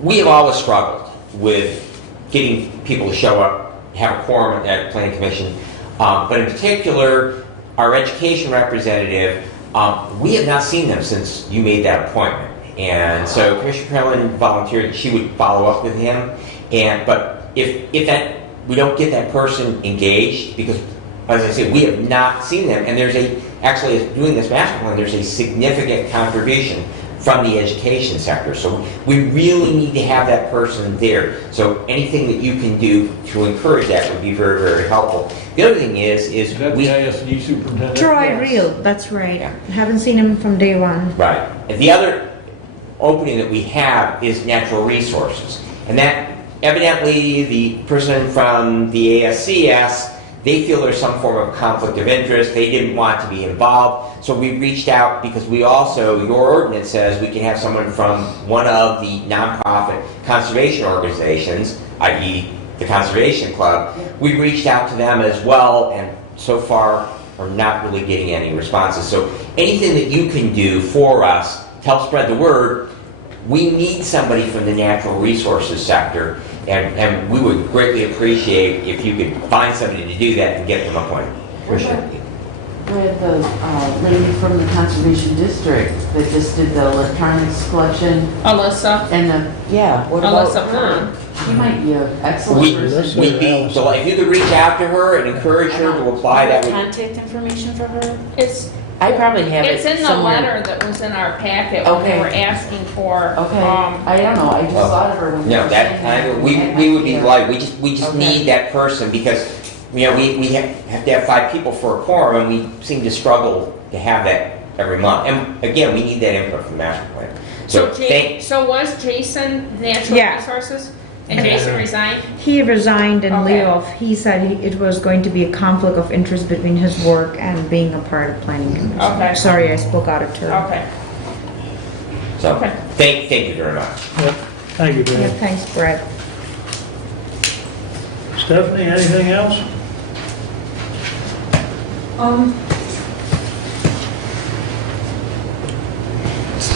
we have always struggled with getting people to show up, have a quorum at Planning Commission, but in particular, our education representative, we have not seen them since you made that appointment. And so Commissioner Carolyn volunteered that she would follow up with him. But if that we don't get that person engaged, because as I say, we have not seen them, and there's actually doing this master plan, there's a significant contribution from the education sector. So we really need to have that person there. So anything that you can do to encourage that would be very helpful. The other thing is that we... the ISD superintendent? Troy Yes. Real, that's right. Yeah. Haven't seen him from day one. Right. And the other opening that we have is natural resources. And that, evidently, the person from the ASCS, they feel there's some form of conflict of interest. They didn't want to be involved. So we reached out because we also, your ordinance says we can have someone from one of the nonprofit conservation organizations, i.e. the Conservation Club. We reached out to them as well, and so far are not really getting any responses. So anything that you can do for us to help spread the word, we need somebody from the natural resources sector, and we would greatly appreciate if you could find somebody to do that and get them appointed. Commissioner? We had the lady from the Conservation District that just did the electronics collection Alyssa. and what about Alyssa her? She might be an excellent person. We'd be delighted. If you could reach out to her and encourage her to apply, that would... Contact information for her? I I probably have it It's in the somewhere. letter that was in our packet when they Okay. were asking for, Okay, I don't know, I just thought of her when you No, were that, saying we would be Yeah. delighted. We just Okay. need that person because, we have to have 5 people for a quorum, and we seem to struggle to have that every month. And again, we need that input from the master plan. so was Jason Natural Yeah. Resources? And Jason resigned? He resigned in lieu Okay. of, he said it was going to be a conflict of interest between his work and being a part of planning commission. Okay. Sorry, I spoke out of turn. Okay. So, Okay. thank you very much. Yep. Thank you, Yeah, Brad. thanks, Brett. Stephanie, anything else?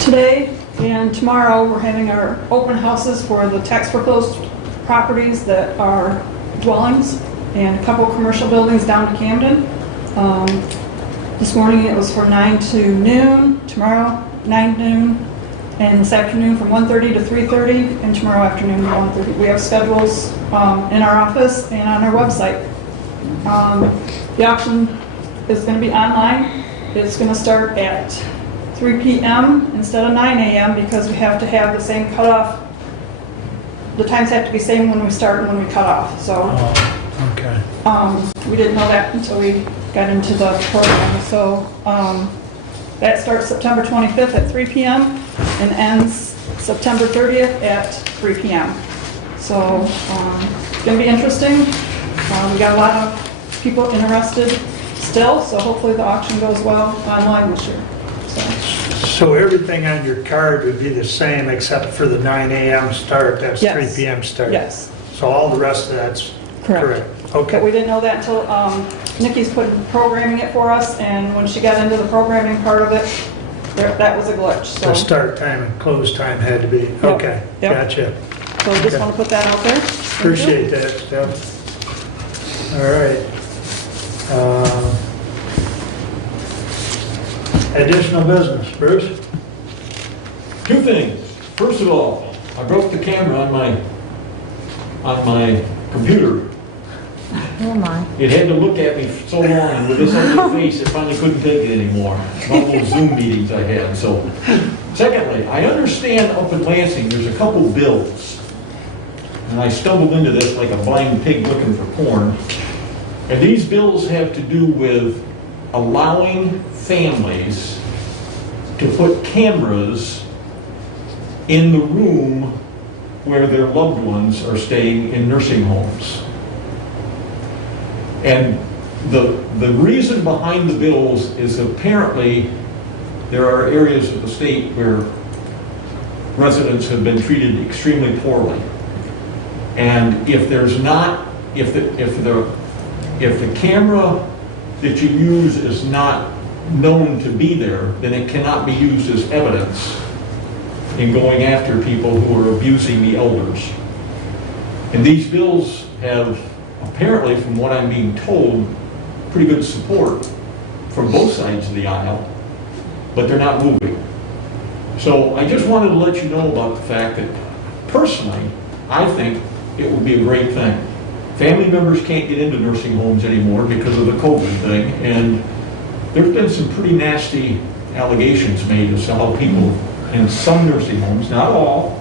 Today and tomorrow, we're having our open houses for the tax foreclosed properties that are dwellings and a couple commercial buildings down to Camden. This morning it was from 9 to noon, tomorrow 9 to noon, and this afternoon from 1:30 to 3:30, and tomorrow afternoon to 1:30. We have schedules in our office and on our website. The auction is going to be online. It's going to start at 3 p.m. instead of 9 a.m. because we have to have the same cutoff. The times have to be same when we start and when we cut off. So Okay. we didn't know that until we got into the program. So that starts September 25th at 3 p.m. and ends September 30th at 3 p.m. So it's going to be interesting. We got a lot of people interested still, so hopefully the auction goes well online this year. So everything on your card would be the same except for the 9 a.m. start, that's 3 Yes. p.m. start? Yes. So all the rest of that's correct? But we Okay. didn't know that until Nikki's programming it for us, and when she got into the programming part of it, that was a glitch. So The start time and close time had to be, okay, Yep. gotcha. so just Okay. want to put that out there. Thank you. Appreciate that, Steph. All right. Additional business, Bruce? Two things. First of all, I broke the camera on my computer. Oh my. It had to look at me so long, and with this ugly face, it finally couldn't take it anymore. All those Zoom meetings I had, so. Secondly, I understand up in Lansing, there's a couple bills. And I stumbled into this like a blind pig looking for corn. And these bills have to do with allowing families to put cameras in the room where their loved ones are staying in nursing homes. And the reason behind the bills is apparently there are areas of the state where residents have been treated extremely poorly. And if there's not, if the camera that you use is not known to be there, then it cannot be used as evidence in going after people who are abusing the elders. And these bills have, apparently, from what I'm being told, pretty good support from both sides of the aisle, but they're not moving. So I just wanted to let you know about the fact that, personally, I think it would be a great thing. Family members can't get into nursing homes anymore because of the COVID thing, and there's been some pretty nasty allegations made as to how people in some nursing homes, not all,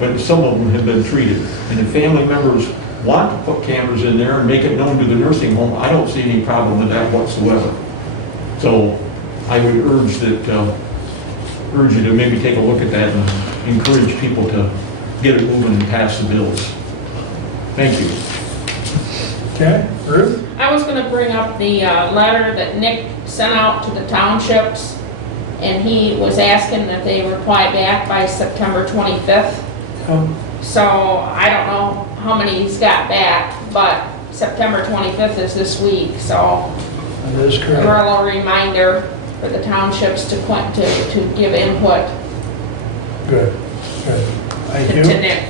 but some of them have been treated. And if family members want to put cameras in there and make it known to the nursing home, I don't see any problem with that whatsoever. So I would urge you to maybe take a look at that and encourage people to get it moving and pass the bills. Thank you. Okay, Ruth? I was going to bring up the letter that Nick sent out to the townships, and he was asking that they reply back by September 25th. So I don't know how many he's got back, but September 25th is this week, so That is a correct. little reminder for the townships to give input Good, good. Thank to you. Nick.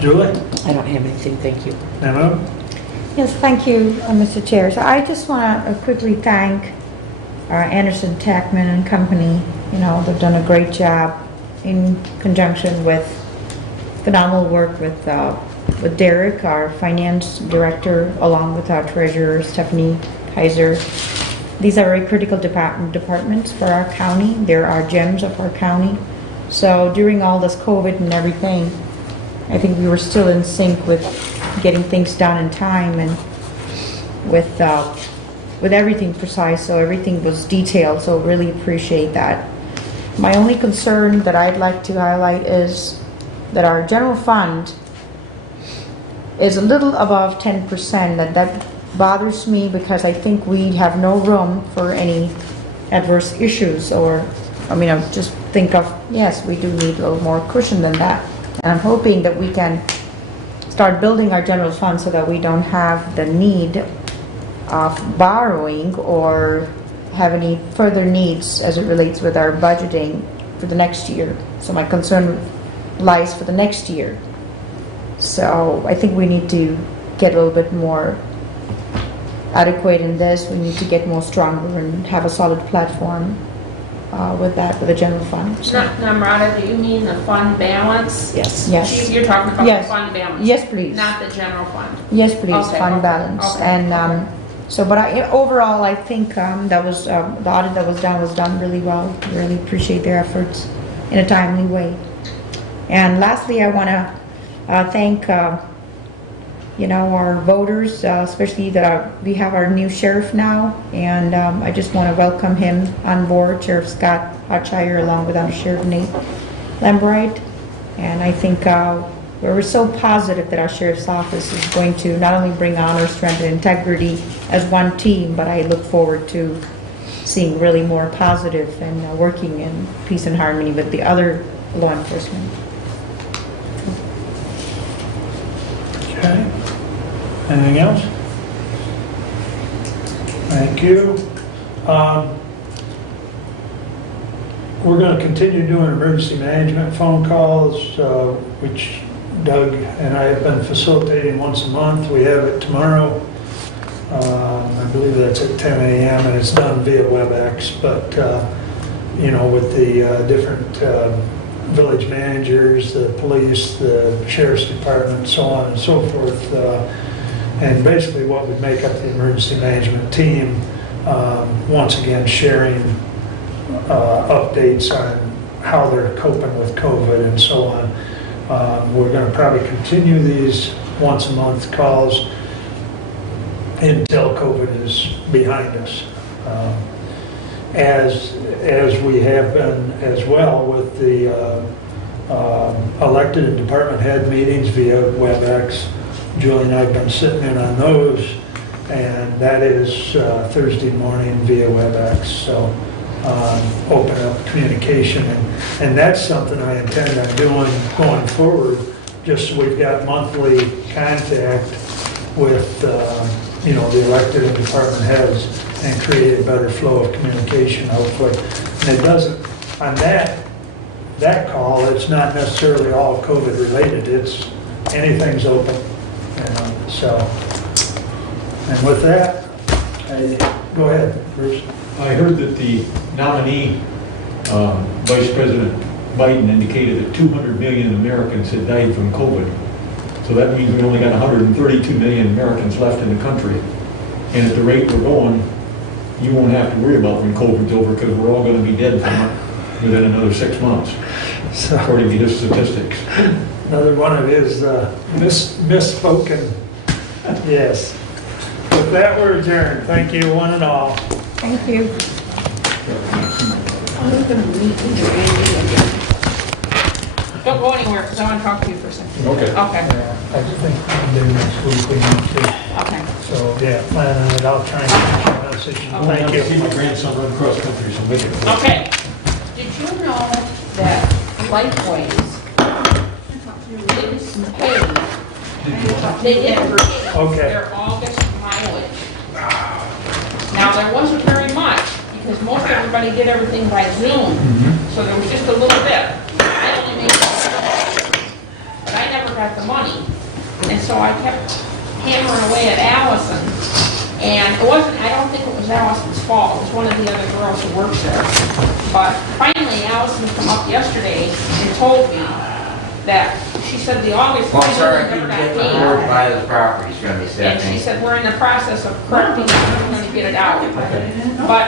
Julie? I don't have anything, thank you. Emma? Yes, thank you, Mr. Chair. So I just want to quickly thank Anderson, Tackman and Company. You know, they've done a great job in conjunction with phenomenal work with Derek, our finance director, along with our treasurer, Stephanie Kaiser. These are very critical departments for our county. They're our gems of our county. So during all this COVID and everything, I think we were still in sync with getting things done in time and with everything precise, so everything was detailed, so really appreciate that. My only concern that I'd like to highlight is that our general fund is a little above 10%, and that bothers me because I think we have no room for any adverse issues, or, I mean, I just think of, yes, we do need a little more cushion than that. And I'm hoping that we can start building our general fund so that we don't have the need of borrowing or have any further needs as it relates with our budgeting for the next year. So my concern lies for the next year. So I think we need to get a little bit more adequate in this. We need to get more stronger and have a solid platform with that, with the general fund. So, Namrata, do you mean the fund balance? Yes. yes. Chief, you're talking about Yes. the fund balance? Yes, please. Not the general fund? Yes, please, Okay, fund okay, balance. okay, And okay. so, but overall, I think that was, the audit that was done really well. Really appreciate their efforts in a timely way. And lastly, I want to thank, our voters, especially we have our new sheriff now, and I just want to welcome him on board, Sheriff Scott Hotshire, along with our Sheriff Nate Lambright. And I think we're so positive that our sheriff's office is going to not only bring honor, strength, and integrity as one team, but I look forward to seeing really more positive and working in peace and harmony with the other law enforcement. Okay. Anything else? Thank you. We're going to continue doing emergency management phone calls, which Doug and I have been facilitating once a month. We have it tomorrow. I believe that's at 10 a.m. and it's done via WebEx, but with the different village managers, the police, the sheriff's department, so on and so forth, and basically what would make up the emergency management team, once again sharing updates on how they're coping with COVID and so on. We're going to probably continue these once a month calls until COVID is behind us. As we have been as well with the elected and department head meetings via WebEx. Julie and I have been sitting in on those, and that is Thursday morning via WebEx. So open up communication, and that's something I intend on doing going forward, just so we've got monthly contact with the elected and department heads and create a better flow of communication, hopefully. And it doesn't, on that call, it's not necessarily all COVID related, it's anything's open. So, and with that, go ahead, Bruce. I heard that the nominee, Vice President Biden, indicated that 200 million Americans had died from COVID. So that means we only got 132 million Americans left in the country. And at the rate we're going, you won't have to worry about when COVID's over, because we're all going to be dead from it within another 6 months, according to his statistics. Another one of his misspoken, yes. With that, we're adjourned. Thank you, one and all. Thank you. Don't go anywhere, because I want to talk to you for a second. Okay. Okay, I just think we can do next week, we need to. okay. So, yeah, plan on it, I'll try and get your message. I Thank want to see you. my grandson run cross country, so make it. Okay. Did you know that Lifeways didn't pay? They didn't pay Okay. their August mileage. Now, there wasn't very much, because most everybody did everything by Zoom, so there was just a little bit. I only made $1, but I never got the money. And so I kept hammering away at Allison. And it wasn't, I don't think it was Allison's fault, it was one of the other girls who works there. But finally, Allison come up yesterday and told me that, she said the August Well, I'm payment sorry, I never couldn't got get the word paid. by the properties from me, And she Stephanie. said, we're in the process of correcting it, we're going to get it out. But